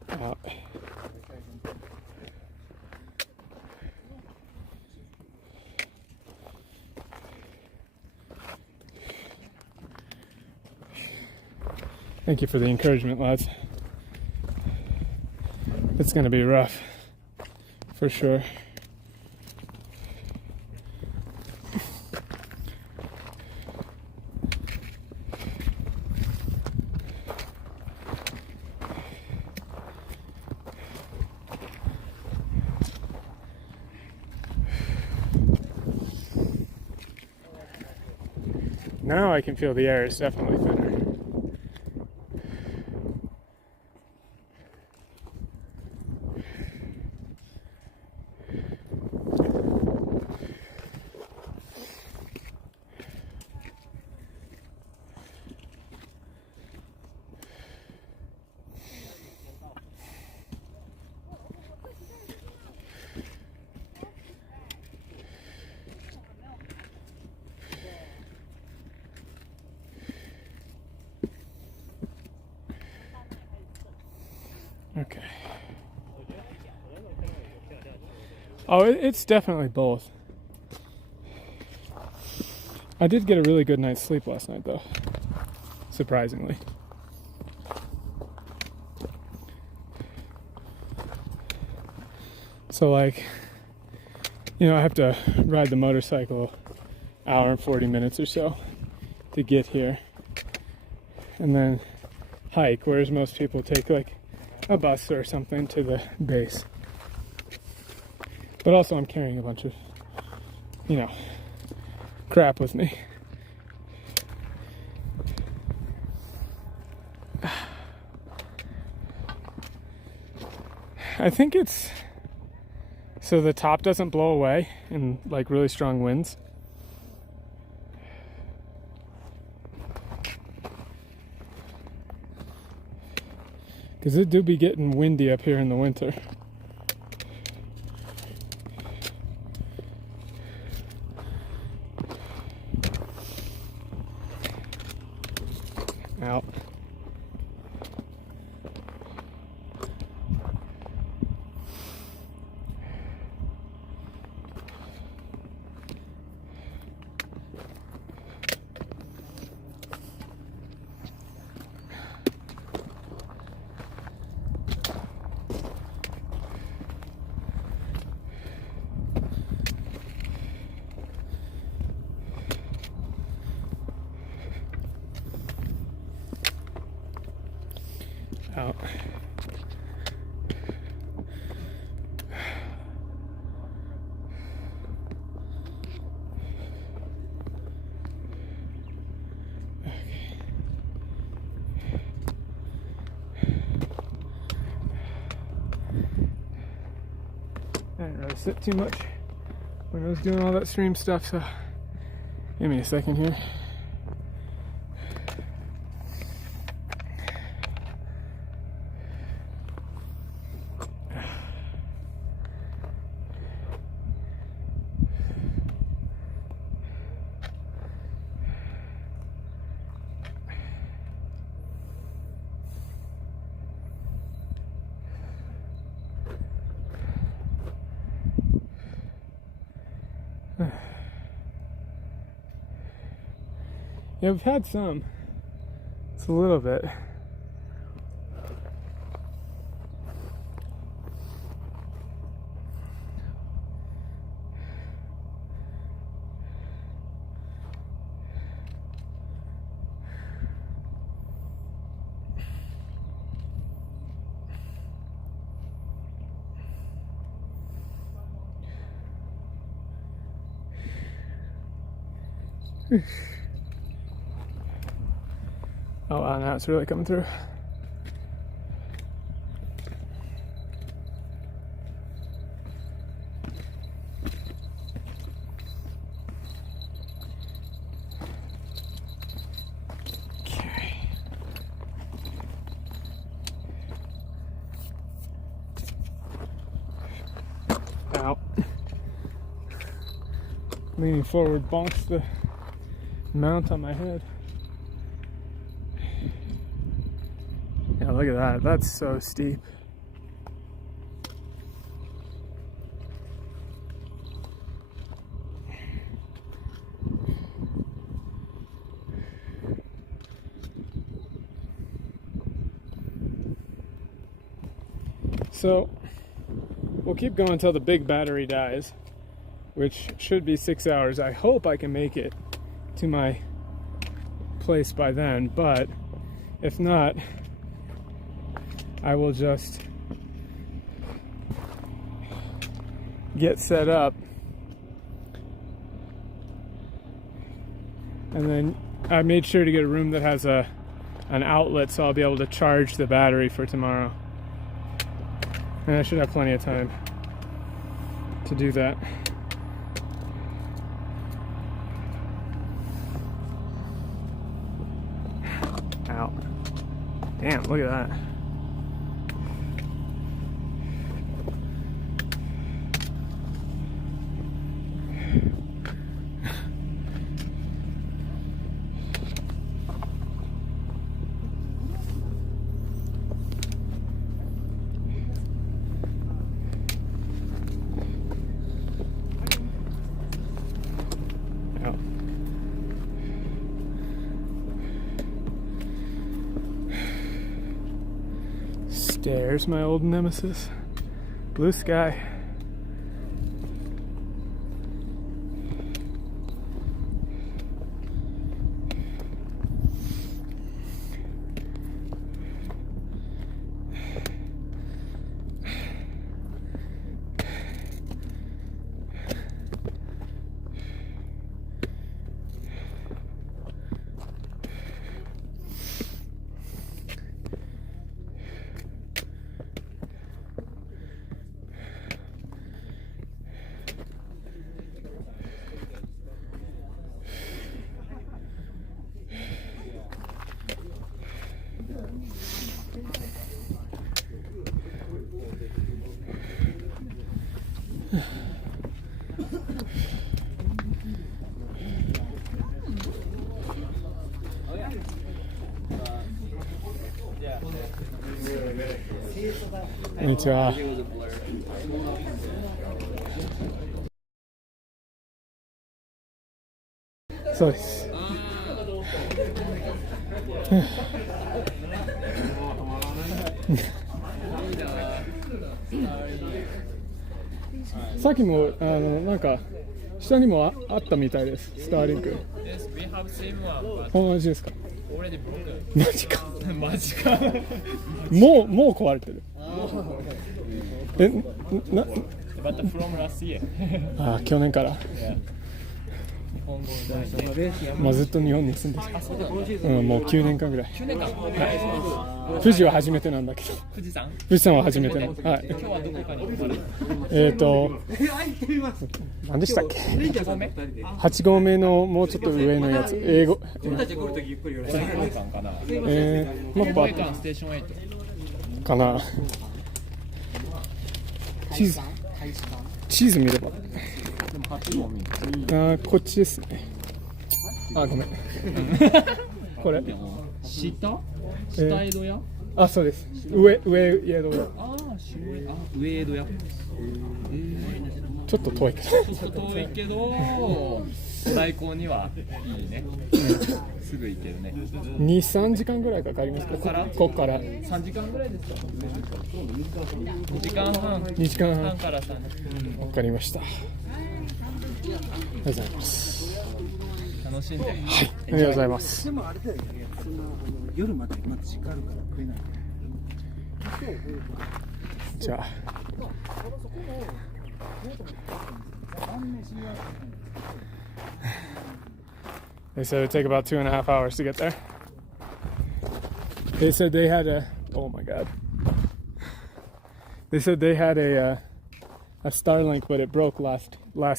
Out. Thank you for the encouragement, lads. It's gonna be rough, for sure. Now I can feel the air is definitely thinner. Okay. Oh, it's definitely both. I did get a really good night's sleep last night, though. Surprisingly. So, like, you know, I have to ride the motorcycle hour and 40 minutes or so to get here. And then hike, whereas most people take, like, a bus or something to the base. But also I'm carrying a bunch of, you know, crap with me. I think it's so the top doesn't blow away in like really strong winds. Because it do be getting windy up here in the winter. Out. Out. I didn't really sit too much when I was doing all that stream stuff, so give me a second here. Yeah, we've had some. It's a little bit. Oh wow, now it's really coming through. Okay. Out. Leaning forward bonks the mount on my head. Yeah, look at that. That's so steep. So, we'll keep going until the big battery dies, which should be 6 hours. I hope I can make it to my place by then, but if not, I will just get set up, and then I made sure to get a room that has an outlet, so I'll be able to charge the battery for tomorrow, and I should have plenty of time to do that. Ow. Damn, look at that. There's my old nemesis. Blue sky. Konnichiwa.そうです。さっきもなんか下にもあったみたいです。スターリンク。同じですか。already broken. マジか。マジか。もう壊れてる。な But from last year. あ、去年から。まあずっと日本に住んでた。うん、もう9年間ぐらい。9年間。富士は初めてなんだけど。富士山は初めてなの。はい。今日はどこかに行かれる？何でしたっけ8合目？8合目のもうちょっと上のやつ。英語。俺たち来るときゆっくり寄る。東映館かな。もう東映館ステーション8。かな。地図見れば。あ、こっちですね。あ、ごめん。これ。下江戸屋？あ、そうです。上江戸屋。上江戸屋。ちょっと遠いけど。ちょっと遠いけど、代行にはいいね。すぐ行けるね。2、3時間ぐらいかかりますか。ここから3時間ぐらいですか。2時間半。2時間半から3時間。わかりました。ありがとうございます。楽しんで。はい、ありがとうございます。でもあれだよね、そんな夜までまだ時間あるから食えない。じゃあ。They said it'd take about 2.5 hours to get there. They said they had a. Oh my god. They said they had a Starlink, but it broke last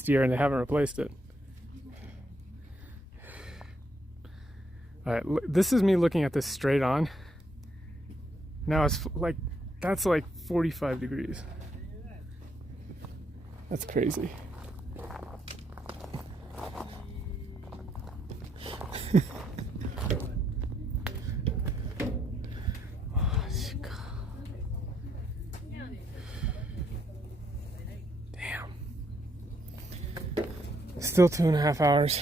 year, and they haven't replaced it. All right, this is me looking at this straight on. Now it's like that's like 45 degrees. That's crazy. Damn. Still 2.5 hours.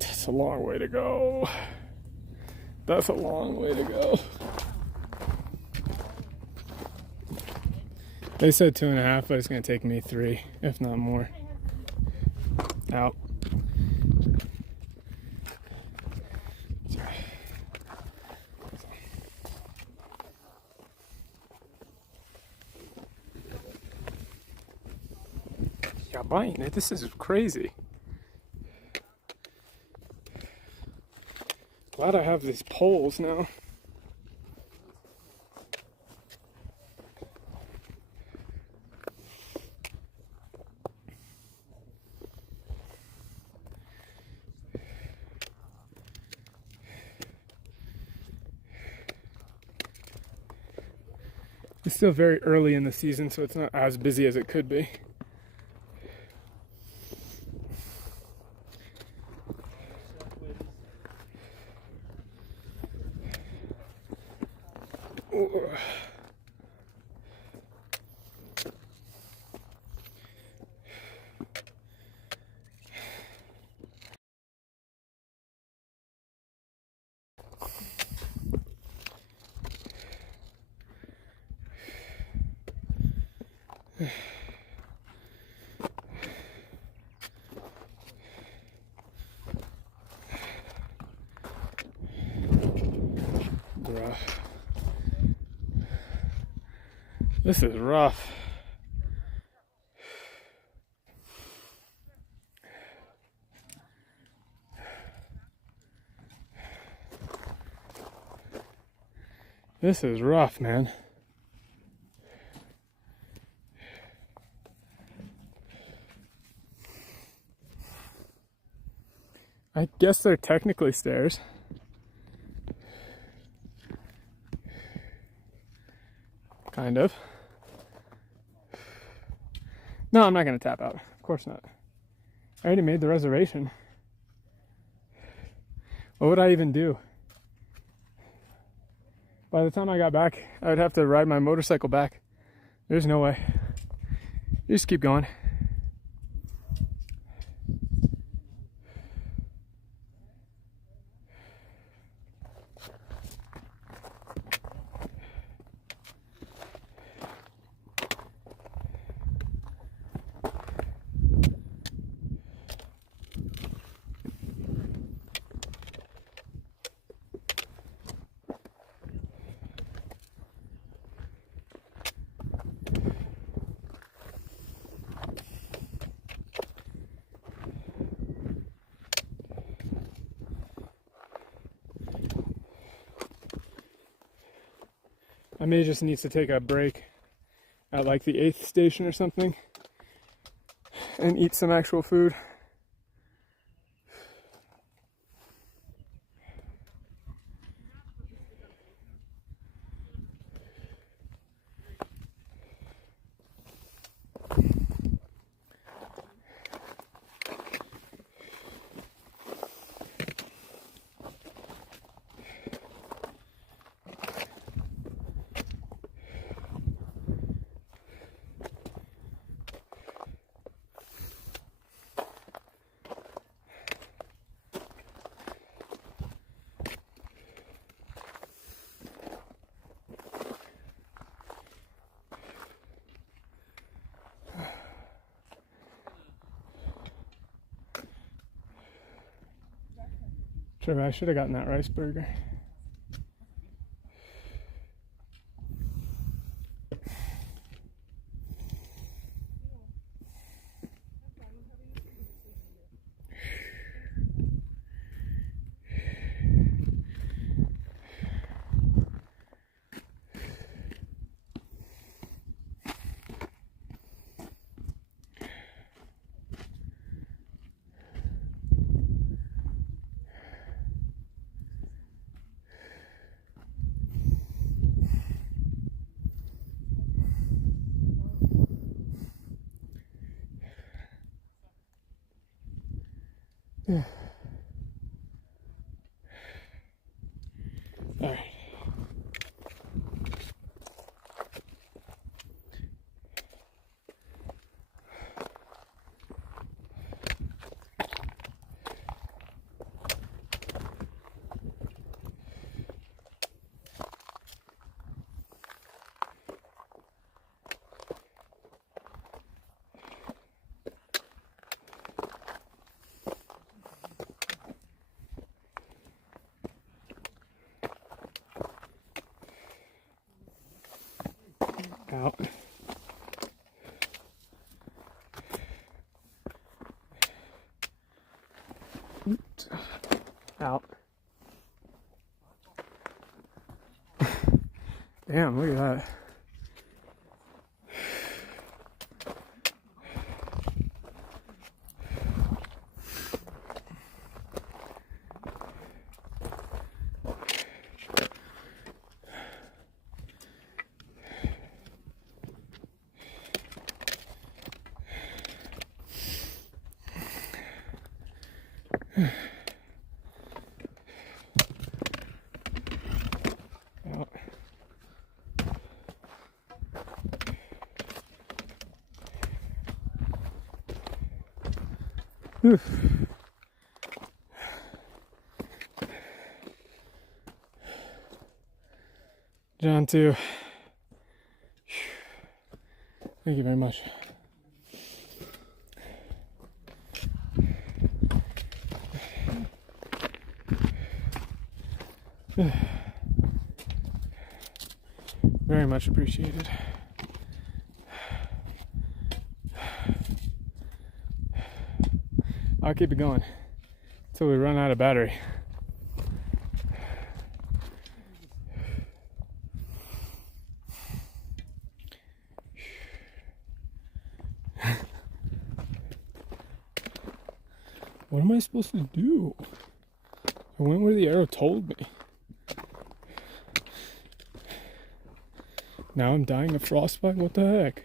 That's a long way to go. That's a long way to go. They said 2.5, but it's going to take me 3, if not more. Out. Yabai, this is crazy. Glad I have these poles now. It's still very early in the season, so it's not as busy as it could be. This is rough. This is rough, man. I guess they're technically stairs. Kind of. No, I'm not going to tap out. Of course not. I already made the reservation. What would I even do? By the time I got back, I would have to ride my motorcycle back. There's no way. You just keep going. I may just need to take a break at like the 8th station or something and eat some actual food. Sure, I should have gotten that rice burger. Yeah. All right. Out. Oops. Out. Damn, look at that. Out. Whew. John too. Thank you very much. Very much appreciated. I'll keep it going until we run out of battery. What am I supposed to do? I went where the arrow told me. Now I'm dying of frostbite? What the heck?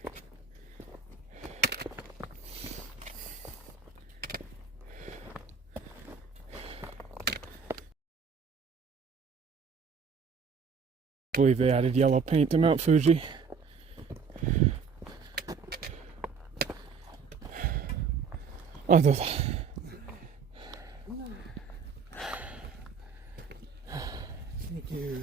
I believe they added yellow paint to Mount Fuji. Oh, Thank you.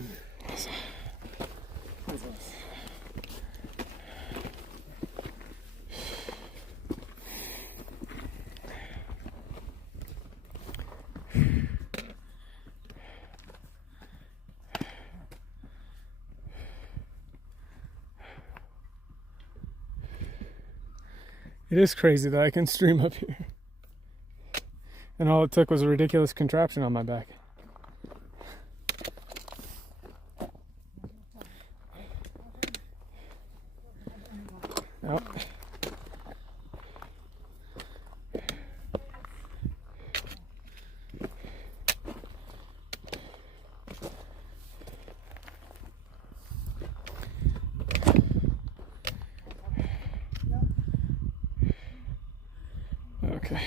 It is crazy that I can stream up here. And all it took was a ridiculous contraption on my back. Okay.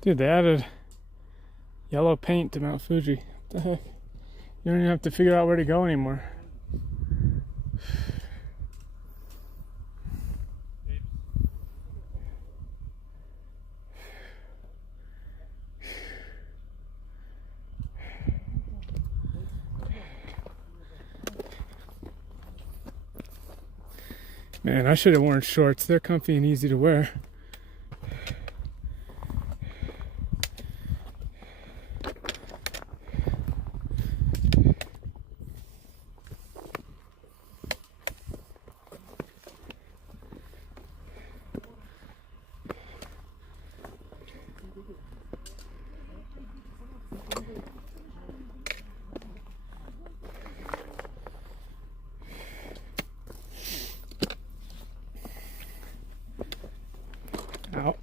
Dude, they added yellow paint to Mount Fuji. What the heck? You don't even have to figure out where to go anymore. Man, I should have worn shorts. They're comfy and easy to wear. Out.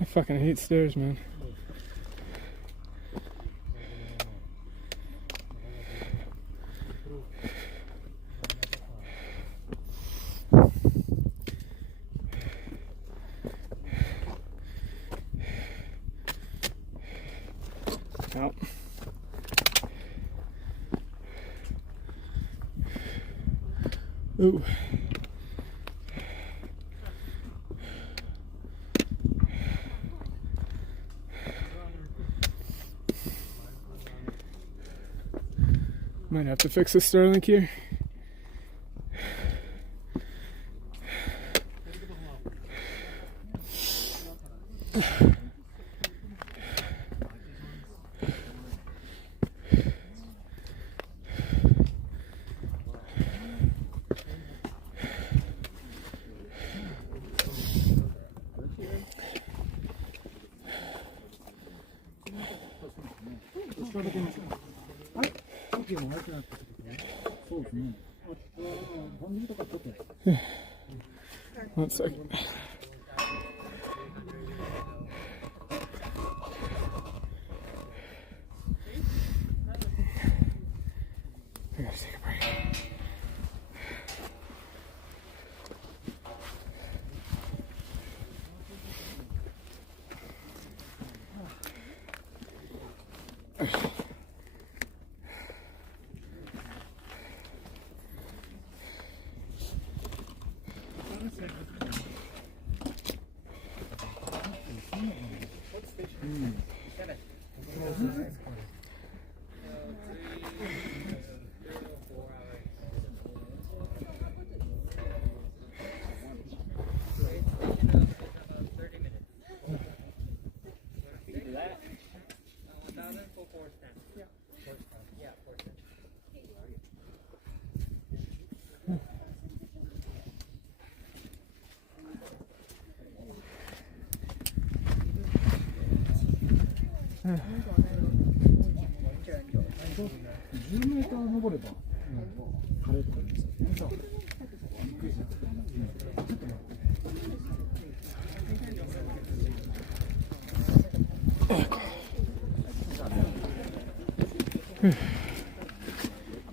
I fucking hate stairs, man. Out. Ooh. Might have to fix the Starlink here. One second. I gotta take a break.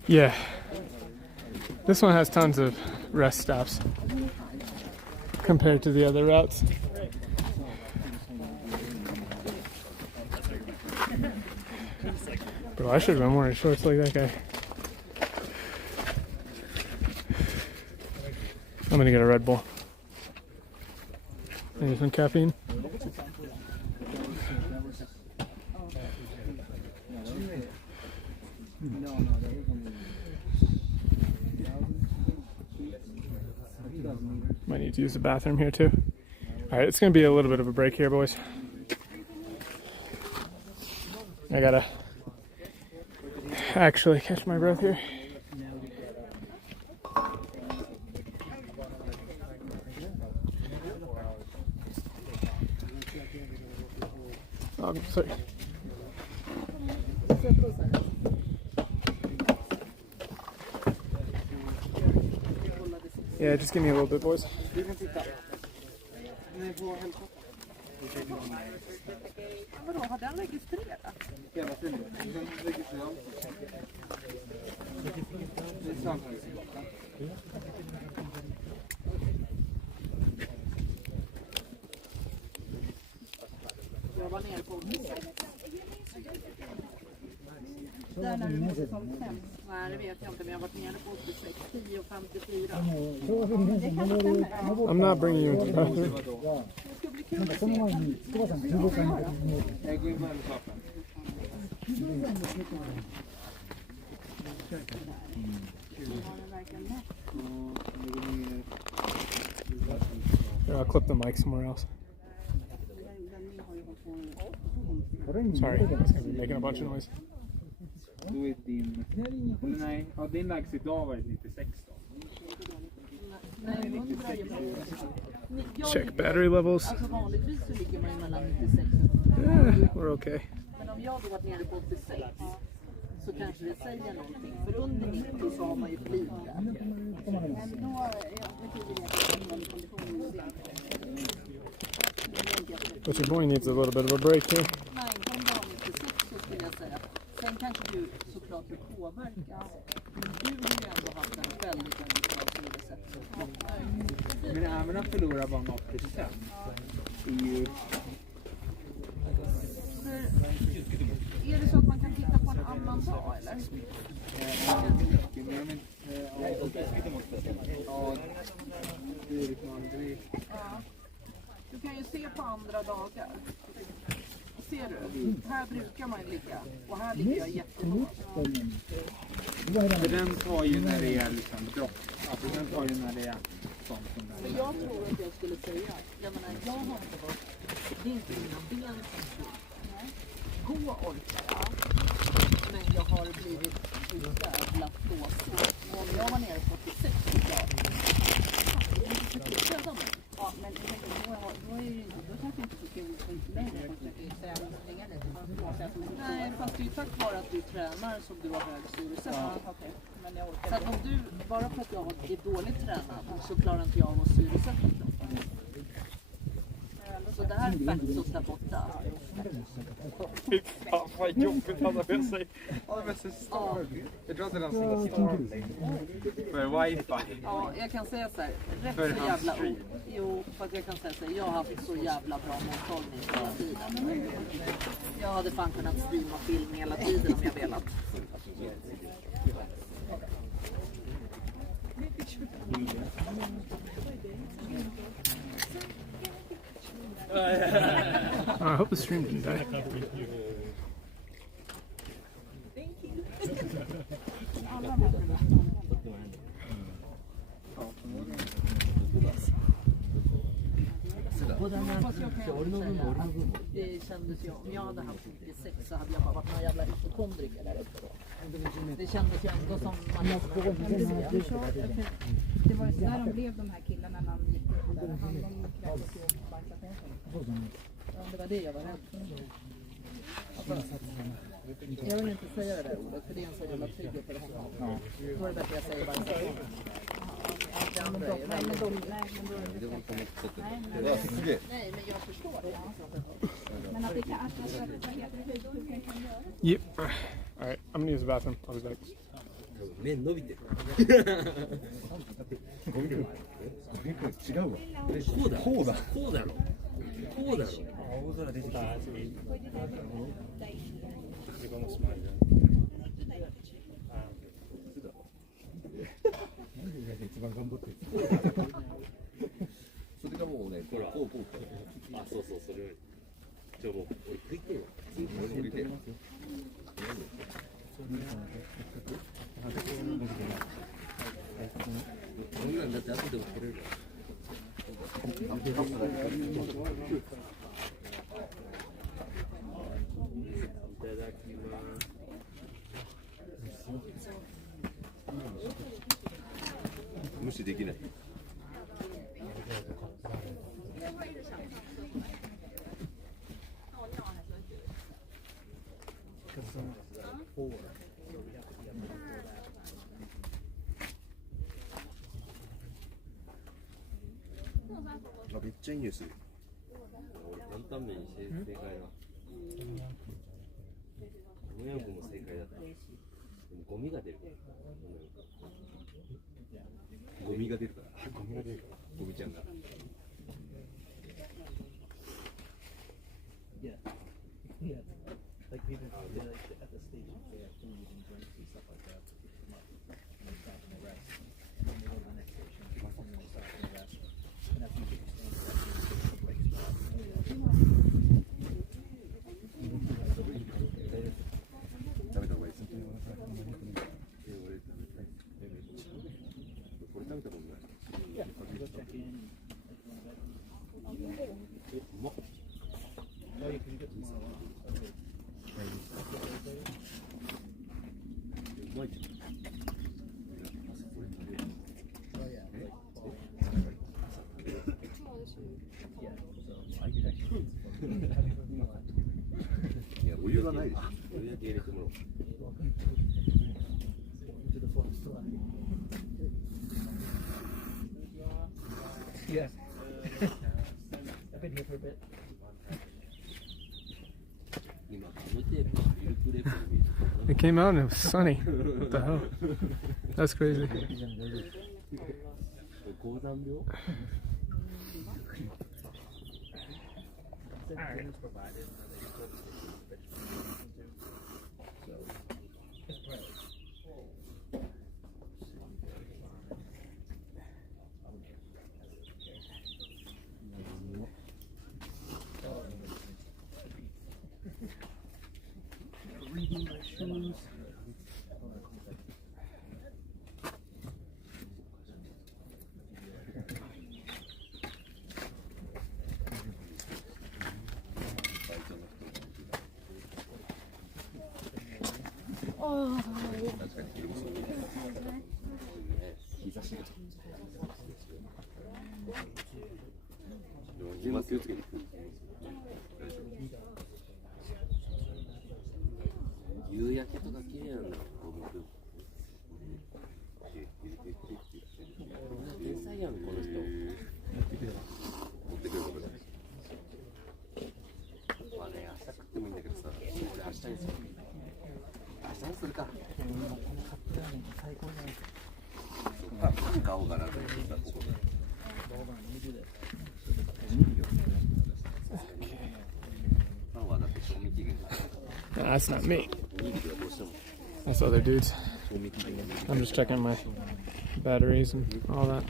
Yeah, this one has tons of rest stops. compared to the other routes. Bro, I should have been wearing shorts like that guy. I'm gonna get a Red Bull. Maybe some caffeine. Might need to use the bathroom here too. Alright, it's gonna be a little bit of a break here, boys. I gotta actually catch my breath here. Oh, sorry. Yeah, just give me a little bit, boys. Vadå, har den registrerat? Hela tiden. Den registrerar. Det är sant. Jag var nere på 86. Där när du måste ta 5. Nej, det vet jag inte, men jag har varit nere på 86. 10,54. I'm not bringing you into the bathroom. Det ska bli kul att se. Jag går in på den saken. Here, I'll clip the mic somewhere else. Sorry, it's gonna be making a bunch of noise. Då är din... Nej, ja, din lax idag var 96 då. Check battery levels. Alltså vanligtvis så ligger man ju mellan 96 och We're okay. Men om jag då varit nere på 86 så kanske det säger någonting. För under 90 så har man ju för lite. But your boy needs a little bit of a break here. Nej, inte om dagen 96 så skulle jag säga. Sen kanske du såklart blir påverkad. Men du har ju ändå haft en väldigt bra syresätt. Men även att förlora bara 0% är ju... Är det så att man kan titta på en annan dag eller? Ja, det är liksom aldrig... Ja. Du kan ju se på andra dagar. Ser du? Här brukar man ligga. Och här ligger jag jättelågt. För den tar ju när det är liksom dropp. Alltså den tar ju när det är sånt som det är. Men jag tror att jag skulle säga, jag menar, jag har inte varit, det är inte mina ben som slår. Gå orkar jag, men jag har blivit så jävla flåsig. Och om jag var nere på 86 så klart, det är inte så kul att döda mig. Ja, men då är det ju då kanske inte så kul att få inte längre. Nej, fast det är ju tack vare att du tränar som du har hög syresätt. Så att om du, bara för att jag är dåligt tränad så klarar inte jag av att syresätta kroppen. Så det här fatsos där borta. Fy fan vad jobbigt han har med sig. Han har med sig Starlink. Jag tror att det är den som har Starlink. För wifi. Ja, jag kan säga så här. Rätt så jävla Jo, för att jag kan säga så här. Jag har haft så jävla bra mottagning hela tiden. Jag hade fan kunnat streama film hela tiden om jag velat. I hope the stream didn't die. Det kändes ju, om jag hade haft 96 så hade jag bara varit någon jävla hypokondriker där uppe då. Det kändes ju ändå som man det var ju så där de blev de här killarna när de gick upp där. De krävdes ju och sparkade på sig. Ja, det var det jag var rädd för. Alltså, jag vill inte säga det där ordet för det är en så jävla trigger för det här. Då är det därför jag säger bara så. Nej, men jag förstår det. Men att det kan göra. Yep. Alright, I'm gonna use the bathroom. I'll be back. ゴミか。違うわ。こうだ。こうだ。こうだろ。こうだろ。青空出てきた。一番頑張ってる。それがもうね、こう。あ、そうそう、それ。じゃあもう、俺食いてるわ。食いてる。こんなんだって後でも取れるから。いただきます。無視できない。あ、めっちゃいい匂いする。俺担々麺にして正解は。トムヤムも正解だった。でもゴミが出るから。ゴミが出るから。ゴミが出るから。ゴミちゃんが。Yeah, like people they like at the station they have food and drinks and stuff like that. And they stop and they rest. And then they go to the next station and then they stop and they rest. And that's usually stand for that break spot. 食べた方がいいです。これ食べたことない。Yeah, go check in. Oh, you can get tomorrow. Yeah. I've been here for a bit. It came out and it was sunny. What the hell? That's crazy. Reading my shoes. Oh. 今気をつけて。夕焼けとか綺麗なんだ。天才やんこの人。持ってくることだ。まあね、明日食ってもいいんだけどさ、俺明日にする。明日にするか。最高じゃないですか。パン買おうかなと思ってさ、ここで。パンはだって賞味期限だ。That's not me. That's other dudes. I'm just checking my batteries and all that.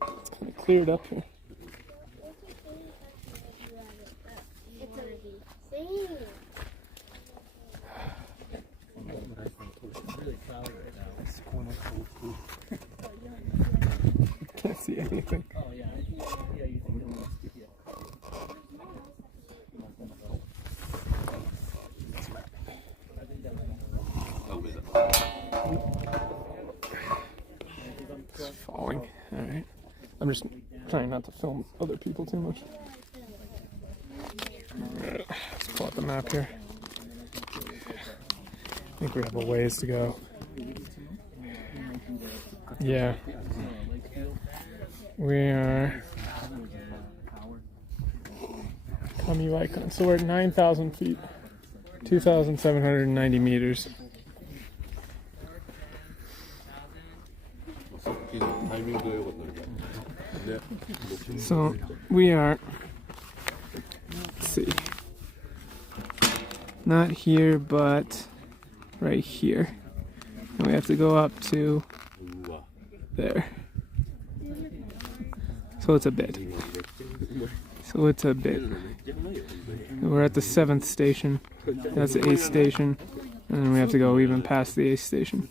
It's kind of cleared up here. Can't see anything. Oh yeah, yeah. You think it'll yeah. It's falling. Alright. I'm just trying not to film other people too much. Let's pull up the map here. I think we have a ways to go. Yeah. We are Commute icon. So we're at 9,000 feet. 2,790 meters. So we are, let's see, not here, but right here. And we have to go up to there. So it's a bit. We're at the 7th station. That's the 8th station. And then we have to go even past the 8th station.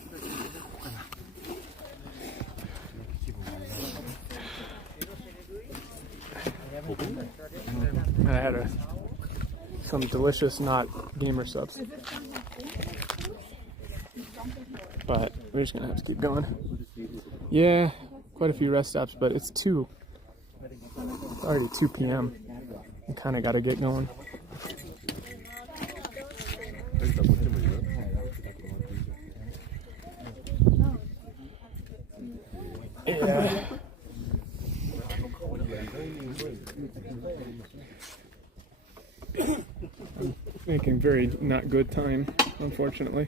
And I had some delicious not gamer subs. But we're just gonna have to keep going. Yeah, quite a few rest stops, but it's already 2 p.m. I kinda gotta get going. Yeah. Making very not good time, unfortunately.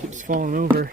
Keeps falling over.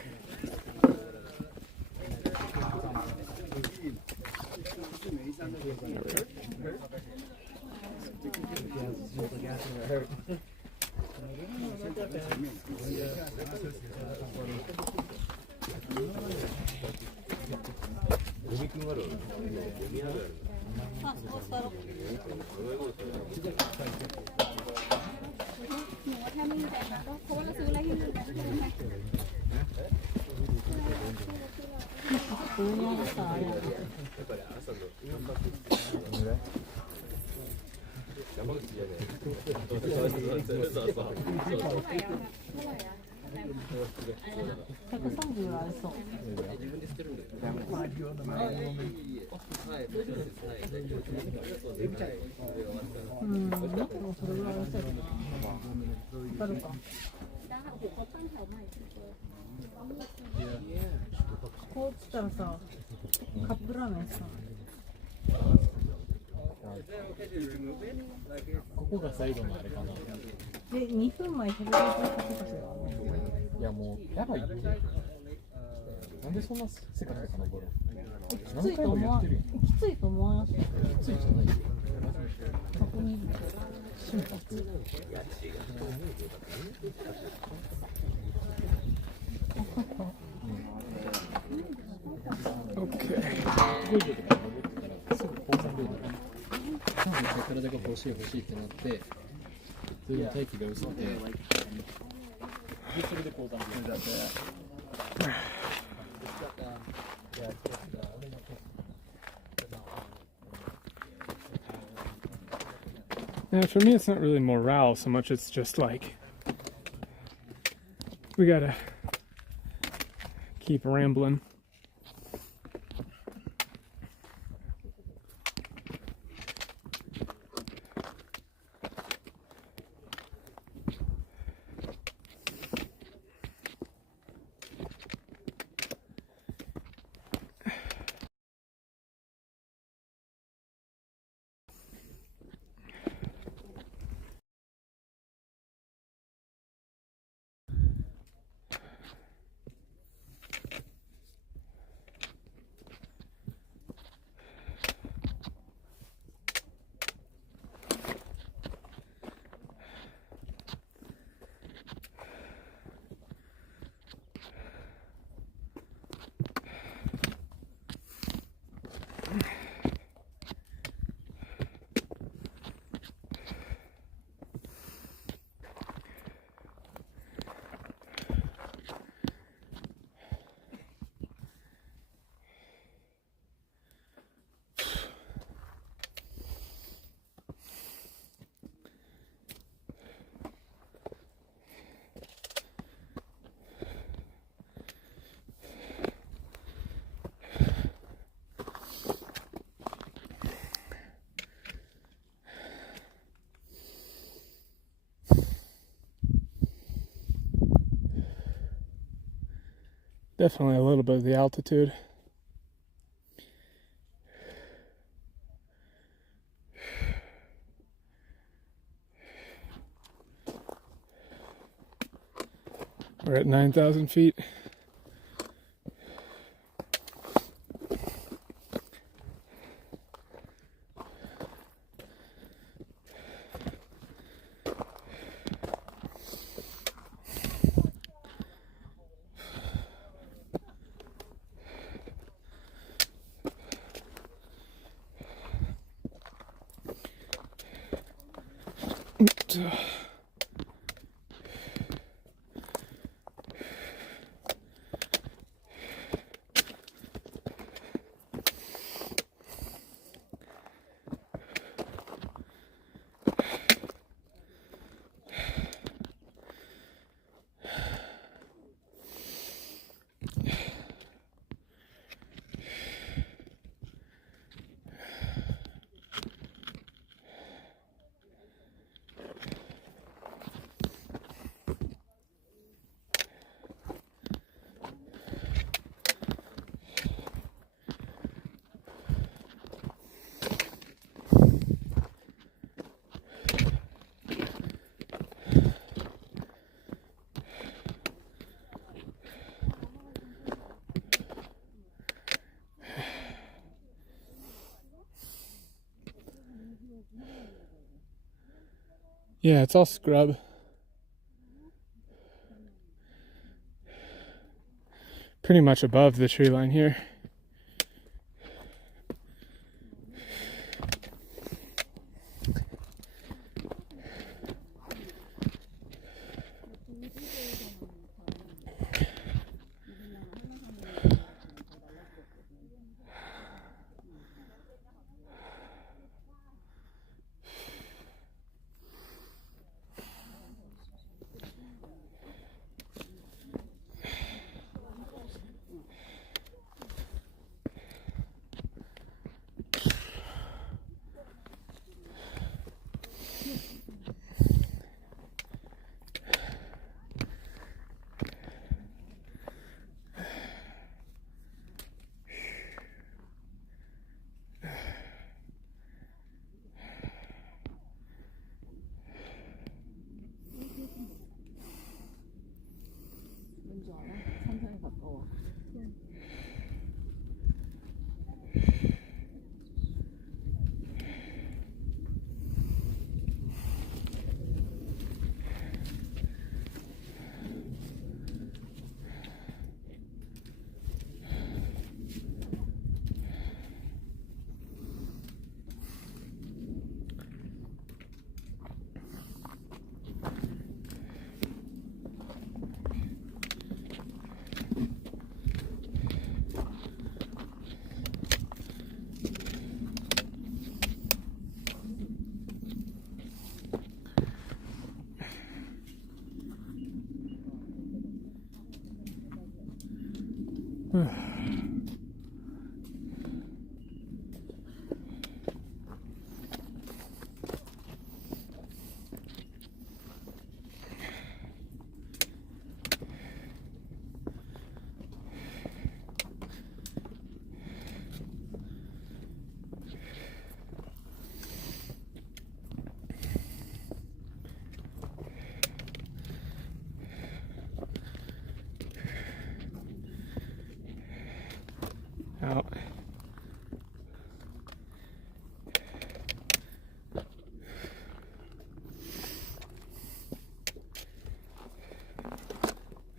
Yeah, for me it's not really morale so much, it's just like we gotta keep rambling. Definitely a little bit of the altitude. We're at 9,000 feet. Yeah, it's all scrub. Pretty much above the tree line here. Out.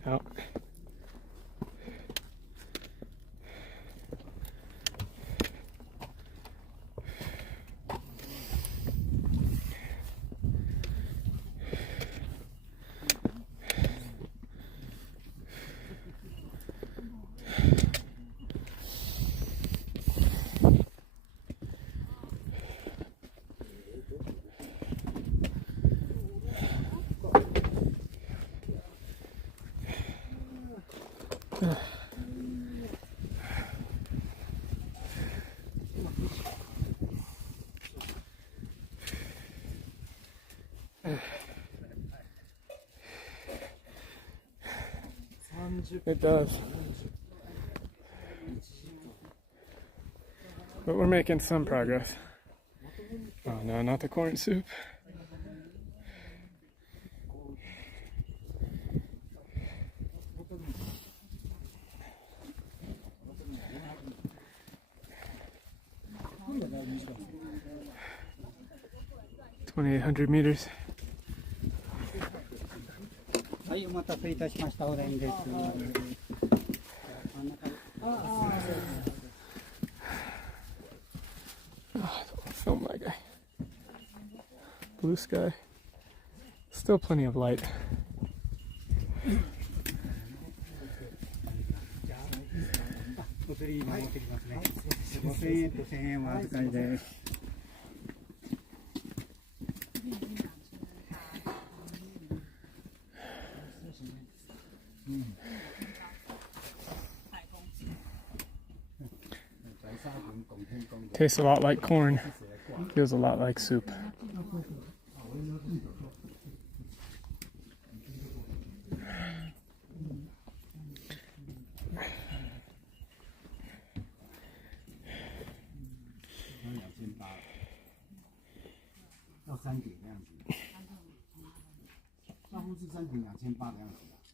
Out. It does. But we're making some progress. Oh no, not the corn soup. $2,800 meters. はい、お待たせいたしました。おでんです。Film that guy. Blue sky. Still plenty of light. お釣り今持ってきますね。5000円と1000円はお預かりです。Tastes a lot like corn. Feels a lot like soup.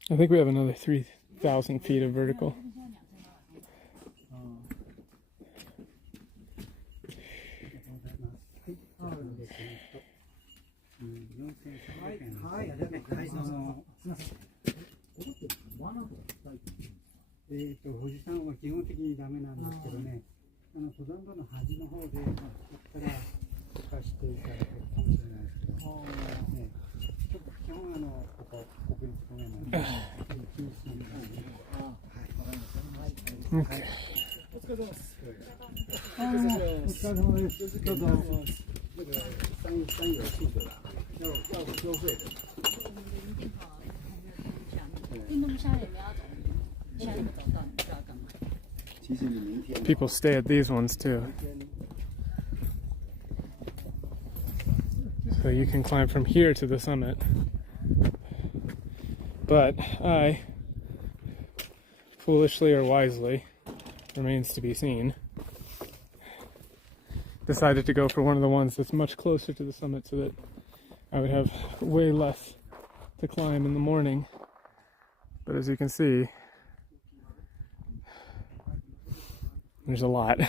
I think we have another 3,000 feet of vertical. Okay. People stay at these ones too. So you can climb from here to the summit. But I, foolishly or wisely, remains to be seen, decided to go for one of the ones that's much closer to the summit so that I would have way less to climb in the morning. But as you can see, there's a lot.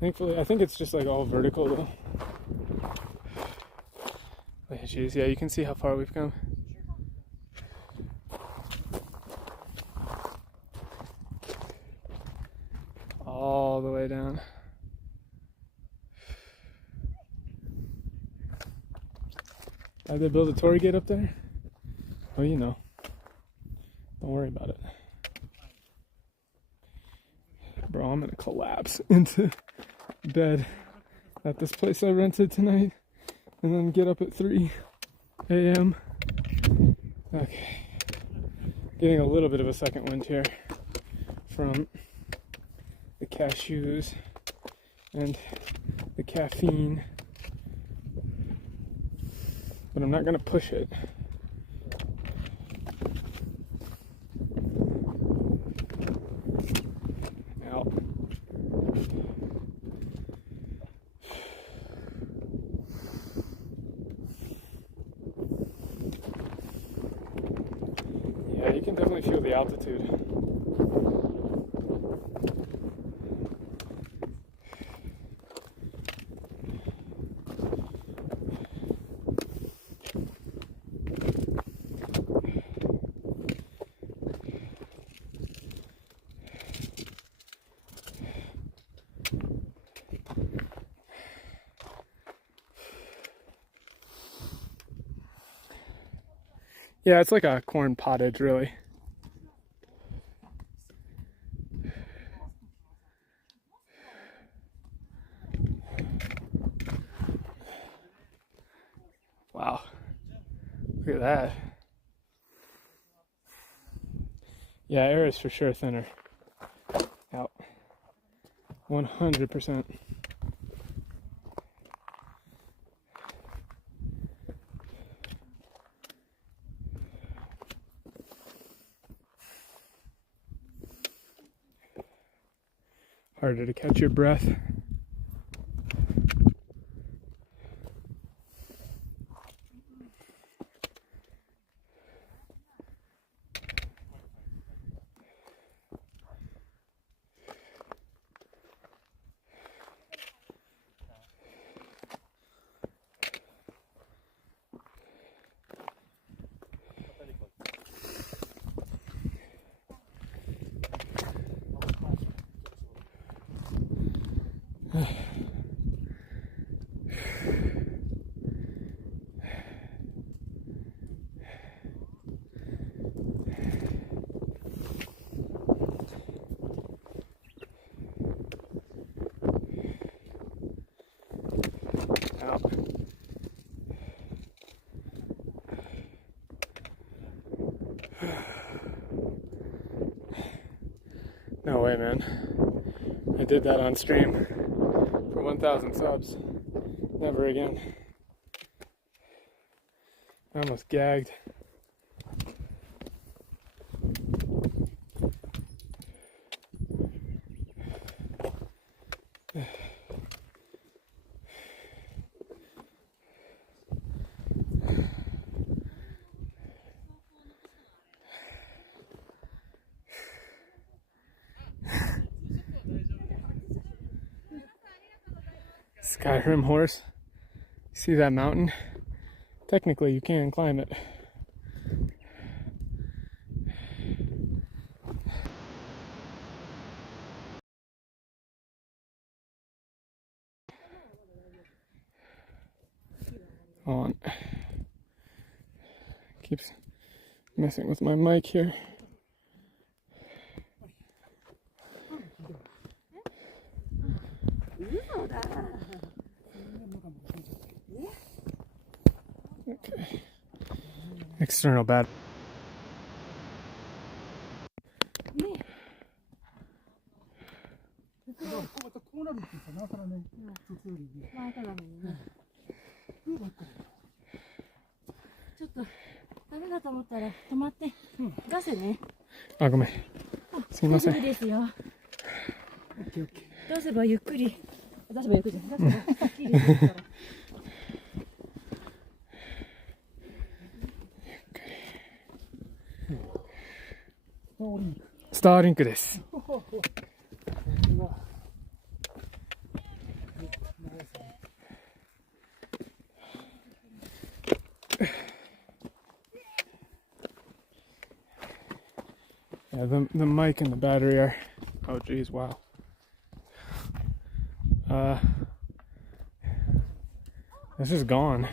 Thankfully, I think it's just like all vertical though. Oh, geez, yeah, you can see how far we've come. All the way down. Did they build a torii gate up there? Oh, you know. Don't worry about it. Bro, I'm gonna collapse into bed at this place I rented tonight and then get up at 3 a.m. Okay. Getting a little bit of a second wind here from the cashews and the caffeine, but I'm not gonna push it. Out. Yeah, you can definitely feel the altitude. Yeah, it's like a corn pottage, really. Wow. Look at that. Yeah, air is for sure thinner. Out. 100%. harder to catch your breath. No way, man. I did that on stream for 1,000 subs. Never again. I almost gagged. Skyrim horse. See that mountain? Technically, you can climb it. On. Keeps messing with my mic here. Okay. External battery.あ、ごめん。すいません。ですよ。出せばゆっくり。出せばゆっくりじゃない。出せばはっきりするから。スターリンクです。Yeah, the mic and the battery are, oh geez, wow. This is gone.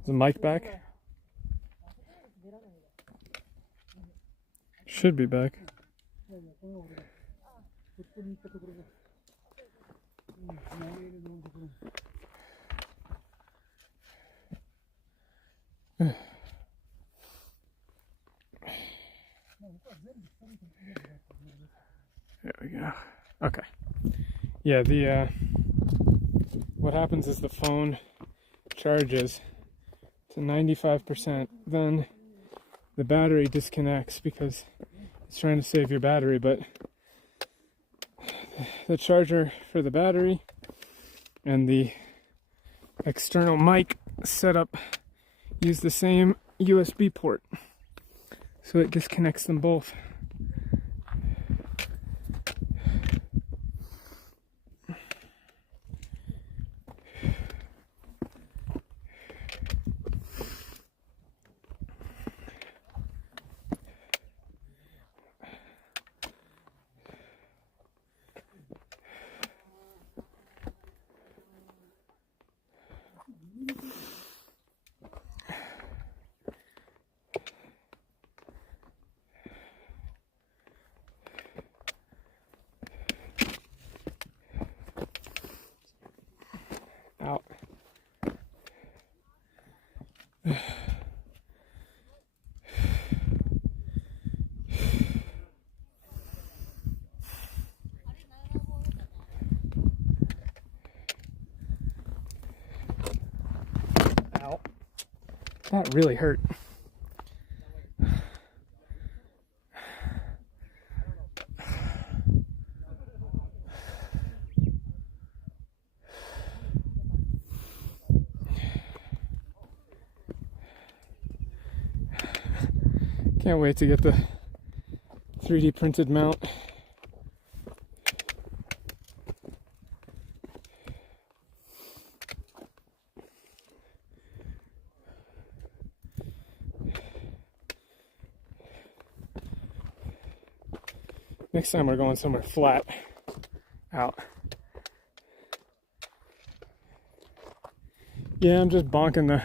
Is the mic back? Should be back. There we go. Okay. Yeah, what happens is the phone charges to 95%, then the battery disconnects because it's trying to save your battery, but the charger for the battery and the external mic setup use the same USB port, so it disconnects them both. Out. Ow. That really hurt. Can't wait to get the 3D printed mount. Next time we're going somewhere flat out. Yeah, I'm just bonking the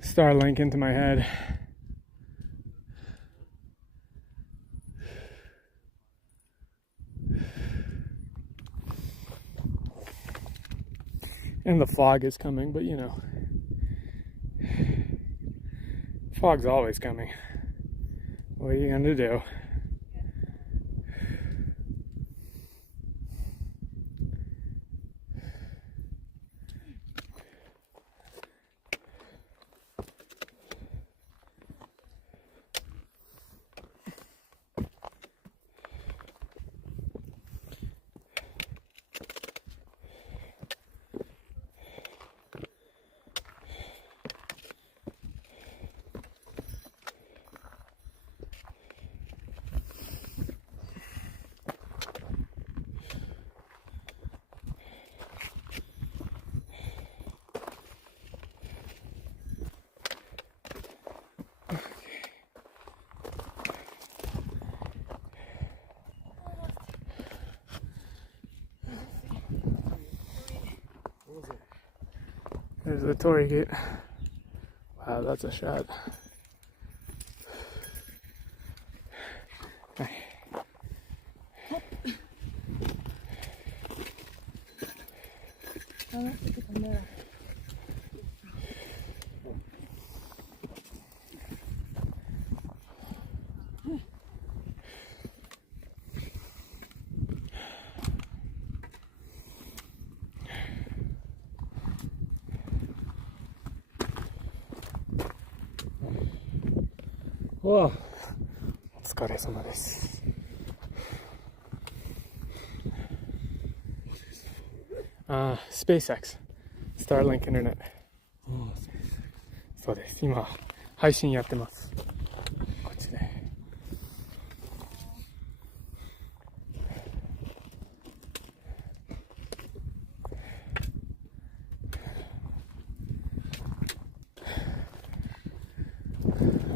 Starlink into my head. And the fog is coming, but you know, fog's always coming. What are you gonna do? There's the Torii gate. Wow, that's a shot. Whoa. お疲れ様です。SpaceX Starlink Internet。そうです。今配信やってます。こっちで。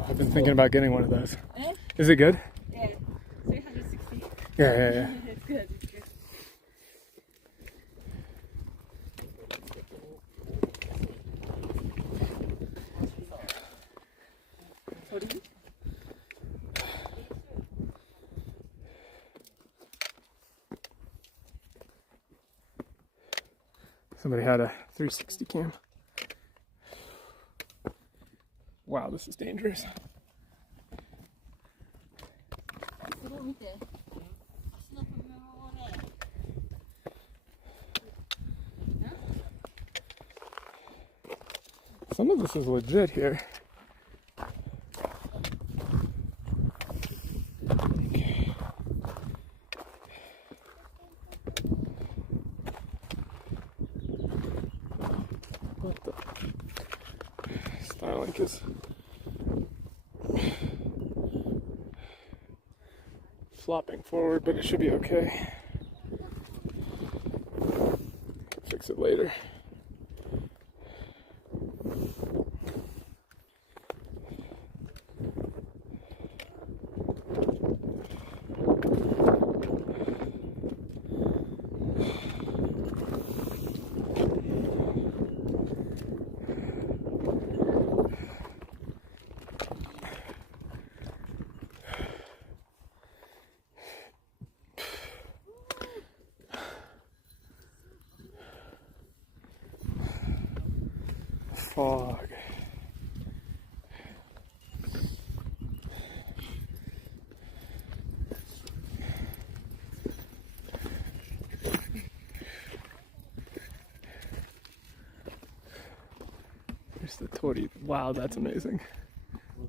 I've been thinking about getting one of those. Is it good? Yeah, 360. Yeah. It's good, it's good. Somebody had a 360 cam. Wow, this is dangerous. Some of this is legit here. Okay. What the? Starlink is flopping forward, but it should be okay. Can fix it later. Fog. There's the Torii. Wow, that's amazing.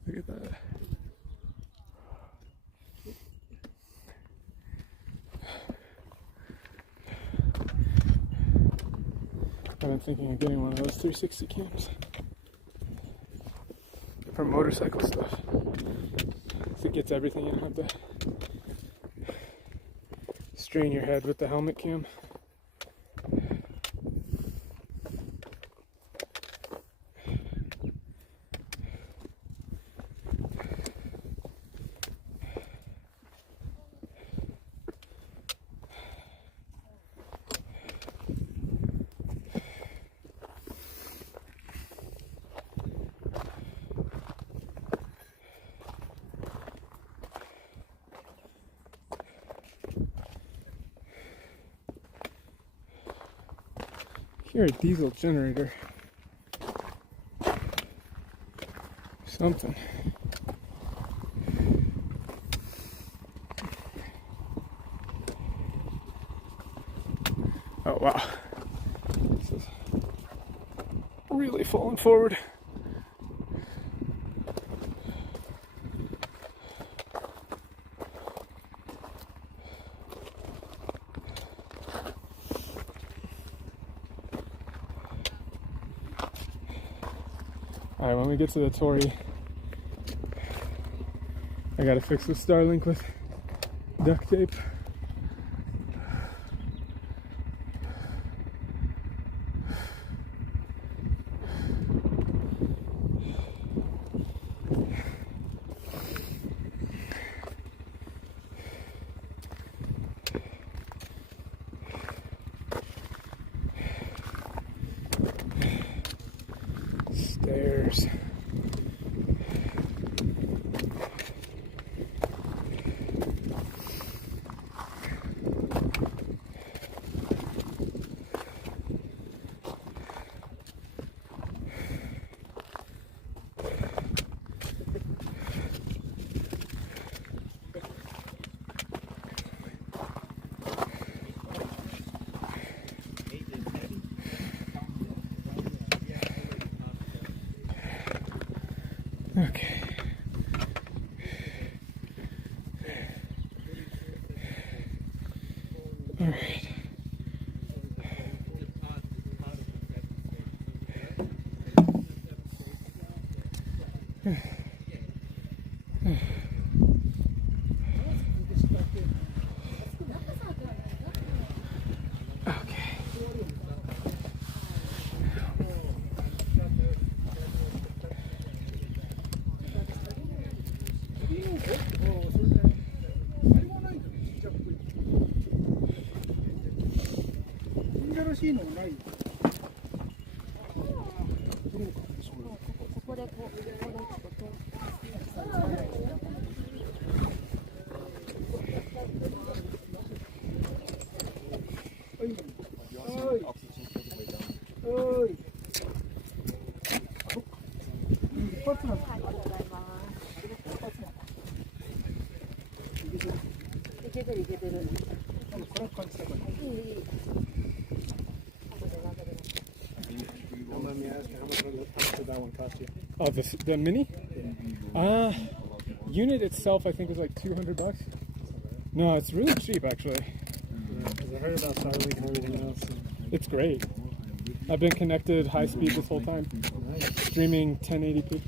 Look at that. I've been thinking of getting one of those 360 cams. for motorcycle stuff. So it gets everything. You don't have to strain your head with the helmet cam. Hear a diesel generator. Something. Oh wow. This is really falling forward. Alright, when we get to the Torii, I gotta fix the Starlink with duct tape. Stairs. Okay. All right. Oh, the mini? Unit itself, I think, was like $200. No, it's really cheap, actually. I heard about Starlink and everything else. It's great. I've been connected high speed this whole time. Streaming 1080p.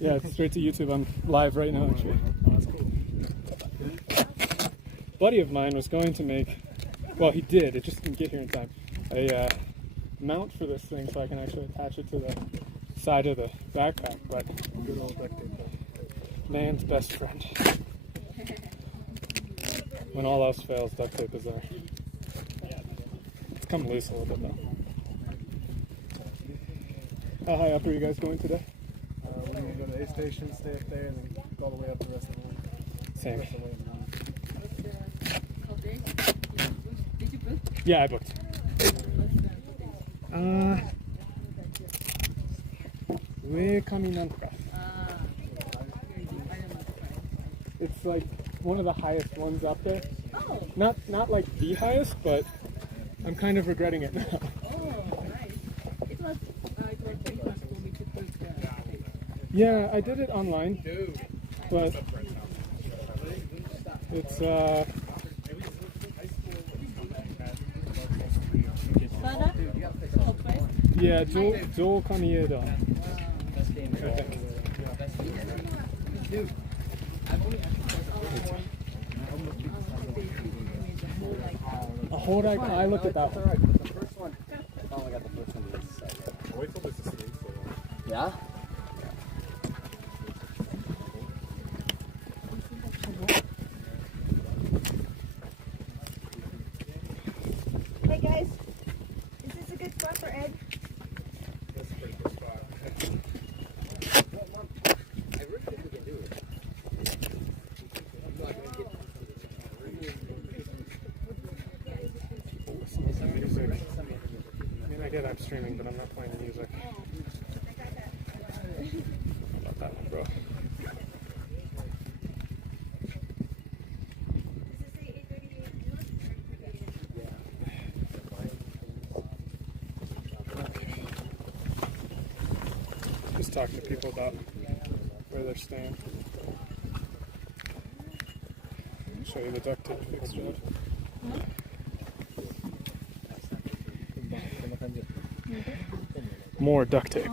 Yeah, it's straight to YouTube. I'm live right now, actually. Oh, that's cool. A buddy of mine was going to make, well, he did, it just didn't get here in time, a mount for this thing so I can actually attach it to the side of the backpack, but Good old duct tape. man's best friend. When all else fails, duct tape is there. It's come loose a little bit though. How high up are you guys going today? We're going to go to the A station, stay up there, and then go all the way up the rest of the way. Same. Rest of the way Did you book? Yeah, I booked. It's like one of the highest ones up there. Oh. Not like the highest, but I'm kind of regretting it now. Oh, nice. It was very fast for me to book the Yeah, I did it online, but it's yeah, Joel Kamieda. I think. A whole rack. I looked at that one. The first one. I only got the first one. Wait till this is steam. Yeah. Hey guys, is this a good spot for Ed? That's a pretty good spot. I really think we can do it. I'm not gonna get Music. I mean, I get I'm streaming, but I'm not playing music. How about that one, bro? Just talking to people about where they're staying. Show you the duct tape fixture. More duct tape.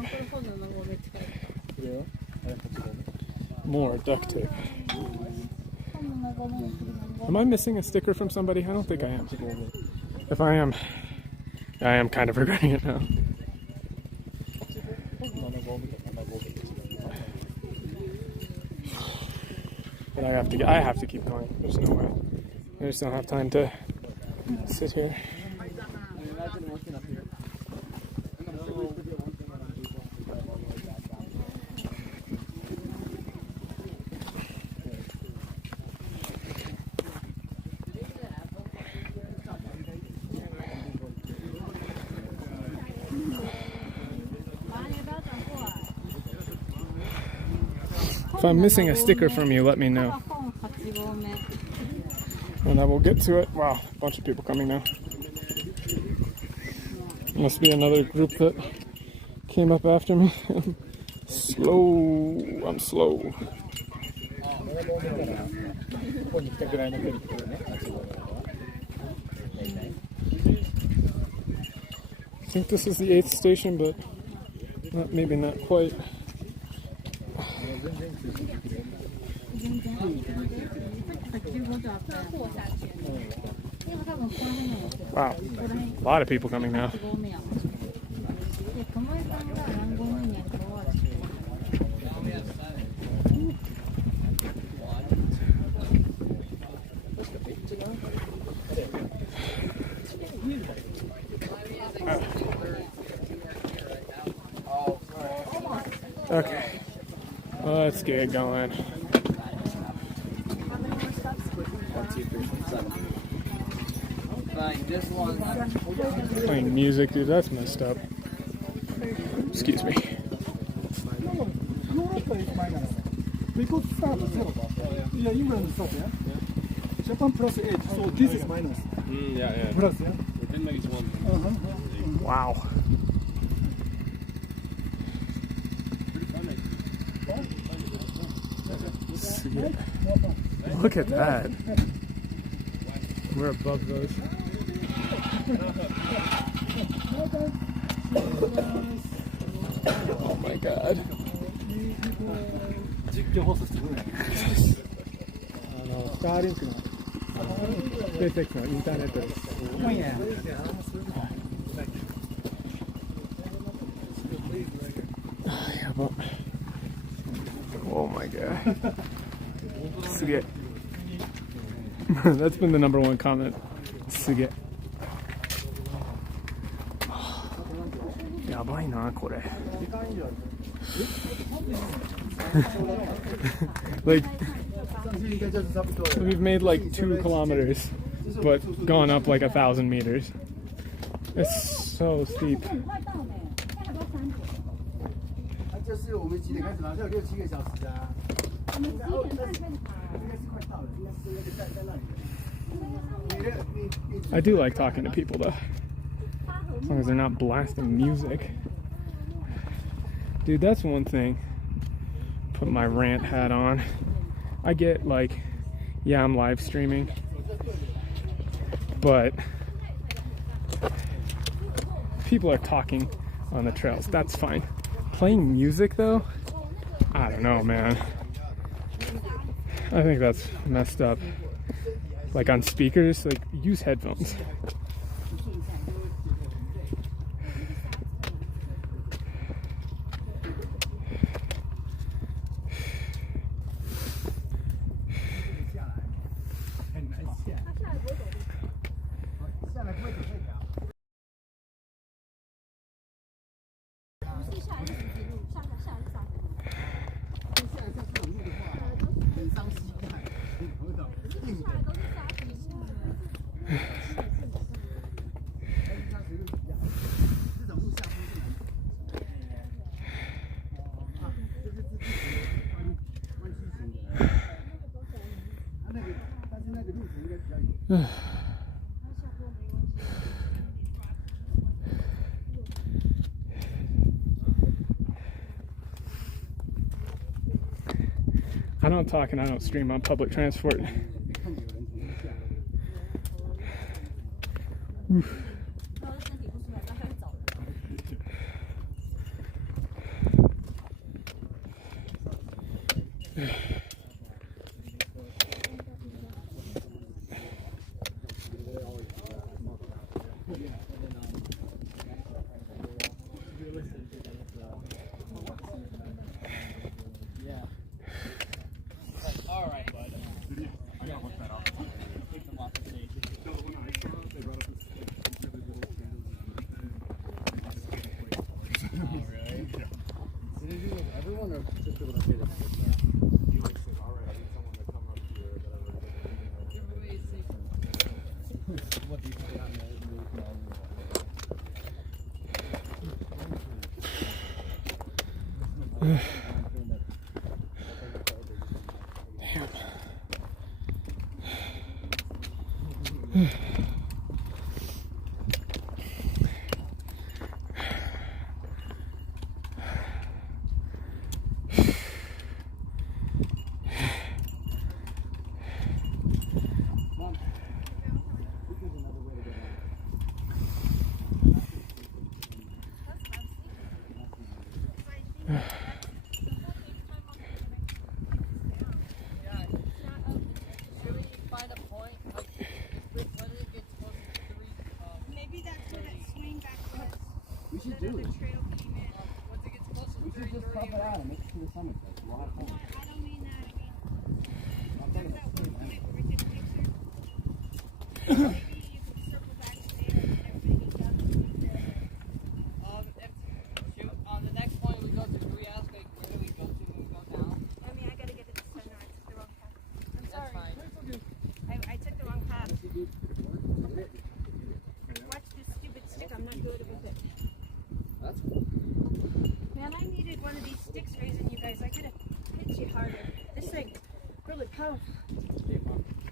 More duct tape. Am I missing a sticker from somebody? I don't think I am. If I am kind of regretting it now. But I have to keep going. There's no way. I just don't have time to sit here. Imagine working up here. If I'm missing a sticker from you, let me know. And I will get to it. Wow, a bunch of people coming now. Must be another group that came up after me. Slow. I'm slow. I think this is the 8th station, but maybe not quite. Wow, a lot of people coming now. Okay, let's get it going. 1, 2, 3, 4, 7. Fine, this one. Playing music, dude, that's messed up. Excuse me. Because start 0. Yeah, England start, yeah? Japan plus 8, so this is minus. Yeah. Plus, yeah? Within minus 1. Wow. Look at that. We're above those. Oh my god. Starlink の SpaceX のインターネットです。やば。Oh my god. Suge. That's been the #1 comment. Suge. Yabai na, kore. Like, we've made like 2 kilometers, but gone up like 1,000 meters. It's so steep. I do like talking to people though, as long as they're not blasting music. Dude, that's one thing. Put my rant hat on. I get like, yeah, I'm live streaming, but people are talking on the trails. That's fine. Playing music though, I don't know, man. I think that's messed up. Like on speakers, like use headphones. I don't talk and I don't stream on public transport. Oof.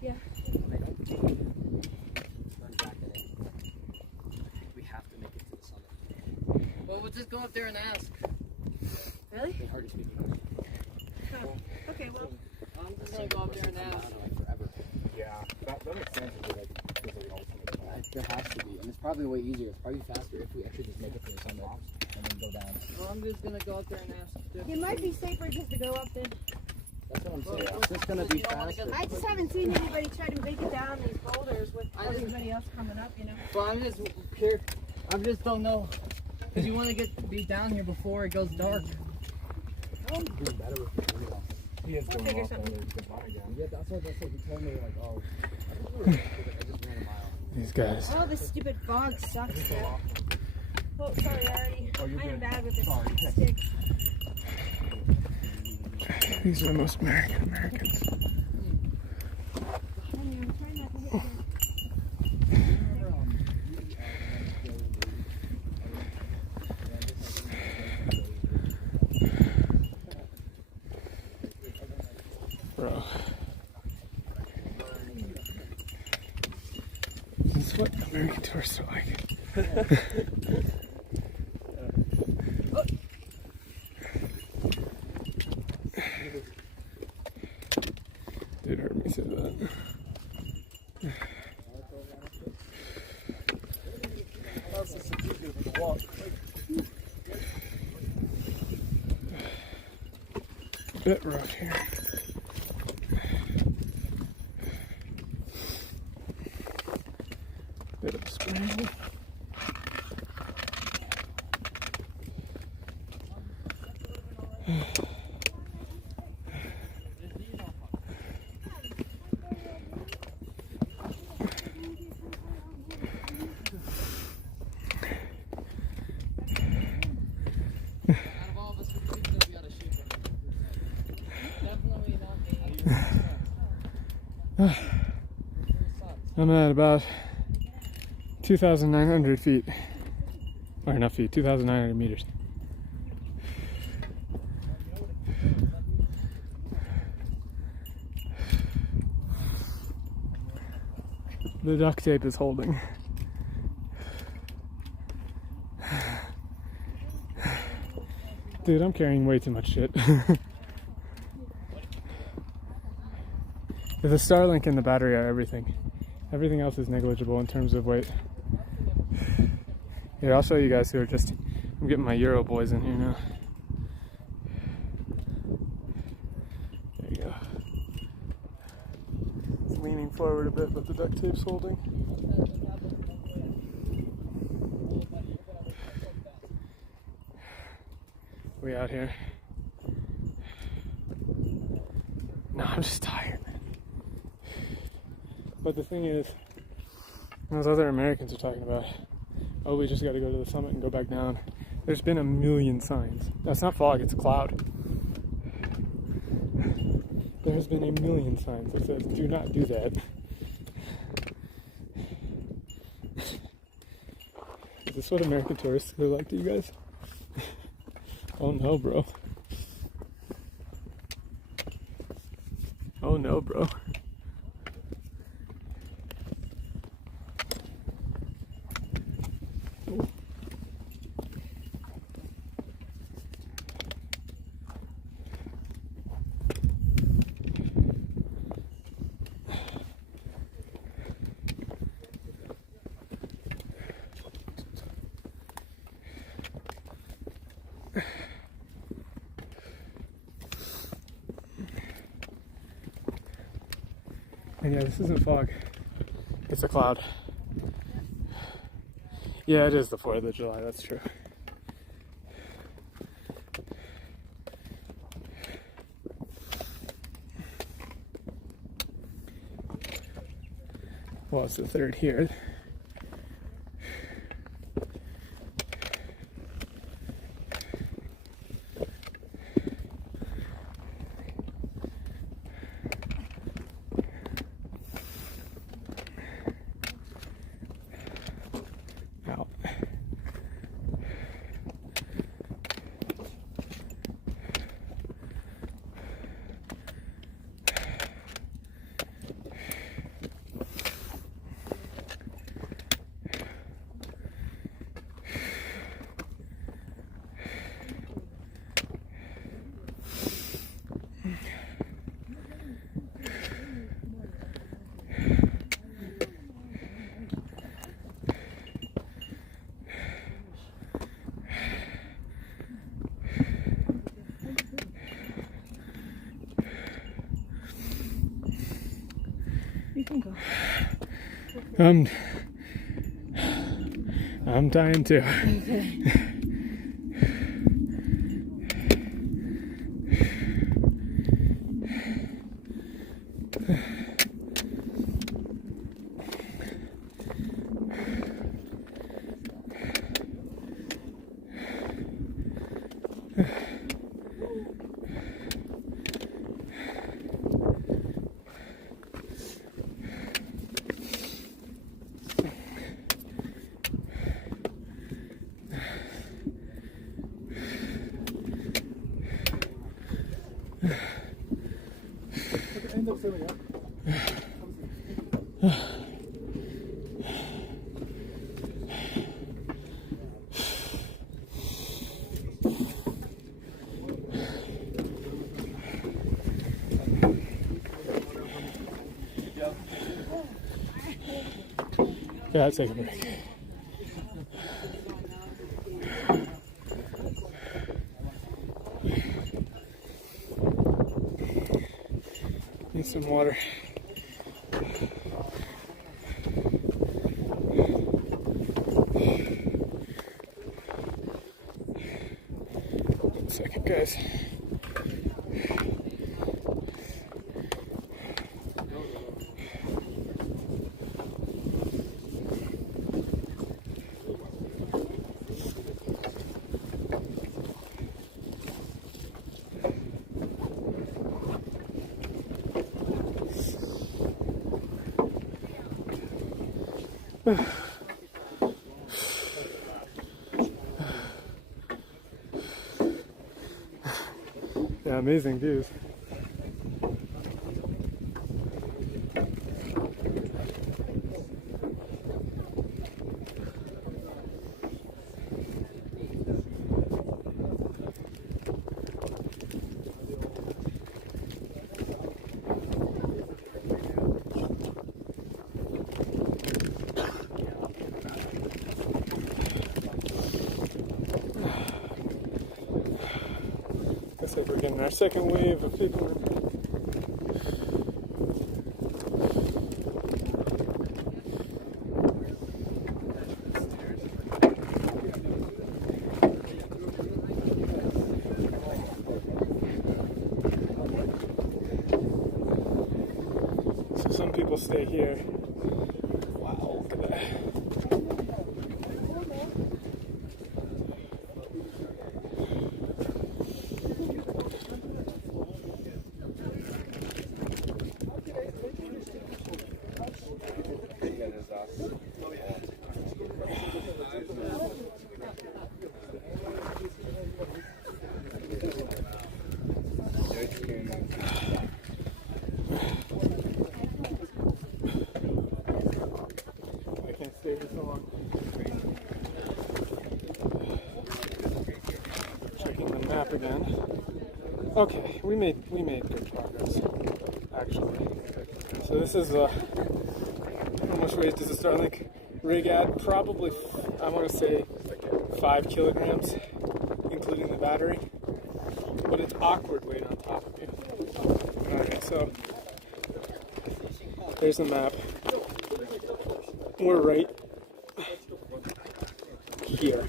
Yeah. We have to make it to the summit. Well, we'll just go up there and ask. Really? They hardly speak English. Oh. Okay, well. I'm just gonna go up there and ask. Forever. Yeah, that makes sense if you're like, there's the ultimate. There has to be, and it's probably way easier. It's probably faster if we actually just make it to the summit and then go down. Well, I'm just gonna go up there and ask. It might be safer just to go up there. That's what I'm saying. It's just gonna be faster. I just haven't seen anybody try to make it down these boulders with everybody else coming up, you know. Well, I'm just here. I just don't know, because you want to be down here before it goes dark. He is We'll going figure off something. again. Yeah, that's what he told me. Like, oh, I just ran a mile. These guys. Oh, this stupid fog sucks, though. Oh, sorry, Artie. I am bad with this stick. These are the most Americans. Bro. This is what American tourists are like. It hurt me say that. A bit rough here. I'm at about 2,900 feet. Or not feet, 2,900 meters. The duct tape is holding. Dude, I'm carrying way too much shit. The Starlink and the battery are everything. Everything else is negligible in terms of weight. Here, I'll show you guys who are just... I'm getting my Euro boys in here now. There you go. It's leaning forward a bit, but the duct tape's holding. We out here. No, I'm just tired, man. But the thing is, those other Americans are talking about, oh, we just got to go to the summit and go back down. There's been a million signs. That's not fog, it's a cloud. There's been a million signs that says, do not do that. Is this what American tourists are like to you guys? Oh no, bro. Oh no, bro. And yeah, this isn't fog. It's a cloud. Yeah, it is the 4th of July, that's true. Well, it's the 3rd here. I'm dying too. Yeah, let's take a break. Need some water. Hold on a second, guys. Yeah, amazing views. Looks like we're getting our second wave of people. So some people stay here. Wow, look at that. Checking the map again. Okay, we made good progress, actually. So this is how much weight does a Starlink rig add? Probably, I want to say 5 kilograms, including the battery. But it's awkward weight on top of you. Alright, so there's the map. We're right here.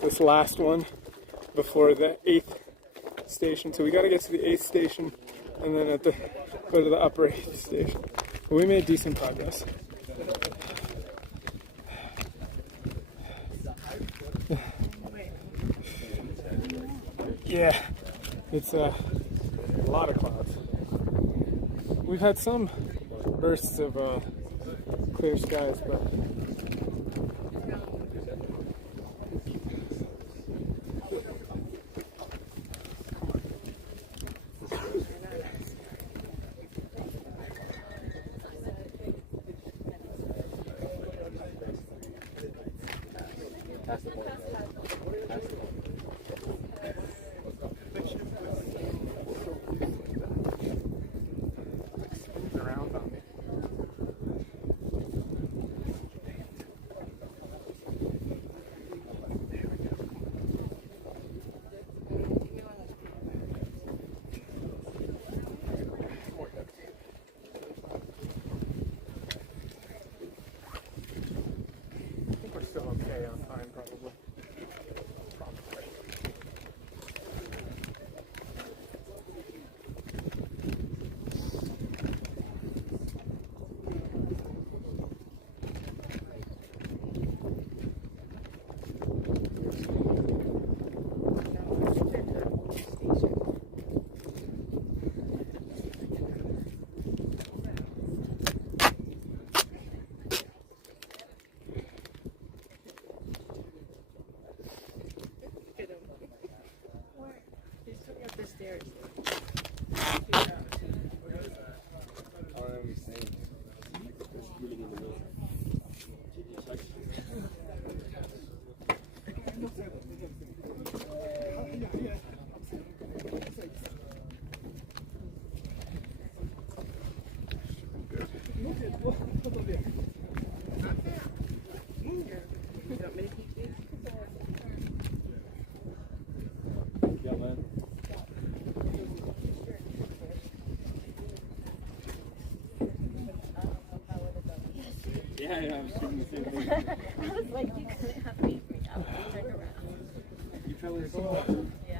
This last one before the 8th station. So we got to get to the 8th station and then go to the upper 8th station. But we made decent progress. Yeah, it's a lot of clouds. We've had some bursts of clear skies, but still okay on time, probably. Yeah, I was thinking the same thing. I was like, you couldn't have made me up. Turn around. You fell asleep? Yeah.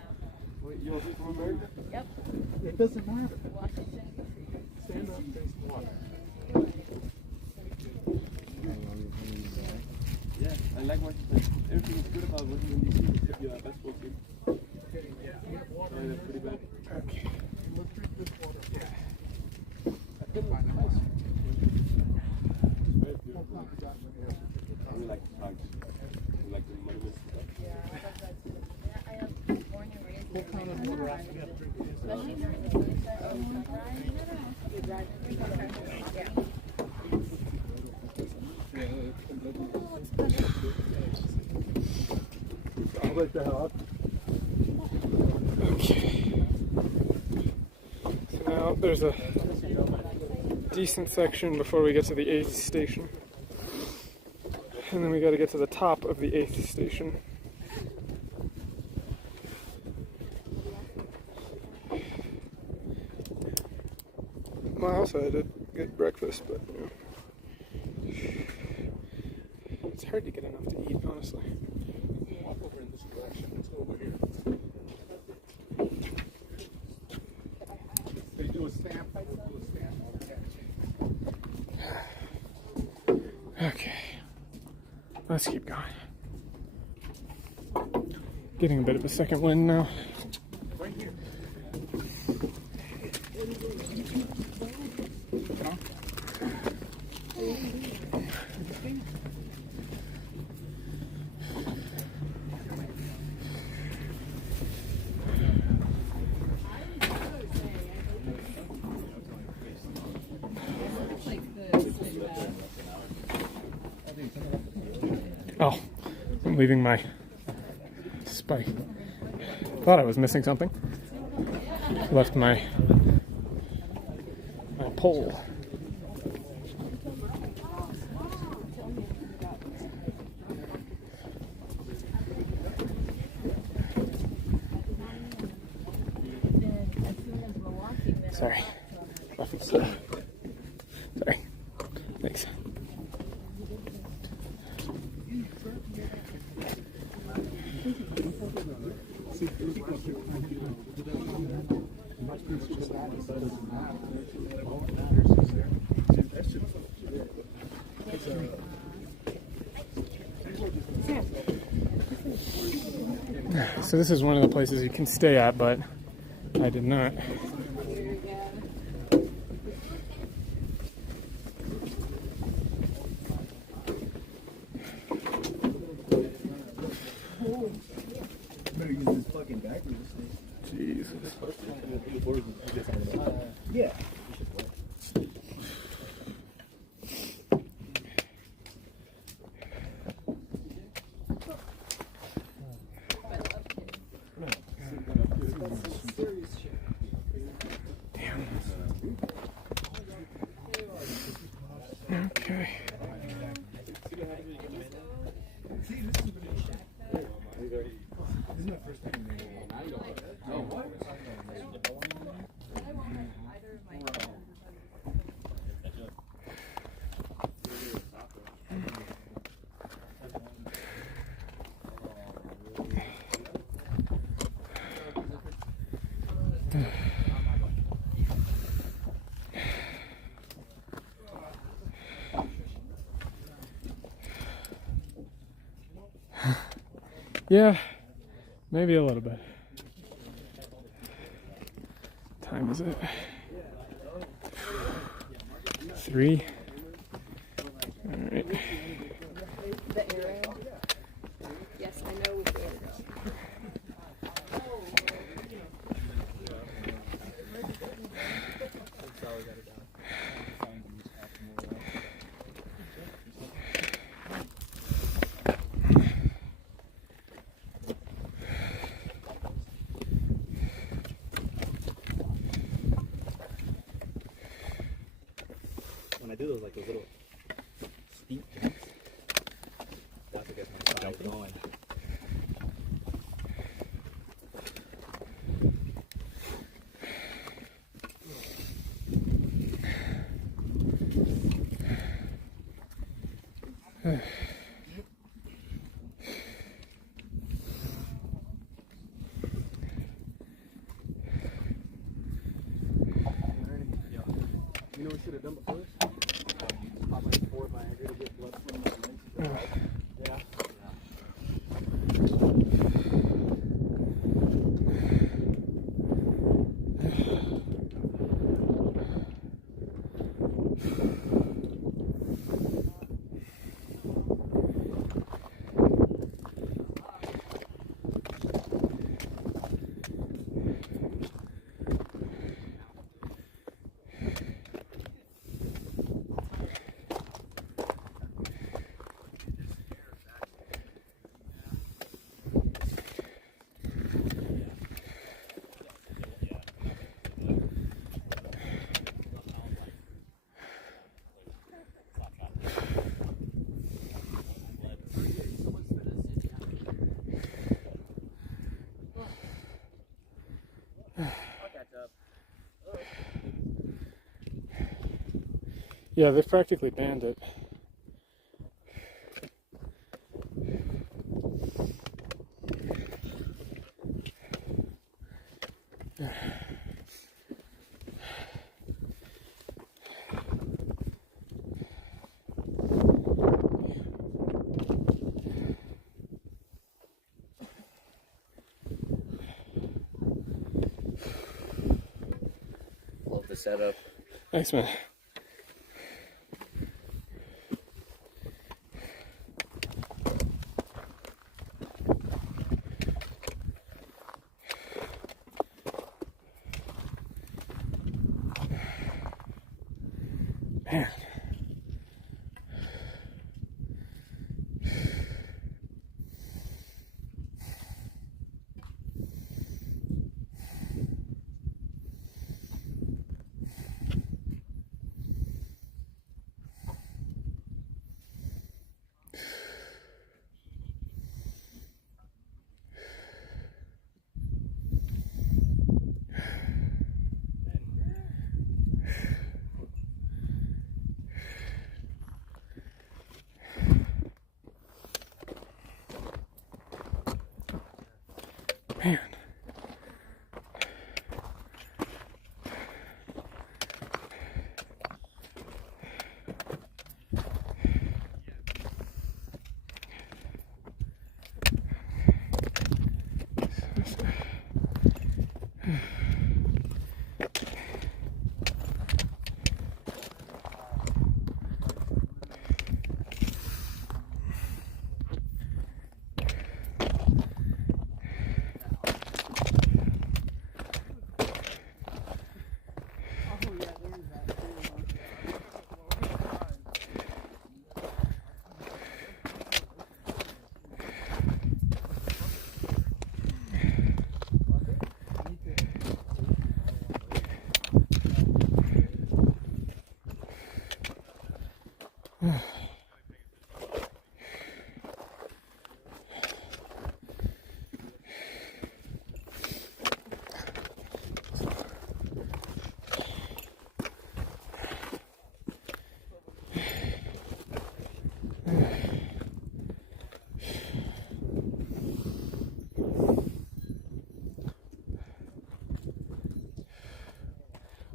Wait, yours is from America? Yep. It doesn't matter. Washington. Stand up, face the water. Yeah, I like Washington. Everything is good about Washington DC except your basketball team. They're pretty bad. Okay. Let's drink this water. Yeah. We like the parks. We like the monuments. I am born and raised in especially during the sunset or sunrise. You drive yeah. I'll let that up. Okay. So now there's a decent section before we get to the 8th station. And then we gotta get to the top of the 8th station. Well, I also had to get breakfast, but you know. It's hard to get enough to eat, honestly. Walk over in this direction. Let's go over here. They do a stamp. Okay. Let's keep going. Getting a bit of a second wind now. Right here. Oh, I'm leaving my spike. Thought I was missing something. Left my pole. Sorry. Sorry. Thanks. So this is one of the places you can stay at, but I did not. Better use this fucking diaper. Jesus. Yeah. Okay. Yeah, maybe a little bit. Time is it? 3. All right. The arrow. Yes, I know which way to go. When I do those like those little steep jumps, that's what gets my side going. You know we should have done before this? Pop like 4 Viagra to get blood from the lens. Yeah. Yeah, they've practically banned it. Love the setup. Thanks, man. Man. Man.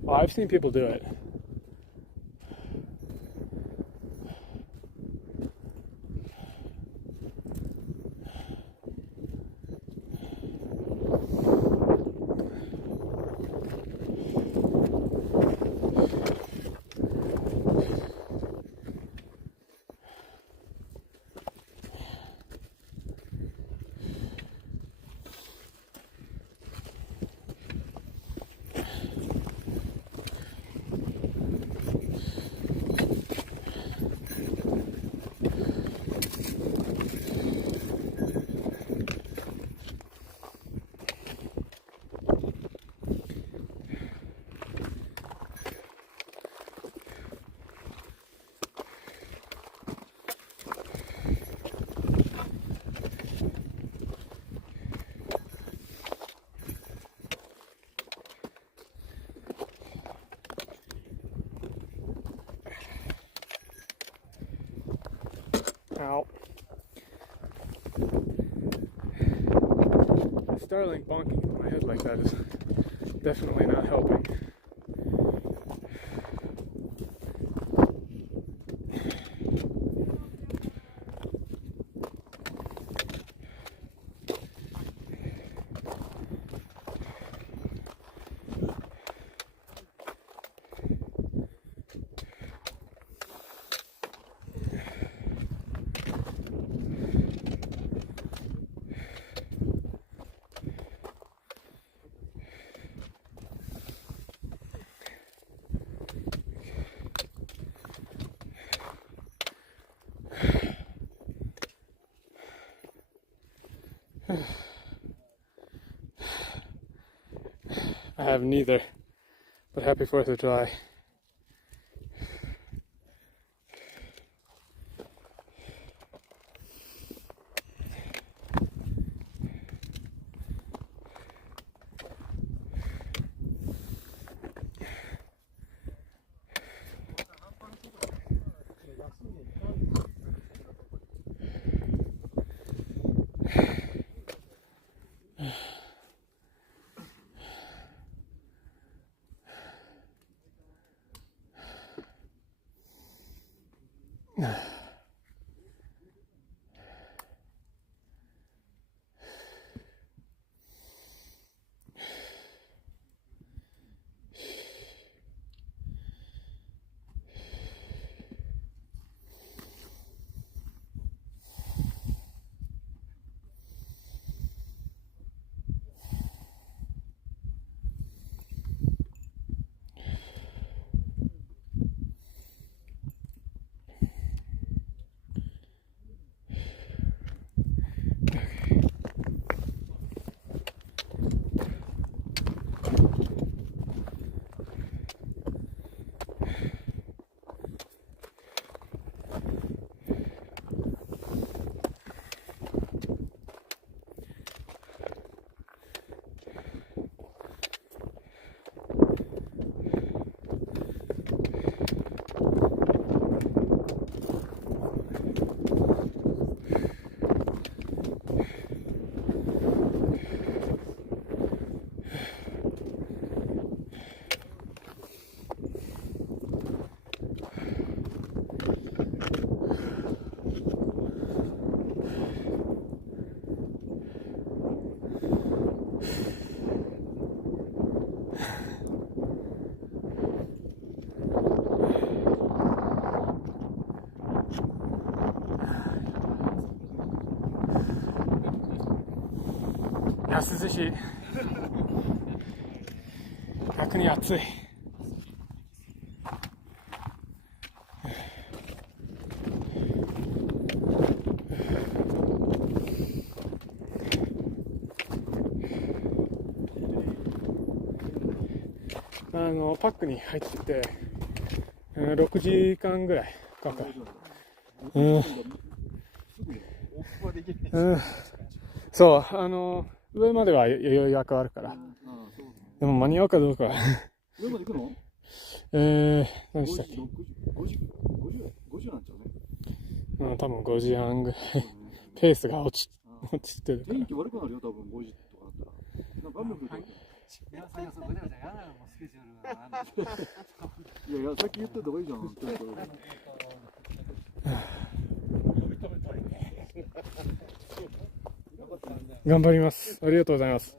Well, I've seen people do it. Ow. Starlink bonking my head like that is definitely not helping. I have neither, but happy 4th of July.涼しい。逆に暑い。パックに入ってて、6時間ぐらいかかる。そう、上までは予約あるから。でも間に合うかどうか。上まで行くの？何したっけ？ 5時なんちゃうね。多分5時半ぐらい。ペースが落ちてるから。天気悪くなるよ、多分5時とかだったら。なんか雨降ると。いやいや、さっき言ってた方がいいじゃん。頑張ります。ありがとうございます。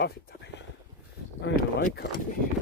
coffee time. I don't even like coffee.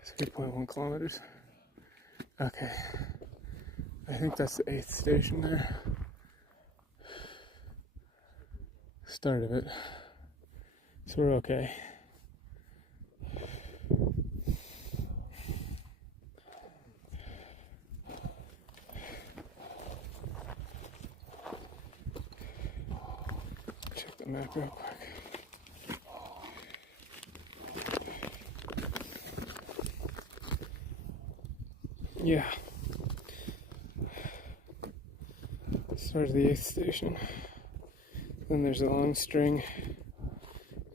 It's 8.1 kilometers. Okay. I think that's the 8th station there. Start of it. So we're okay. Check the map real quick. Yeah. Start of the 8th station. Then there's a long string,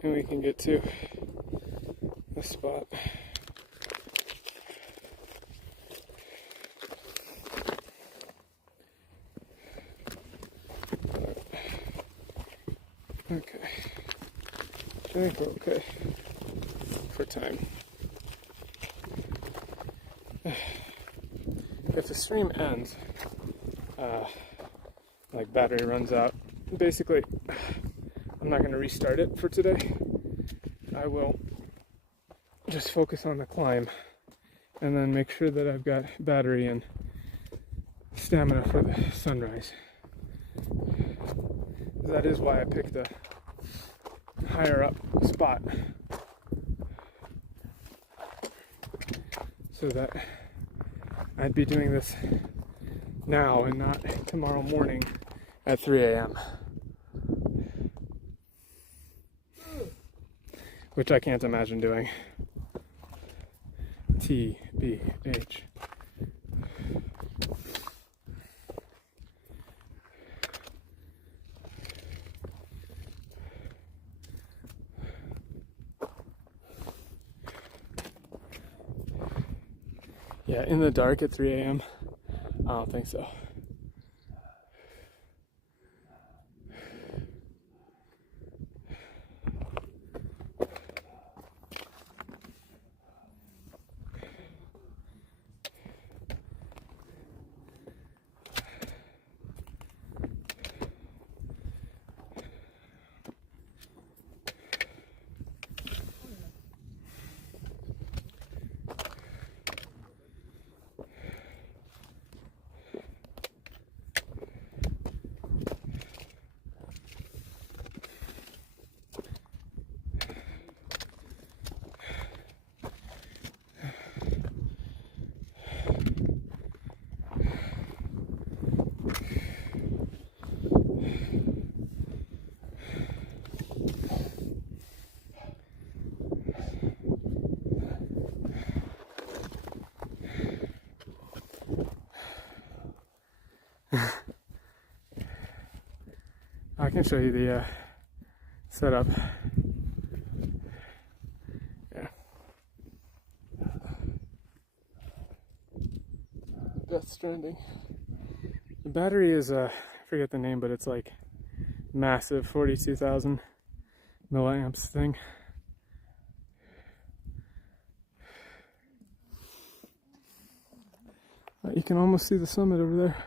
and we can get to the spot. Okay. I think we're okay for time. If the stream ends, like battery runs out, basically I'm not going to restart it for today. I will just focus on the climb and then make sure that I've got battery and stamina for the sunrise. That is why I picked a higher up spot, so that I'd be doing this now and not tomorrow morning at 3 a.m. Which I can't imagine doing. TBH. Yeah, in the dark at 3 a.m. I don't think so. I can show you the setup. Yeah. Death Stranding. The battery is, I forget the name, but it's like massive 42,000 milliamps thing. You can almost see the summit over there.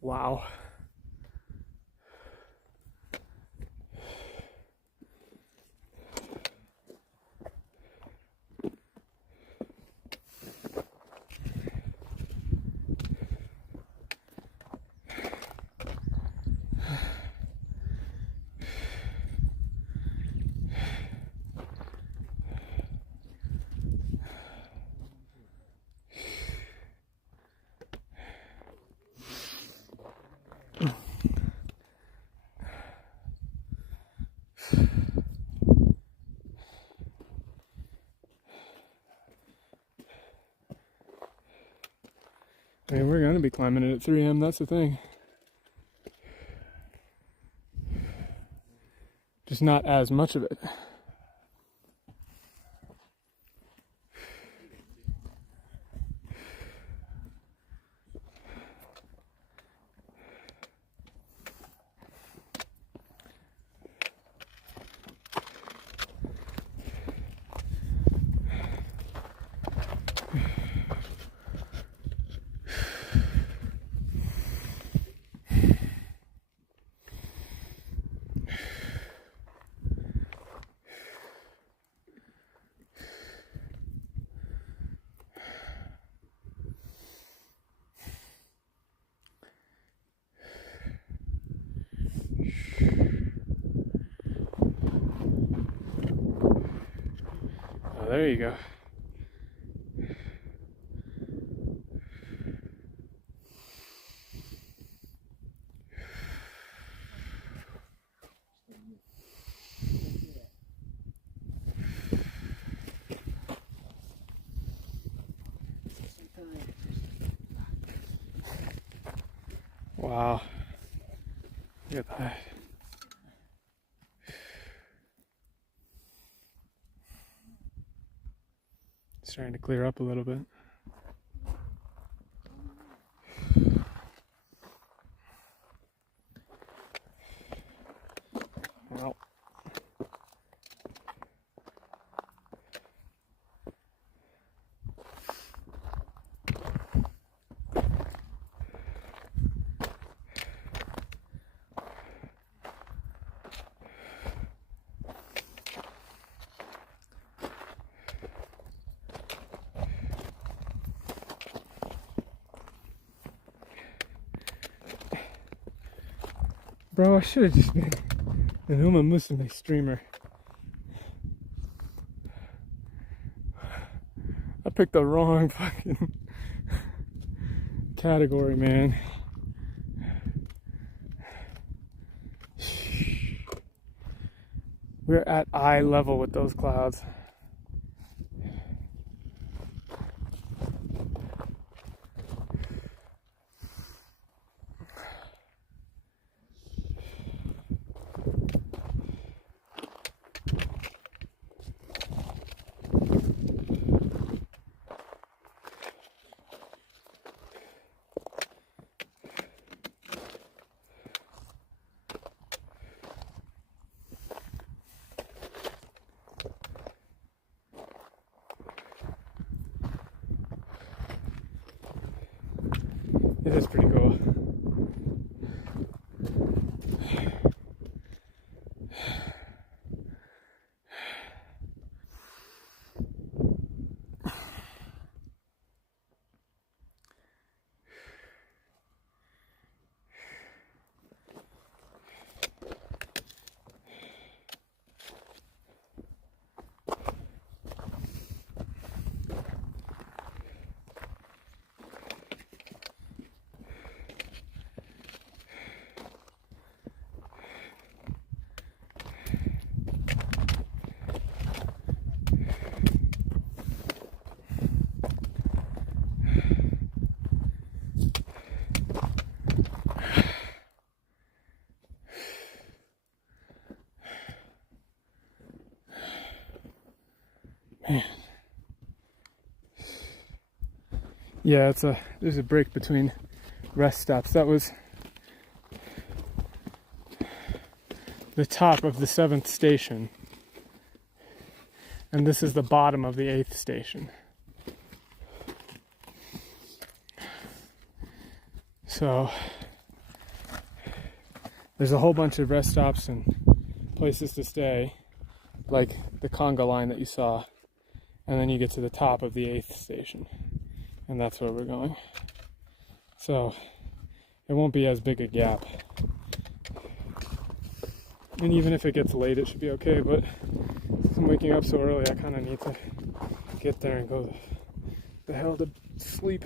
Wow. I mean, we're gonna be climbing it at 3 a.m. That's the thing. Just not as much of it. Oh, there you go. Wow. Look at that. It's starting to clear up a little bit. Well. Bro, I should have just been an Uma Musume streamer. I picked the wrong fucking category, man. We're at eye level with those clouds. It is pretty cool. Man, Yeah, there's a break between rest stops. That was the top of the 7th station. And this is the bottom of the 8th station. So there's a whole bunch of rest stops and places to stay, like the conga line that you saw. And then you get to the top of the 8th station. And that's where we're going. So it won't be as big a gap. And even if it gets late, it should be okay. But since I'm waking up so early, I kind of need to get there and go the hell to sleep.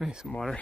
I need some water.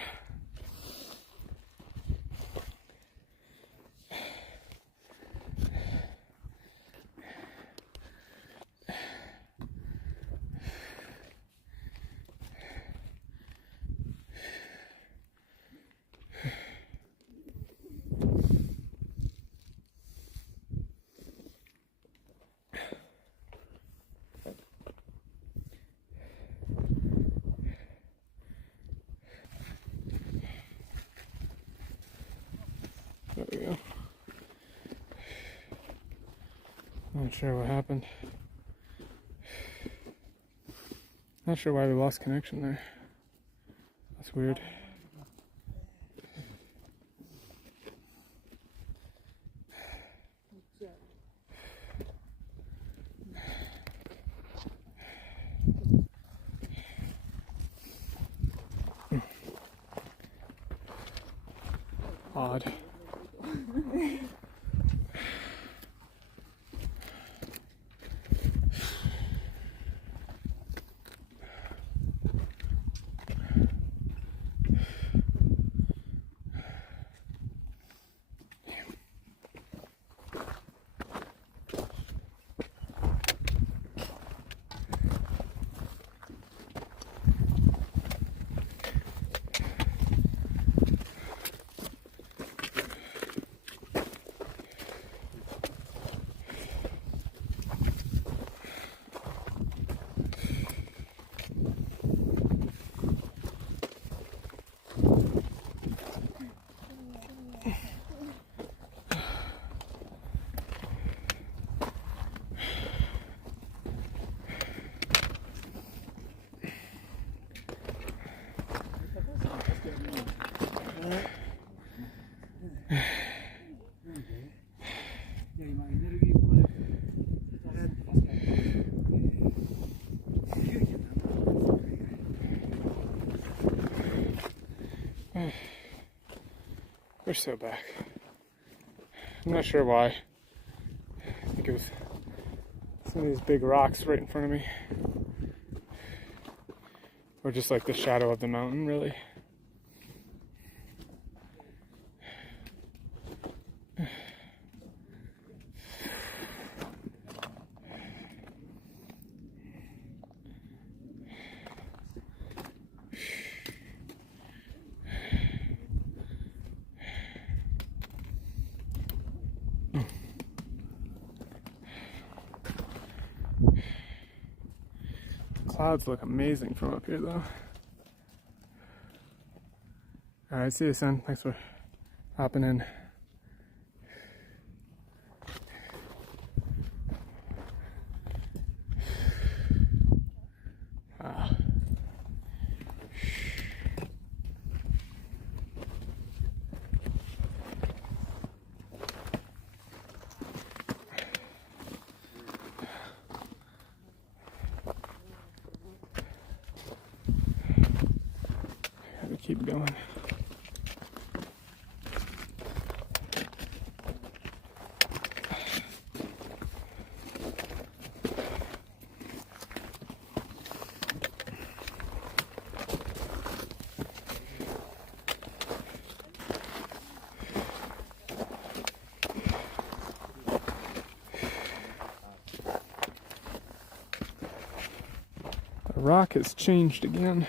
There we go. Not sure what happened. Not sure why we lost connection there. That's weird. Odd. We're so back. I'm not sure why. I think it was some of these big rocks right in front of me. Or just like the shadow of the mountain, really. clouds look amazing from up here, though. All right, see you, son. Thanks for hopping in. Wow. Gotta keep going. The rock has changed again.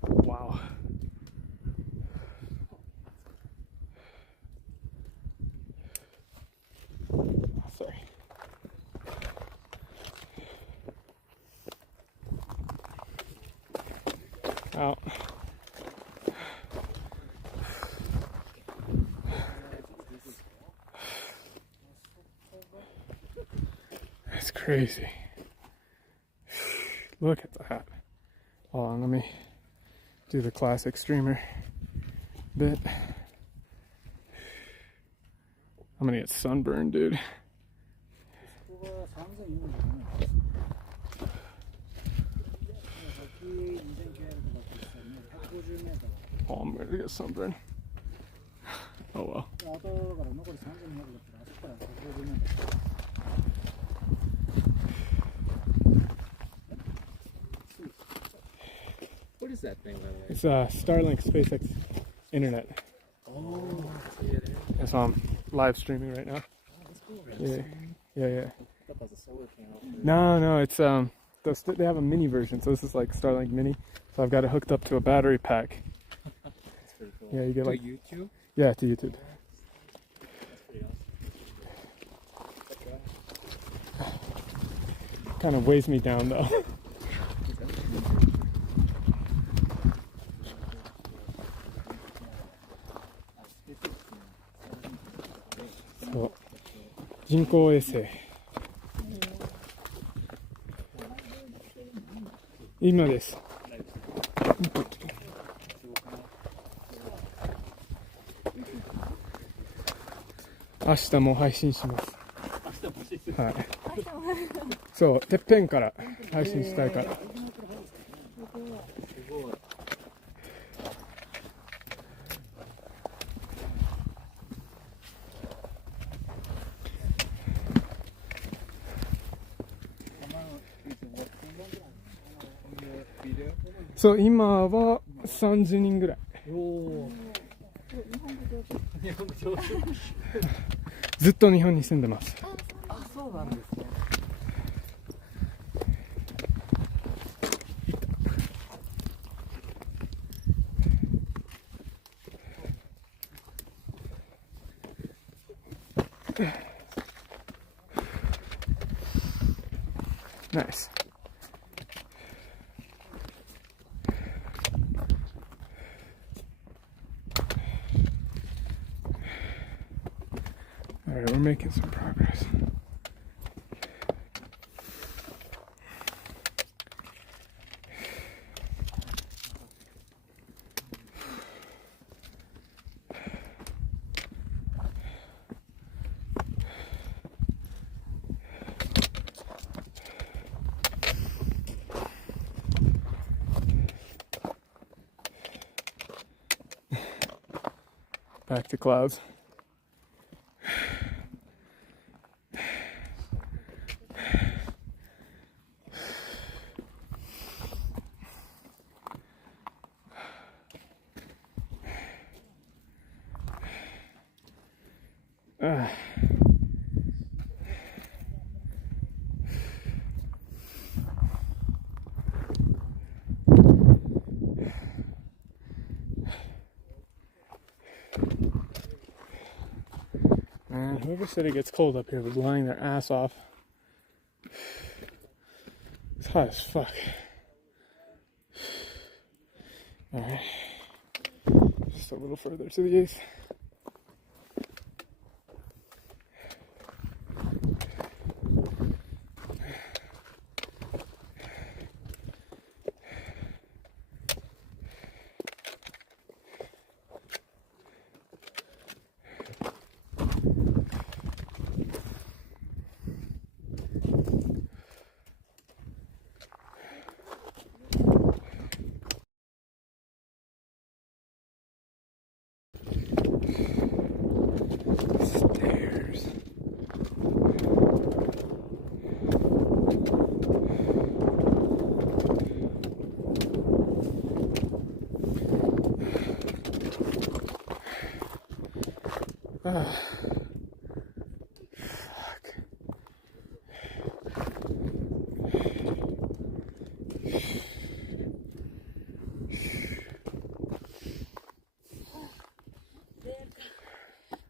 Wow. Sorry. Out. That's crazy. Look at that. Hold on, let me do the classic streamer bit. I'm gonna get sunburned, dude. Oh, I'm gonna get sunburned. Oh well. What is that thing, by the way? It's Starlink SpaceX internet. Oh, That's why I'm live streaming right now. Yeah, yeah. that was a solar panel. No, it's they have a mini version, so this is like Starlink Mini. So I've got it hooked up to a battery pack. That's pretty cool. Yeah, you get like YouTube? Yeah, to YouTube. That's pretty awesome. Kind of weighs me down though. So, 人工衛星。今です。明日も配信します。はい。そう、てっぺんから配信したいから。そう、今は30人ぐらい。ずっと日本に住んでます。あ、そうなんですね。Nice. All right, we're making some progress. Back to clouds. Man, whoever said it gets cold up here was lying their ass off. It's hot as fuck. Alright. Just a little further to the east. Stairs. Fuck.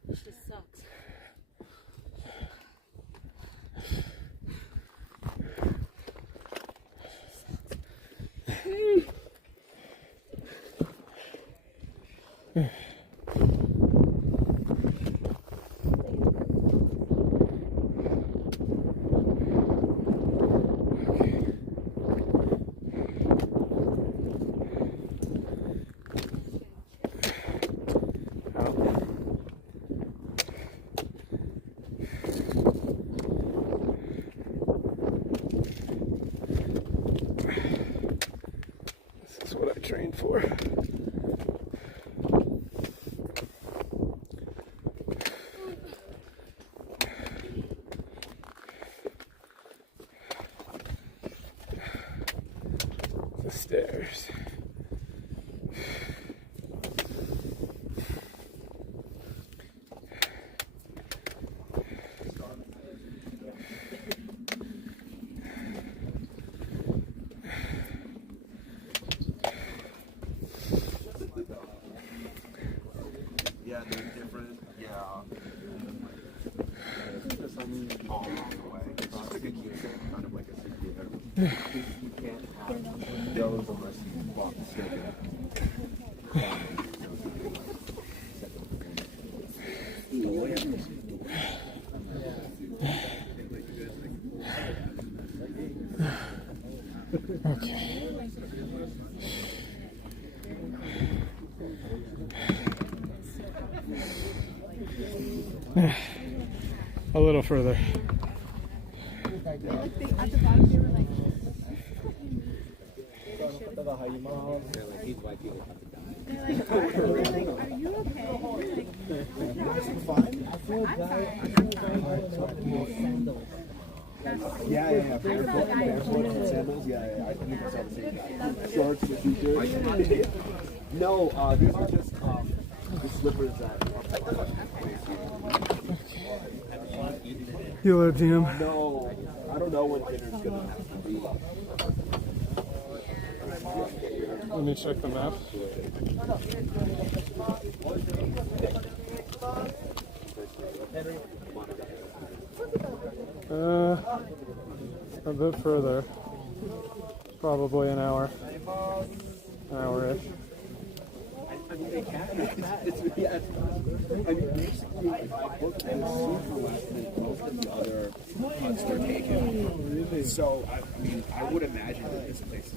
This just sucks. This is what I trained for. The stairs. Yeah, they're different. Yeah. Just all along the way. It's just like a keepsake, kind of like a souvenir. You can't have those unless you walk the circuit. Okay. A little further. Yeah. Barefoot sandals. Yeah. I think it's all the same guy. Shorts with t-shirts. No, these are just the slippers that. You love Jim? No, I don't know when dinner's gonna have to be. Let me check the map. A bit further. Probably an hour. Hour-ish. I mean, they can. I mean, basically, if I book them super last minute, most of the other huts are taken. So, I mean, I would imagine that this place is,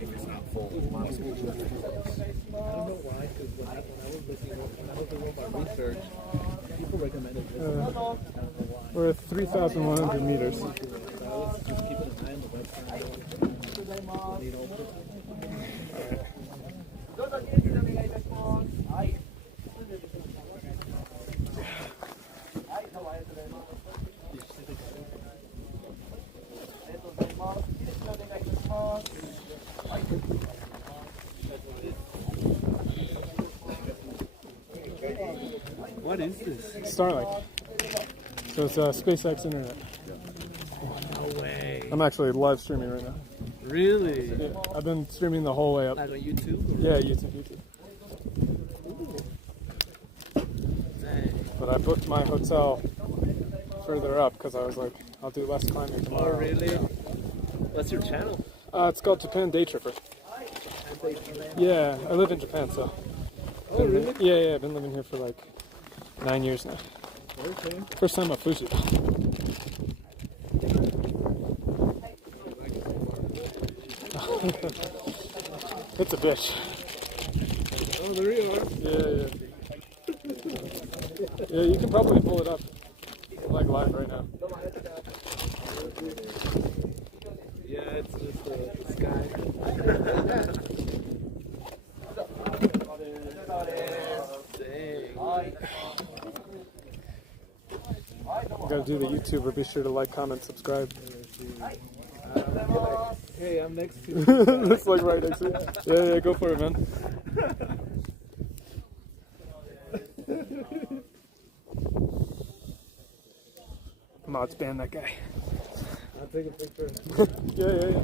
if it's not full, must be close. I don't know why, because when I was looking, when I was doing my research, people recommended this. I don't know why. We're at 3,100 meters. So I was just keeping an eye on the website. You know, What is this? Starlink. So it's SpaceX internet. No way. I'm actually live streaming right now. Really? Yeah, I've been streaming the whole way up. Like on YouTube? Or? Yeah, YouTube. But I booked my hotel further up because I was like, I'll do less climbing tomorrow. Oh, really? What's your channel? It's called Japan Day Tripper. Yeah, I live in Japan, so. Oh, really? Yeah, I've been living here for like 9 years now. Okay. First time at Fuji. It's a bitch. Oh, there you are. Yeah. Yeah, you can probably pull it up like live right now. Yeah, it's just the sky. You gotta do the YouTuber. Be sure to like, comment, subscribe. Hey, I'm next to you. It's like right next to it. Yeah, go for it, man. Come on, let's ban that guy. I'll take a picture. Yeah.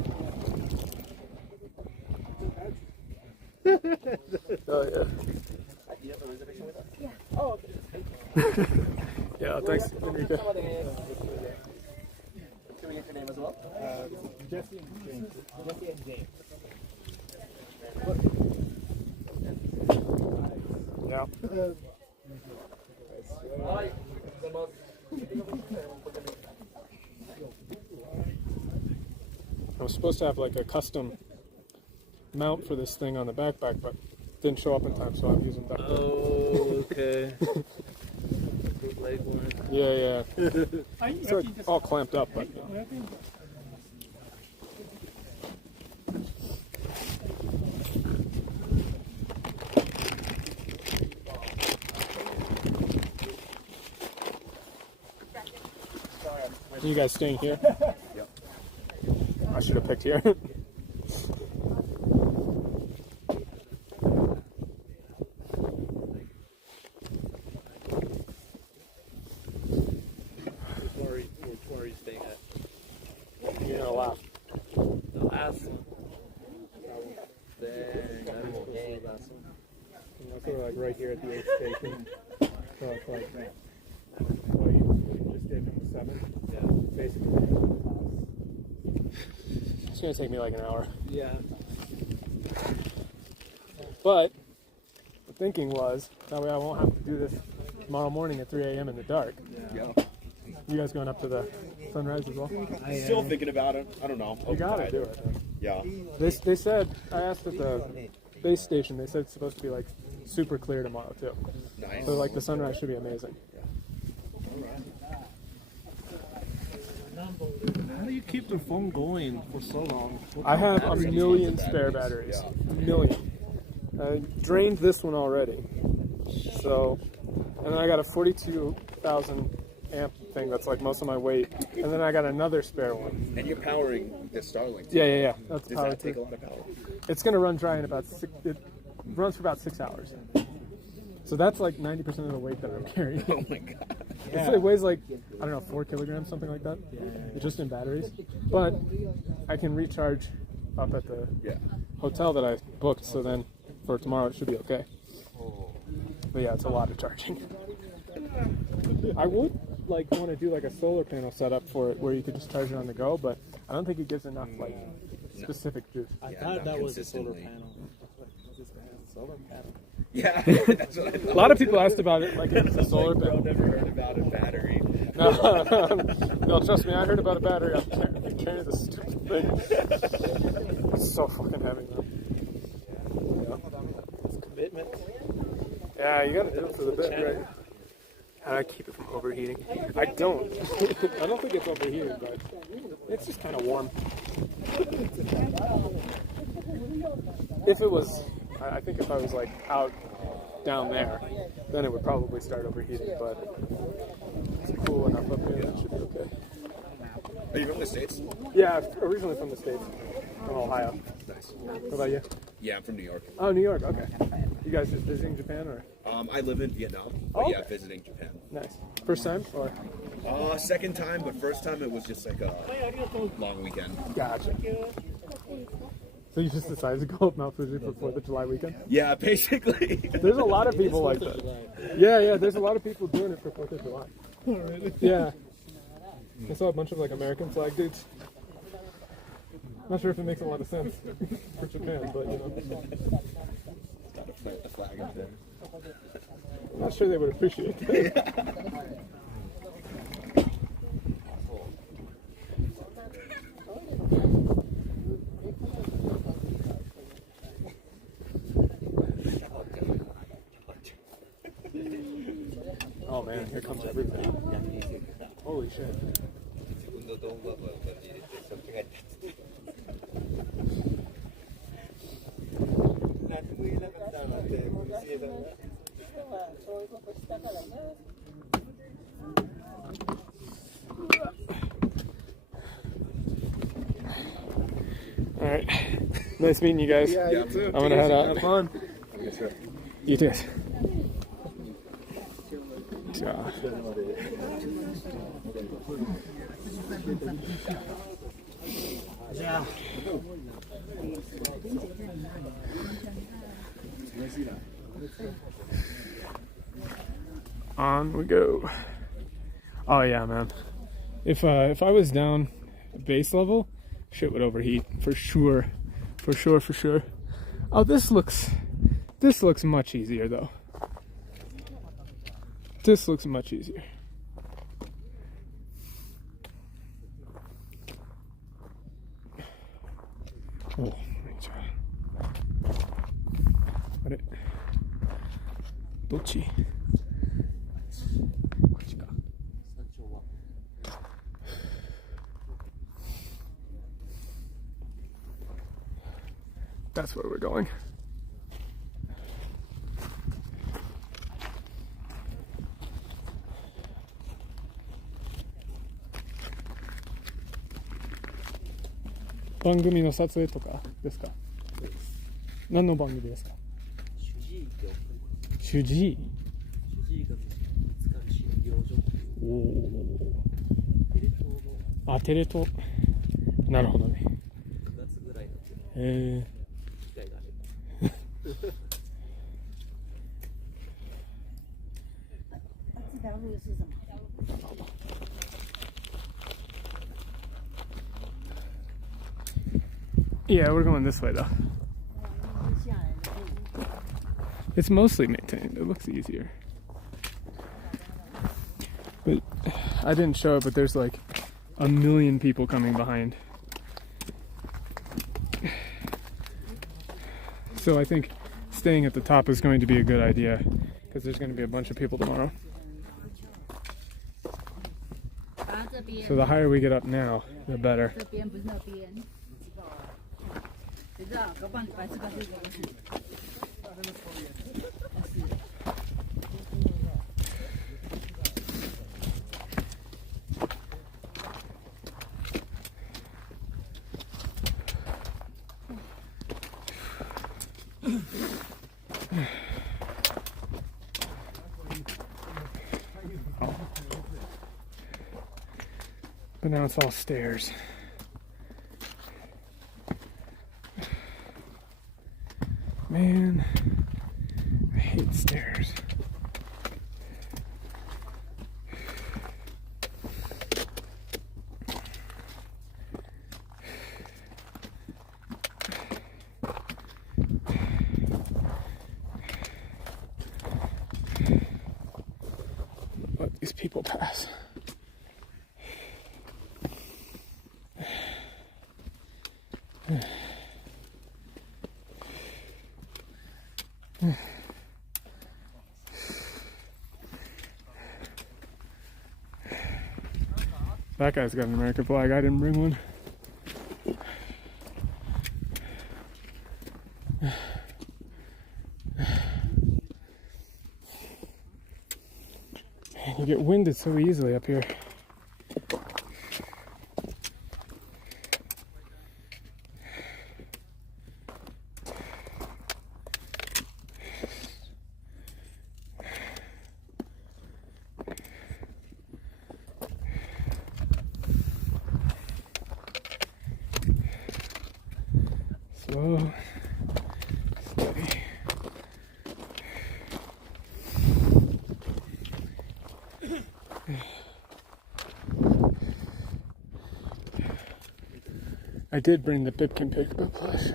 Oh, yeah. Do you have a reservation with us? Yeah. Oh, okay. Yeah, thanks, Enrique. Can we get your name as well? Jesse and James. Jesse and James. Yeah. I was supposed to have like a custom mount for this thing on the backpack, but didn't show up in time, so I'm using that. Oh, okay. Bootleg one. Yeah. It's like all clamped up, but. You guys staying here? Yep. I should have picked here. Where are you staying at? You're gonna laugh. The last one. Dang, that is close to the last one. I'm sort of like right here at the 8th station. So it's like, well, you just did from the 7th. Yeah. Basically. It's gonna take me like an hour. Yeah. But the thinking was that way I won't have to do this tomorrow morning at 3 a.m. in the dark. Yeah. You guys going up to the sunrise as well? Still thinking about it. I don't know. You gotta do it. Yeah. They said, I asked at the base station, they said it's supposed to be like super clear tomorrow too. Nice. So like the sunrise should be amazing. How do you keep the phone going for so long? I have a million spare batteries. A million. I drained this one already. So, and then I got a 42,000 amp thing that's like most of my weight. And then I got another spare one. And you're powering the Starlink. Yeah. That's Does power that take too. a lot of power? It's gonna run dry in about it runs for about 6 hours. So that's like 90% of the weight that I'm carrying. Oh my god. It weighs like, I don't know, 4 kilograms, something like that. Just in batteries. But I can recharge up at the hotel that I booked, so then for tomorrow it should be okay. But yeah, it's a lot of charging. I would like want to do like a solar panel setup for it where you could just charge it on the go, but I don't think it gives enough like specific juice. I thought that was a solar panel. This guy has a solar panel. Yeah, that's what I thought. A lot of people asked about it, like it's a solar panel. I've never heard about a battery. No, trust me, I heard about a battery. I'm carrying this stupid thing. It's so fucking heavy, though. It's commitment. Yeah, you gotta do it for the bit, right? How do I keep it from overheating? I don't. I don't think it's overheated, but it's just kind of warm. If it was, I think if I was like out down there, then it would probably start overheating, but it's cool enough up here, it should be okay. Are you from the States? Yeah, originally from the States, from Ohio. Nice. What about you? Yeah, I'm from New York. Oh, New York, okay. You guys just visiting Japan, or? I live in Vietnam, but yeah, visiting Japan. Nice. First time, or? Second time, but first time it was just like a long weekend. Gotcha. So you just decided to go up Mount Fuji for 4th of July weekend? Yeah, basically. There's a lot of people like that. Yeah, there's a lot of people doing it for 4th of July. Oh, really? Yeah. I saw a bunch of like American flag dudes. Not sure if it makes a lot of sense for Japan, but you know. Gotta plant the flag up there. I'm not sure they would appreciate that. Oh man, here comes everything. Holy shit. Alright. Nice meeting you guys. Yeah, you too. I'm gonna head out. Have fun. Yes, sir. You too. Yeah. On we go. Oh yeah, man. If I was down base level, shit would overheat for sure. For sure. Oh, this looks much easier though. This looks much easier. Oh, what? Dochi. That's where we're going.番組の撮影とかですか？何の番組ですか？主治医が見つかる診療所。おお。あ、テレ東。なるほどね。9月ぐらいの機会があれば。这条路是什么？ Yeah, we're going this way though. It's mostly maintained. It looks easier. But I didn't show it, but there's like a million people coming behind. So I think staying at the top is going to be a good idea because there's going to be a bunch of people tomorrow. So the higher we get up now, the better. But now it's all stairs. Man, I hate stairs. Let these people pass. That guy's got an American flag. I didn't bring one. Man, you get winded so easily up here. I did bring the Bipkin Pickup plush.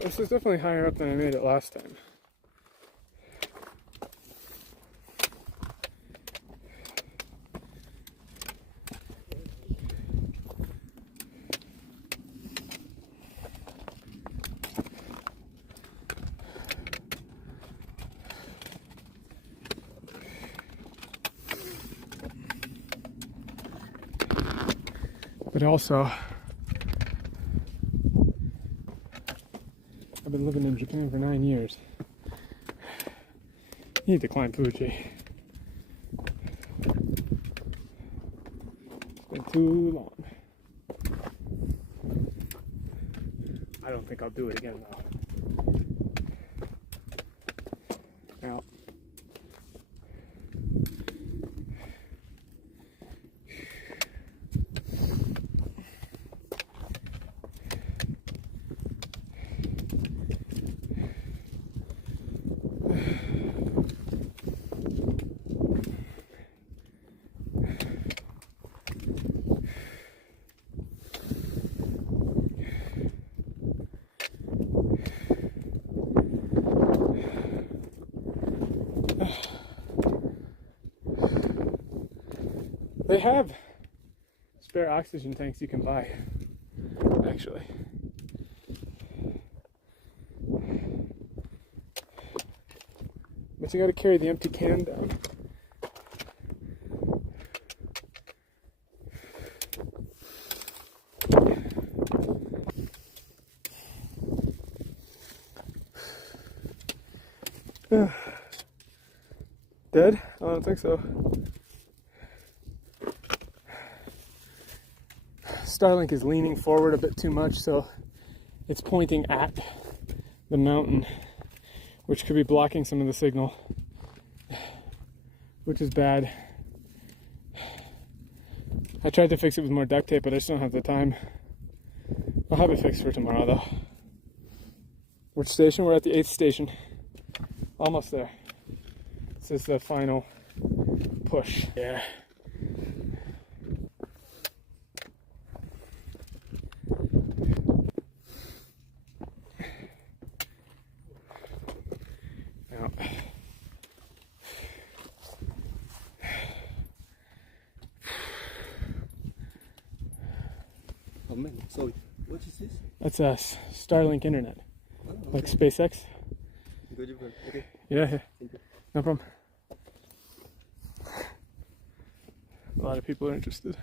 This is definitely higher up than I made it last time. But also, I've been living in Japan for 9 years. You need to climb Fuji. It's been too long. I don't think I'll do it again though. Now, they have spare oxygen tanks you can buy, actually. But you gotta carry the empty can down. Dead? I don't think so. Starlink is leaning forward a bit too much, so it's pointing at the mountain, which could be blocking some of the signal, which is bad. I tried to fix it with more duct tape, but I just don't have the time. I'll have it fixed for tomorrow, though. Which station? We're at the 8th station. Almost there. This is the final push. Yeah. Now. Oh man, so what is this? That's us. Starlink internet. Oh, okay. Like SpaceX. Good, okay. Yeah. No problem. A lot of people are interested.